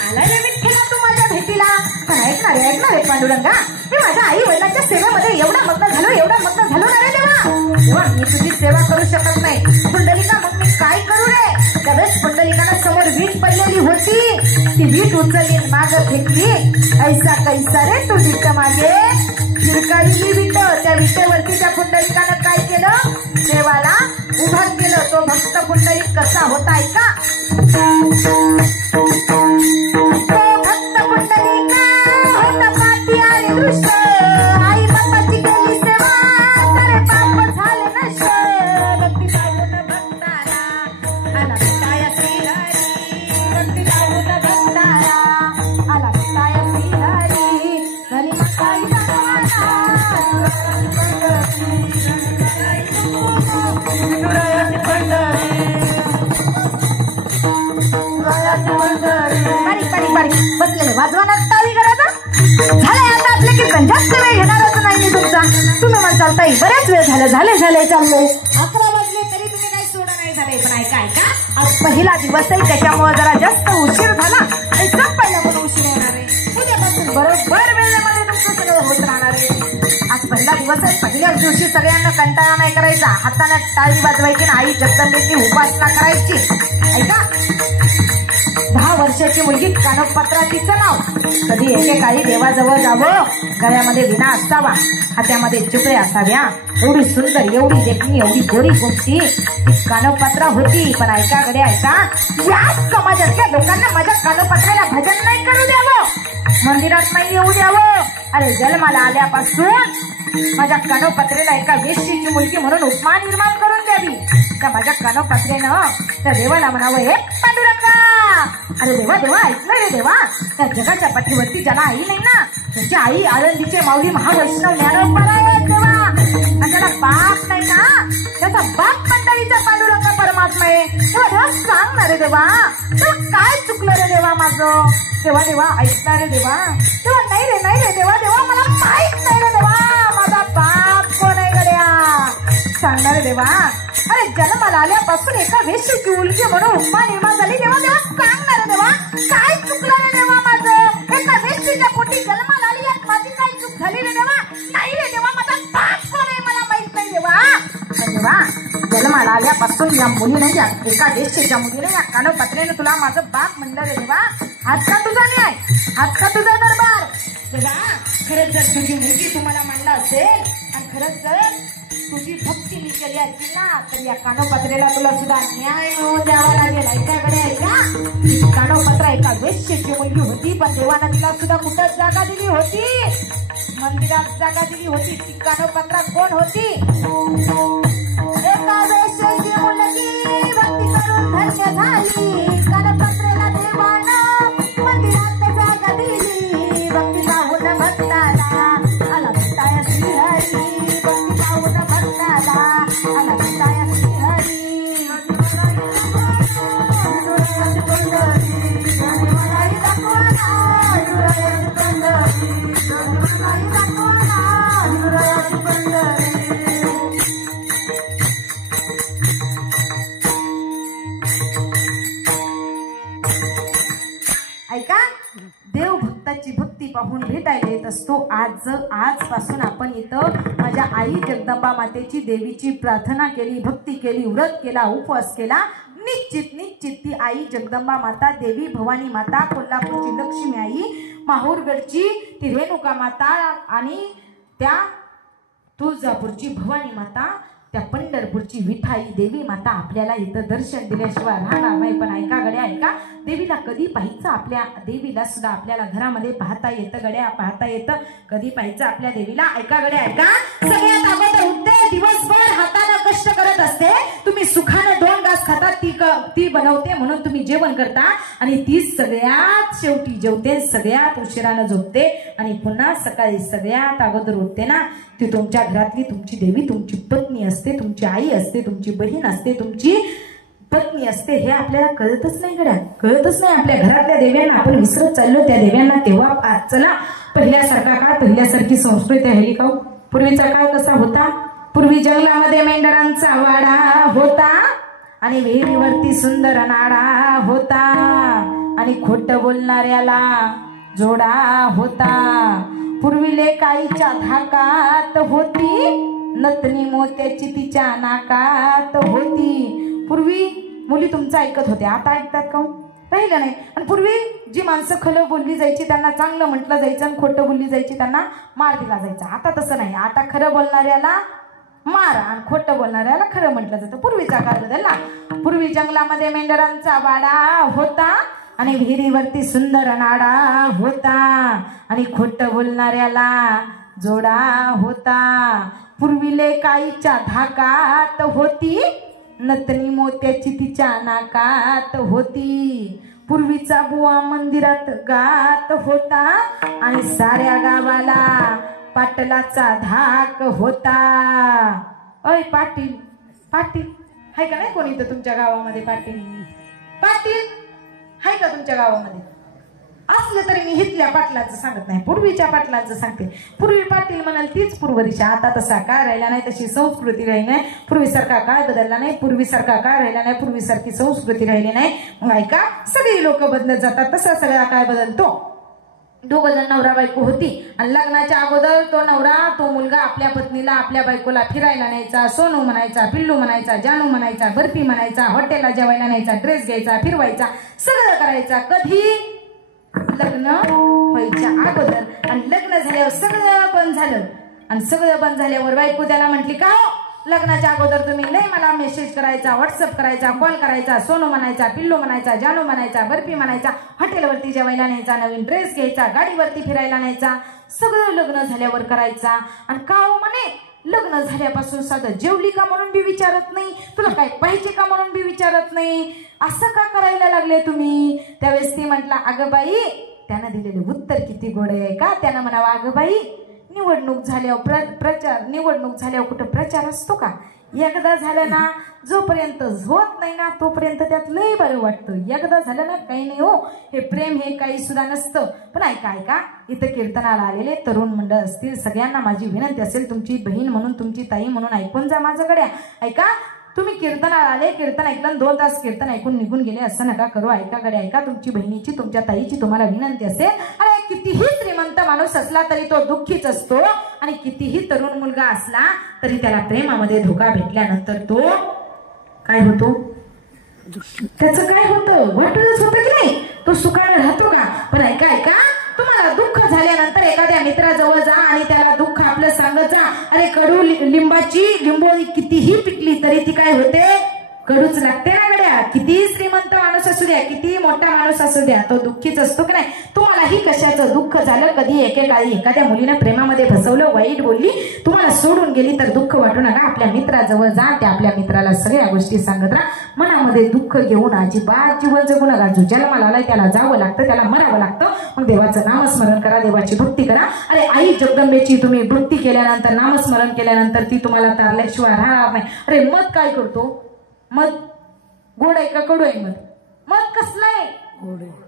आला रे विठ्ठला तू माझ्या भेटीला, पण ऐकणार रे पांडुरंगा, मी माझ्या आई वडिलांच्या सेवेमध्ये एवढा मग्न झालो ना रे देवा, मी तुझी सेवा करू शकत नाही. पुंडलिका मग मी काय करू रे. त्यावेळेस पुंडलिकानं समोर वीट पडलेली होती, ती वीट उचलली माग फेकली, ऐसा कैसा रे तू विट मागे फिरकाळी विट. त्या विटेवरती त्या पुंडलिकानं काय केलं, देवाला उभा केलं. तो भक्त पुंडलिक कसा होता ऐका, तो भक्त पुंडलिक होता पाठी आणि दृष्ट, आई बापाची केली सेवा सारे पाप झाले नष्ट. भक्ती लावून भक्ताला आला विटाया श्रीहरी, भक्ती लावून भक्ताला आला विटाया श्रीहरी, घरी मकाई बारीक बसलेले वाजवानात टाळी करायचा. झालंय आता आपल्या कीर्तन जास्त वेळ घेणारच नाही तुमचा. तुम्ही मला चालताय बरेच वेळ झाले चालले 11 वाजले तरी तुम्ही काही सोडा नाही झाले. पण ऐका आज पहिला दिवस आहे, त्याच्यामुळे जरा जास्त उशीर झाला. एकदम पहिला पण उशीर येणार आहे. उद्यापासून बरोबर वेळेमध्ये तुमचं सगळं होत राहणार आहे. आज पहिला दिवस आहे, पहिल्याच दिवशी सगळ्यांना कंटाळा नाही करायचा, हाताने टाळी वाजवायची ना आई जगदंबेची उपासना करायची. ऐका 10 वर्षाची मुलगी कानोपत्रा तिचं नाव. कधी एकेकाळी देवाजवळ जावं, गळ्यामध्ये विणा असावा, हातामध्ये चुकळे असाव्या. एवढी सुंदर, एवढी देखणी, एवढी गोरी गोमटी कानोपत्रा होती. पण ऐका गडे ऐका, याच समाजातल्या लोकांना माझ्या कानोपत्राला भजन नाही करू द्यावं, मंदिरात नाही येऊ द्यावं. अरे जन्माला आल्यापासून माझ्या कानोपत्रेला एका वेश्येची मुलगी म्हणून उपमान निर्माण करून द्यावी. द्यावी का माझ्या कानोपात्र्यानं त्या देवाला म्हणावं हे पांडुरंगा. अरे देवा देवा ऐकलं रे देवा, त्या जगाच्या पाठीवरती ज्याला आई नाही ना त्याची आई आळंदीचे माऊली महावैष्णव ज्ञानोबा आहेत देवा. आणि त्याला बाप नाही ना त्याचा बाप मंडळीचा पांडुरंग परमात्मा आहे. तेव्हा देवा सांग ना रे देवा, तेव्हा काय चुकलं रे देवा माझं. तेव्हा देवा ऐकणार रे देवा. तेव्हा नाही रे देवा देवा मला माहित नाही रे देवा माझा बाप कोण आहे गड्या. सांगणार रे देवा. अरे जन्माला आल्यापासून एका वेश्येची उलटी म्हणून उप्पा निर्माण झाली देवा. देवा सांगणार रे देवा काय चुकलं रे देवा माझं. एका वेश्येच्या पोटी जन्माला आली यात माझी काय चूक झाली रे देवा. नाही रे देवा माझा बाप कोण आहे मला माहित नाही देवा. देवा जन्माला आल्यापासून या मुलीने एका वेश्येच्या मुलीने या कानोपात्र्याने तुला माझं बाप म्हणलं रे देवा. आज का तुझा न्याय, आज का तुझा दरबार देवा. खरंच जर तुझी मुलगी तुम्हाला मांडला असेल आणि खरंच जर तुझी भक्ती मी केली असेल ना तर या कानोपात्रेला तुला सुद्धा न्याय मिळवून द्यावा लागेल. ऐकाकडे ऐका. कानोपात्रा एका वेश्येची मुलगी होती पण देवानं तिला सुद्धा कुठं जागा दिली होती, मंदिरात जागा दिली होती. ती कानोपात्रा कोण होती. एका वेश्येची मुलगी भक्ती करून धन्य झाली. कानोपात्रेला देवानं मंदिरात जागा दिली. भक्ती पाहून भक्ताला आला भेटाया श्रीहरी. भक्ती पाहून भक्ताला आला भेटाया श्रीहरी. ऐका देव भक्ताची भक्ती पाहून भेटायला येत असतो. आजपासून आपण इथं माझ्या आई जगदंबा मातेची देवीची प्रार्थना केली, भक्ती केली, व्रत केला, उपवास केला. निश्चित ती आई जगदंबा माता, देवी भवानी माता, कोल्हापूरची लक्ष्मी आई, माहूरगडची ती रेणुका माता आणि त्या तुळजापूरची भवानी माता, त्या पंढरपूरची विठाई देवी माता आपल्याला इथं दर्शन दिल्याशिवाय राहणार नाही. पण ऐका गड्या ऐका, देवीला कधी पाहायचं. आपल्या देवीला सुद्धा आपल्याला घरामध्ये पाहता येतं गड्या, पाहता येतं. कधी पाहायचं आपल्या देवीला. ऐका गड्या ऐका. सगळ्यात अगोदर उठते, दिवसभर हातानं कष्ट करत असते. तुम्ही सुखानं 2 घास खातात, ती बनवते म्हणून तुम्ही जेवण करता आणि ती सगळ्यात शेवटी जेवते, सगळ्यात उशिरानं झोपते आणि पुन्हा सकाळी सगळ्यात अगोदर उठते ना. ती तुमच्या घरातली तुमची देवी तुमची पत्नी असते, तुमची आई असते, तुमची बहीण असते, तुमची पत्नी असते. हे आपल्याला कळतच नाही गड्या, कळतच नाही. आपल्या घरातल्या देव्यांना आपण विसरत चाललो. त्या देव्यांना तेव्हा चला पहिल्यासारखा काळ, पहिल्यासारखी संस्कृती राहिली का. पूर्वीचा काळ कसा होता. पूर्वी जंगलामध्ये मेंढरांचा वाडा होता आणि विहिरीवरती सुंदर नाडा होता आणि खोटं बोलणाऱ्याला जोडा होता. पूर्वी लेकाईच्या धाकात होती, नतनी मोत्याची तिच्या नाकात होती. पूर्वी मुली तुमचं ऐकत होत्या, आता ऐकतात का. राहिलं नाही. आणि पूर्वी जी माणसं खरं बोलली जायची त्यांना चांगलं म्हटलं जायचं आणि खोटं बोलली जायची त्यांना मार दिला जायचा. आता तसं नाही. आता खरं बोलणाऱ्याला मार आणि खोटं बोलणाऱ्याला खरं म्हटलं जातं. पूर्वीचा काळ बदलला. पूर्वी जंगलामध्ये मेंढरांचा वाडा होता आणि विहिरीवरती सुंदर नाडा होता आणि खोटं बोलणाऱ्याला जोडा होता. पूर्वी लेकाईच्या धाकात होती, नतनी मोत्याची तिच्या नाकात होती. पूर्वीचा बुवा मंदिरात गात होता आणि साऱ्या गावाला पाटलाचा धाक होता. अय पाटील, पाटील हाय का नाही कोणी तर तुमच्या गावामध्ये. पाटील पाटील हाय का तुमच्या गावामध्ये. असलं तरी मी हितल्या पाटलांचं सांगत नाही, पूर्वीच्या पाटलांचं सांगते. पूर्वी पाटील म्हणाल तीच पूर्व दिशा. आता तसा काळ राहिला नाही, तशी संस्कृती राहिली नाही. पूर्वीसारखा काळ बदलला नाही, पूर्वीसारखा काळ राहिला नाही, पूर्वीसारखी संस्कृती राहिली नाही. मग ऐका, सगळी लोक बदलत जातात, तसा सगळा काळ बदलतो. 2 जण नवरा बायको होती आणि लग्नाच्या अगोदर तो नवरा तो मुलगा आपल्या पत्नीला आपल्या बायकोला फिरायला न्यायचा, सोनू म्हणायचा, पिल्लू म्हणायचा, जानू म्हणायचा, बर्फी म्हणायचा, हॉटेलला जेवायला न्यायचा, ड्रेस घ्यायचा, फिरवायचा, सगळं करायचा. कधी लग्न व्हायच्या अगोदर. आणि लग्न झाल्यावर सगळं बंद झालं आणि सगळं बंद झाल्यावर बायको त्याला म्हटली का लग्नाच्या अगोदर तुम्ही नाही मला मेसेज करायचा, व्हॉट्सअप करायचा, कॉल करायचा, सोनू म्हणायचा, पिल्लू म्हणायचा, जानू म्हणायचा, बर्फी म्हणायचा, हॉटेलवरती जेवायला न्यायचा, नवीन ड्रेस घ्यायचा, गाडीवरती फिरायला न्यायचा, सगळं लग्न झाल्यावर करायचा. आणि का म्हणे लग्न झाल्यापासून साधं जेवली का म्हणून बी विचारत नाही, तुला काय पाहिजे का म्हणून बी विचारत नाही, असं का करायला लागले तुम्ही? त्यावेळेस ती म्हटला, अगं बाई, त्यानं दिलेले उत्तर किती गोड आहे का? त्यानं म्हणावं, अगं बाई, निवडणूक झाल्यावर निवडणूक झाल्यावर कुठं प्रचार असतो का? एकदा झालं ना, जोपर्यंत होत नाही ना तोपर्यंत त्यात लय बरं वाटतं. एकदा झालं ना काही नाही हो, हे प्रेम हे काही सुद्धा नसतं. पण ऐका, इथं कीर्तनाला आलेले तरुण मंडळ असतील, सगळ्यांना माझी विनंती असेल, तुमची बहीण म्हणून, तुमची ताई म्हणून ऐकून जा माझ्याकडे. ऐका, तुम्ही कीर्तनाला आले, कीर्तन ऐकलं, 2 तास कीर्तन ऐकून निघून गेले, असं नका करू. ऐकाकडे ऐका, तुमची बहिणीची, तुमच्या ताईची तुम्हाला विनंती असेल. अरे कितीही श्रीमंत माणूस असला तरी तो दुःखीच असतो, आणि कितीही तरुण मुलगा असला तरी त्याला प्रेमामध्ये धोका भेटल्यानंतर तो काय होतो? त्याचं काय होतं? वाटूनच होतं की नाही? तो सुखाने राहतो का? पण ऐका, तुम्हाला दुःख झाल्यानंतर एखाद्या मित्राजवळ जा आणि त्याला दुःख आपलं सांगत जा. अरे कडू लिंबोळी कितीही पिकली तरी ती काय होते? कडूच लागते ना गड्या. किती श्रीमंत माणूस असू द्या, किती मोठा माणूस असू द्या, तो दुःखीच असतो की नाही? तुम्हालाही कशाचं दुःख झालं? कधी एकेकाळी एखाद्या मुलीने प्रेमामध्ये फसवलं, वाईट बोलली, तुम्हाला सोडून गेली तर दुःख वाटू नका. आपल्या मित्राजवळ जा, त्या आपल्या मित्राला सगळ्या गोष्टी सांगत राहा. मनामध्ये दुःख घेऊन अजिबात जीवन जगू नका. जो जन्माला आलाय त्याला जावं लागतं, त्याला मरावं लागतं. मग देवाचं नामस्मरण करा, देवाची भक्ती करा. अरे आई जगदंबेची तुम्ही भक्ती केल्यानंतर, नामस्मरण केल्यानंतर ती तुम्हाला तारल्याशिवाय राहणार नाही. अरे मध काय करतो? मध गोड आहे का कडू आहे? मध कसलं आहे?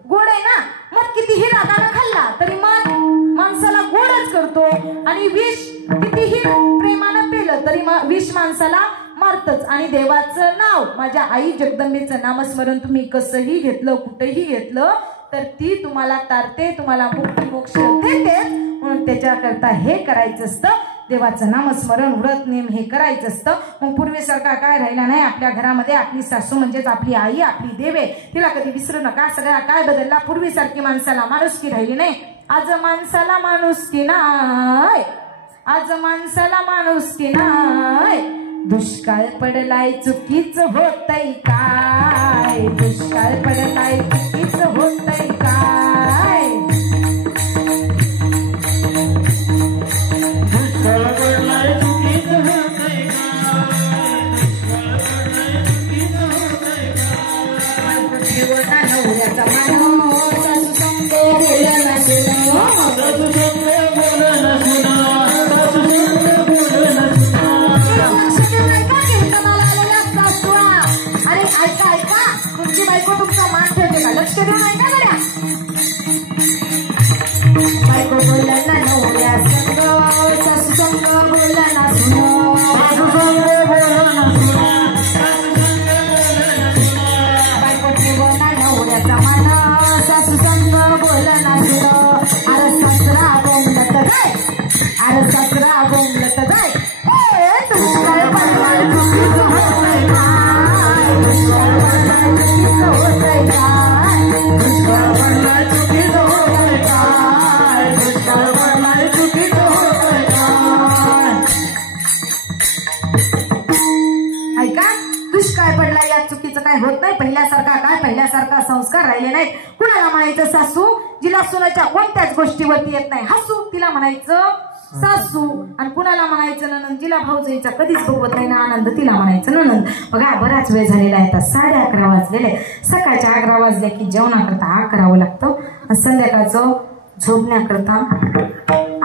गोड आहे ना. मध कितीही रागानं खाल्ला तरी मध माणसाला गोडच करतो, आणि विष कितीही प्रेमानं पेलं तरी विष माणसाला मारतच. आणि देवाचं नाव, माझ्या आई जगदंबेचं नामस्मरण तुम्ही कसंही घेतलं, कुठेही घेतलं तर ती तुम्हाला तारते, तुम्हाला मुक्ती मोक्ष देते. म्हणून त्याच्याकरता हे करायचं असतं, देवाचं नामस्मरण, व्रत नेम हे करायचं असतं. मग पूर्वीसारखा काय राहिला नाही आपल्या घरामध्ये. आपली सासू म्हणजेच आपली आई, आपली देवे, तिला कधी विसरू नका. सगळ्या काय बदलला? पूर्वीसारखी माणसाला माणुसकी राहिली नाही. आज माणसाला माणुसकी नाही, आज माणसाला माणुसकी नाही. दुष्काळ पडलाय चुकीच होतय काय? दुष्काळ पडलाय चुकीच होतय काय? दुष्काळ पडलाय चुकीच होतय काय? जीवना नवऱ्याचा माणूस सासू संग बोलला सुना, सासू संग बोलला सुना, सासू संग बोलला सुना. अरे ऐका, तुमची बायको तुमचा मान ठेवते का? लक्ष देऊन ऐका गड्या. बायको बोलला ना नवऱ्या संग, सासू संग बोलला ना सुना, सासू संग बोलला ना सुना, सासू संग बोलला ना सुना. बायको ठेवला नवऱ्याचा मान, सासू संग बोलला ना सुना. अरे सासरा बोंबलत जाय, अरे सासरा बोंबलत जाय. दुष्काळ पडलाय चुकीच होतय काय? दुष्काळ पडलाय चुकीच होतय काय? दुष्काळ पडलाय चुकीच होतय काय? दुष्काळ पडलाय चुकीच होतय काय? ऐका, दुष्काळ पडला या चुकीचं काय होत नाही. पहिल्यासारखा संस्कार राहिले नाहीत. कुणाला म्हणायचं सासू, जिला सुनाच्या कोणत्याच गोष्टीवरती येत नाही हसू, तिला म्हणायचं सासू. आणि कुणाला म्हणायचं ननंद, जिला भाऊजाईचा कधीच बघवत नाही ना आनंद, तिला म्हणायचं ननंद. बघा बराच वेळ झालेला आहे, आता 11:30 वाजलेले. सकाळच्या 11 वाजल्या की जेवणाकरता 11 करावं लागतं, संध्याकाळचं झोपण्याकरता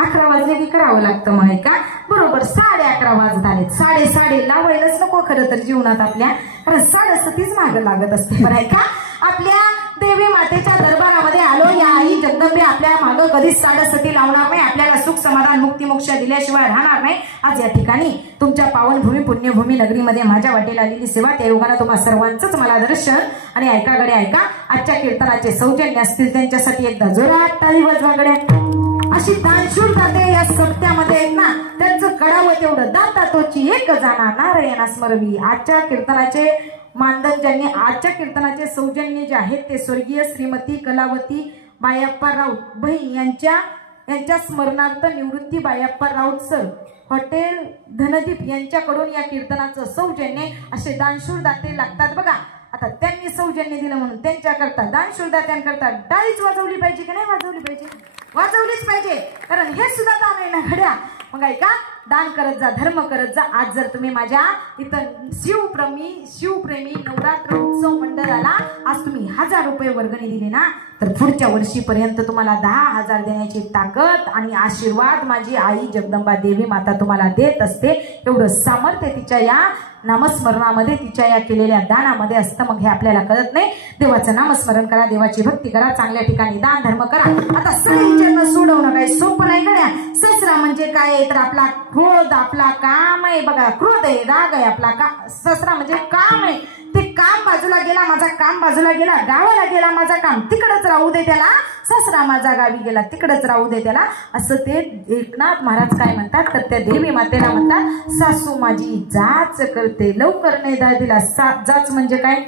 11 वाजले की करावं लागतं. मग ऐका, बरोबर 11:30 वाजत आले. साडे लावायलाच नको खरं तर जीवनात आपल्या, कारण 6:30 मागं लागत असते. पण ऐका, आपल्या देवी मातेच्या दरबारामध्ये आलो, या आई जगदंबे आपल्या मागं कधीच 6:30 लावणार नाही. आपल्याला सुख समाधान मुक्ती मोक्ष दिल्याशिवाय राहणार नाही. आज या ठिकाणी तुमच्या पावनभूमी पुण्यभूमी नगरीमध्ये माझ्या वाटेला आलेली सेवा, त्या योगानं तुम्हा सर्वांचंच मला दर्शन. आणि ऐका गड्या ऐका, आजच्या कीर्तनाचे सौजन्य असतील त्यांच्यासाठी एकदा जोरात टाळी वाजवा गड्या. अशी दानशूर दाते या सप्त्यामध्ये आहेत ना, त्यांचं कडावं तेवढं दातातोची एक जाणा नारायणा स्मरवी. आजच्या कीर्तनाचे मानधन ज्यांनी, आजच्या कीर्तनाचे सौजन्य जे आहेत ते स्वर्गीय श्रीमती कलावती बायप्पा राऊत बहीण यांच्या स्मरणार्थ निवृत्ती बायप्पा राऊत सर, हॉटेल धनदीप यांच्याकडून या कीर्तनाचं सौजन्य. असे दानशूर दाते लागतात बघा. आता त्यांनी सौजन्य दिलं म्हणून त्यांच्याकरता, दानशूर दात्यांकरता टाळीच वाजवली पाहिजे की नाही वाजवली पाहिजे? वाजवलीच पाहिजे, कारण हे सुद्धा दान आहे ना घड्या. मग ऐका, दान करत जा, धर्म करत जा. आज जर तुम्ही माझ्या इथं शिवप्रेमी नवरात्र उत्सव मंडळाला आज तुम्ही 1000 रुपये वर्गणी दिले ना, तर पुढच्या वर्षीपर्यंत तुम्हाला 10,000 देण्याची ताकद आणि आशीर्वाद माझी आई जगदंबा देवी माता तुम्हाला देत असते. एवढं सामर्थ्य तिच्या या नामस्मरणामध्ये, तिच्या या केलेल्या दानामध्ये असतं. मग हे आपल्याला कळत नाही. देवाचं नामस्मरण करा, देवाची भक्ती करा, चांगल्या ठिकाणी दान धर्म करा. आता सगळे विचारणं सोडवणं काही सोपं नाही गड्या. ससरा म्हणजे काय तर आपला क्रोध, आपला काम आहे बघा. क्रोध आहे, राग आहे आपला. ससरा म्हणजे काम आहे. ते काम बाजूला गेला, माझा काम बाजूला गेला. गावाला गेला माझा काम, तिकडच राहू दे त्याला. ससरा माझा गावी गेला, तिकडच राहू दे त्याला. असं ते एकनाथ महाराज काय म्हणतात तर त्या देवी मातेला म्हणतात, सासू माझी जाच करते लवकर नाही दाय दिला. जाच म्हणजे काय?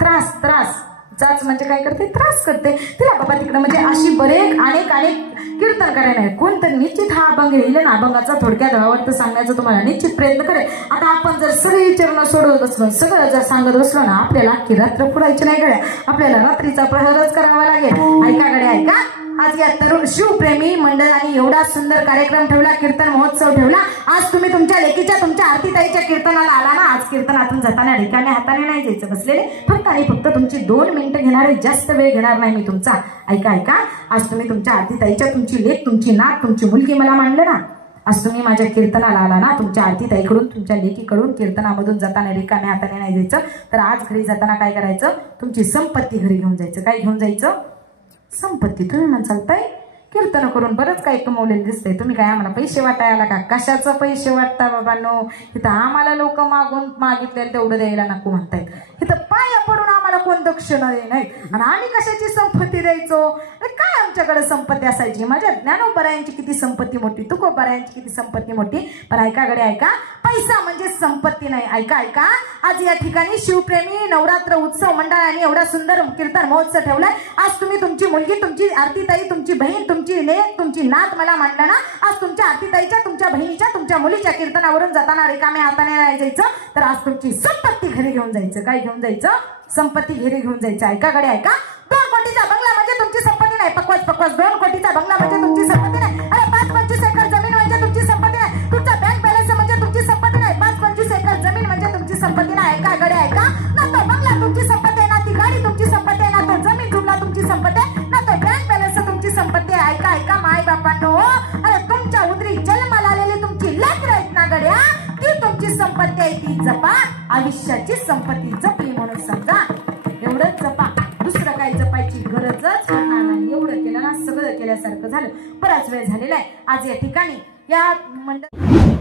त्रास. जाच म्हणजे काय करते? त्रास करते तिला बाबा तिकडं. म्हणजे अशी अनेक कीर्तन करायला कोणतरी निश्चित हा अभंग येईल ना. अभंगाचा थोडक्यात भावार्थ सांगण्याचा तुम्हाला निश्चित प्रयत्न करेल. आता आपण जर सगळे विचारणं सोडवत बसलो, सगळं जर सांगत बसलो ना, आपल्याला की रात्र पुरायची नाही गड्या. आपल्याला रात्रीचा प्रहरच करावा लागेल. ऐका गड्या ऐका. आज या तरुण शिवप्रेमी मंडळाने एवढा सुंदर कार्यक्रम ठेवला, कीर्तन महोत्सव ठेवला. आज तुम्ही तुमच्या लेकीच्या, तुमच्या आरतीताईच्या कीर्तनाला आला ना. आज कीर्तनातून जाताना रिकाम्या हाताने नाही जायचं. बसलेले फक्त आणि फक्त तुमची 2 मिनिटं घेणार आहे, जास्त वेळ घेणार नाही मी तुमचा. ऐका. आज तुम्ही तुमच्या आरतीताईच्या, तुमची लेक, तुमची नात, तुमची मुलगी मला मानलं ना. आज तुम्ही माझ्या कीर्तनाला आला ना, तुमच्या आरतीताईकडून, तुमच्या लेकीकडून कीर्तनामधून जाताना रिकाम्या हाताने नाही जायचं. तर आज घरी जाताना काय करायचं? तुमची संपत्ती घरी घेऊन जायचं. काय घेऊन जायचं? संपत्ती. तुम्ही म्हणसाल ताई कीर्तन करून बरंच काही कमवलेलं दिसतंय, तुम्ही काय आम्हाला पैसे वाटायला का? कशाचं पैसे वाटता बाबांनो? इथं आम्हाला लोक मागितलेलं तेवढं द्यायला नको म्हणतायत. इथं पाया पडून आम्हाला कोण दक्षिणा दे नाही, आणि आम्ही कशाची संपत्ती द्यायचो? काय आमच्याकडे संपत्ती असायची? माझ्या ज्ञानोबरायांची किती संपत्ती मोठी, तुकोबरायांची किती संपत्ती मोठी. पण ऐका गडे ऐका, पैसा म्हणजे संपत्ती नाही. ऐका. आज या ठिकाणी शिवप्रेमी नवरात्र उत्सव मंडळाने एवढा सुंदर कीर्तन महोत्सव ठेवलाय. आज तुम्ही तुमची मुलगी, तुमची आरतीताई, तुमची बहीण, तुमची लेक, तुमची नात मला मांडला ना. आज तुमच्या आरतीताईच्या, तुमच्या बहिणीच्या, तुमच्या मुलीच्या कीर्तनावरून जाताना रिकाम्या हाताने नाही जायचं. तर आज तुमची संपत्ती घरी घेऊन जायचं. काय घेऊन जायचं? संपत्ती घरी घेऊन जायचं. ऐका गडे ऐका. 2 कोटीचा बंगला म्हणजे तुमची संपत्ती नाही. पकवास 2 कोटीचा बंगला म्हणजे तुमची संपत्ती नाही. अरे 5-25 एकर जमीन म्हणजे तुमची संपत्ती नाही. तुमचा बँक बॅलन्स म्हणजे तुमची संपत्ती नाही. 5-25 एकर जमीन म्हणजे तुमची संपत्ती नाही. ऐका गडे ऐका. ना तो बंगला तुमची संपत्ती आहे, ना ती गाडी तुमची संपत्ती आहे, ना तो जमीन जुमला तुमची संपत्ती आहे, ना तो बँक बॅलन्स तुमची संपत्ती आहे. ऐका माय बापांनो. अरे तुमच्या उदरी जन्माला आलेली तुमची लेकरं आहेत ना गड्या, ती तुमची संपत्ती आहे. ती जपा. आयुष्याची संपत्ती जपली म्हणून समजा. एवढंच जपा, दुसरं काही जपायची गरजच पडणार नाही. एवढं केलं ना, सगळं केल्यासारखं झालं. बराच वेळ झालेला आहे. आज या ठिकाणी या मंडळ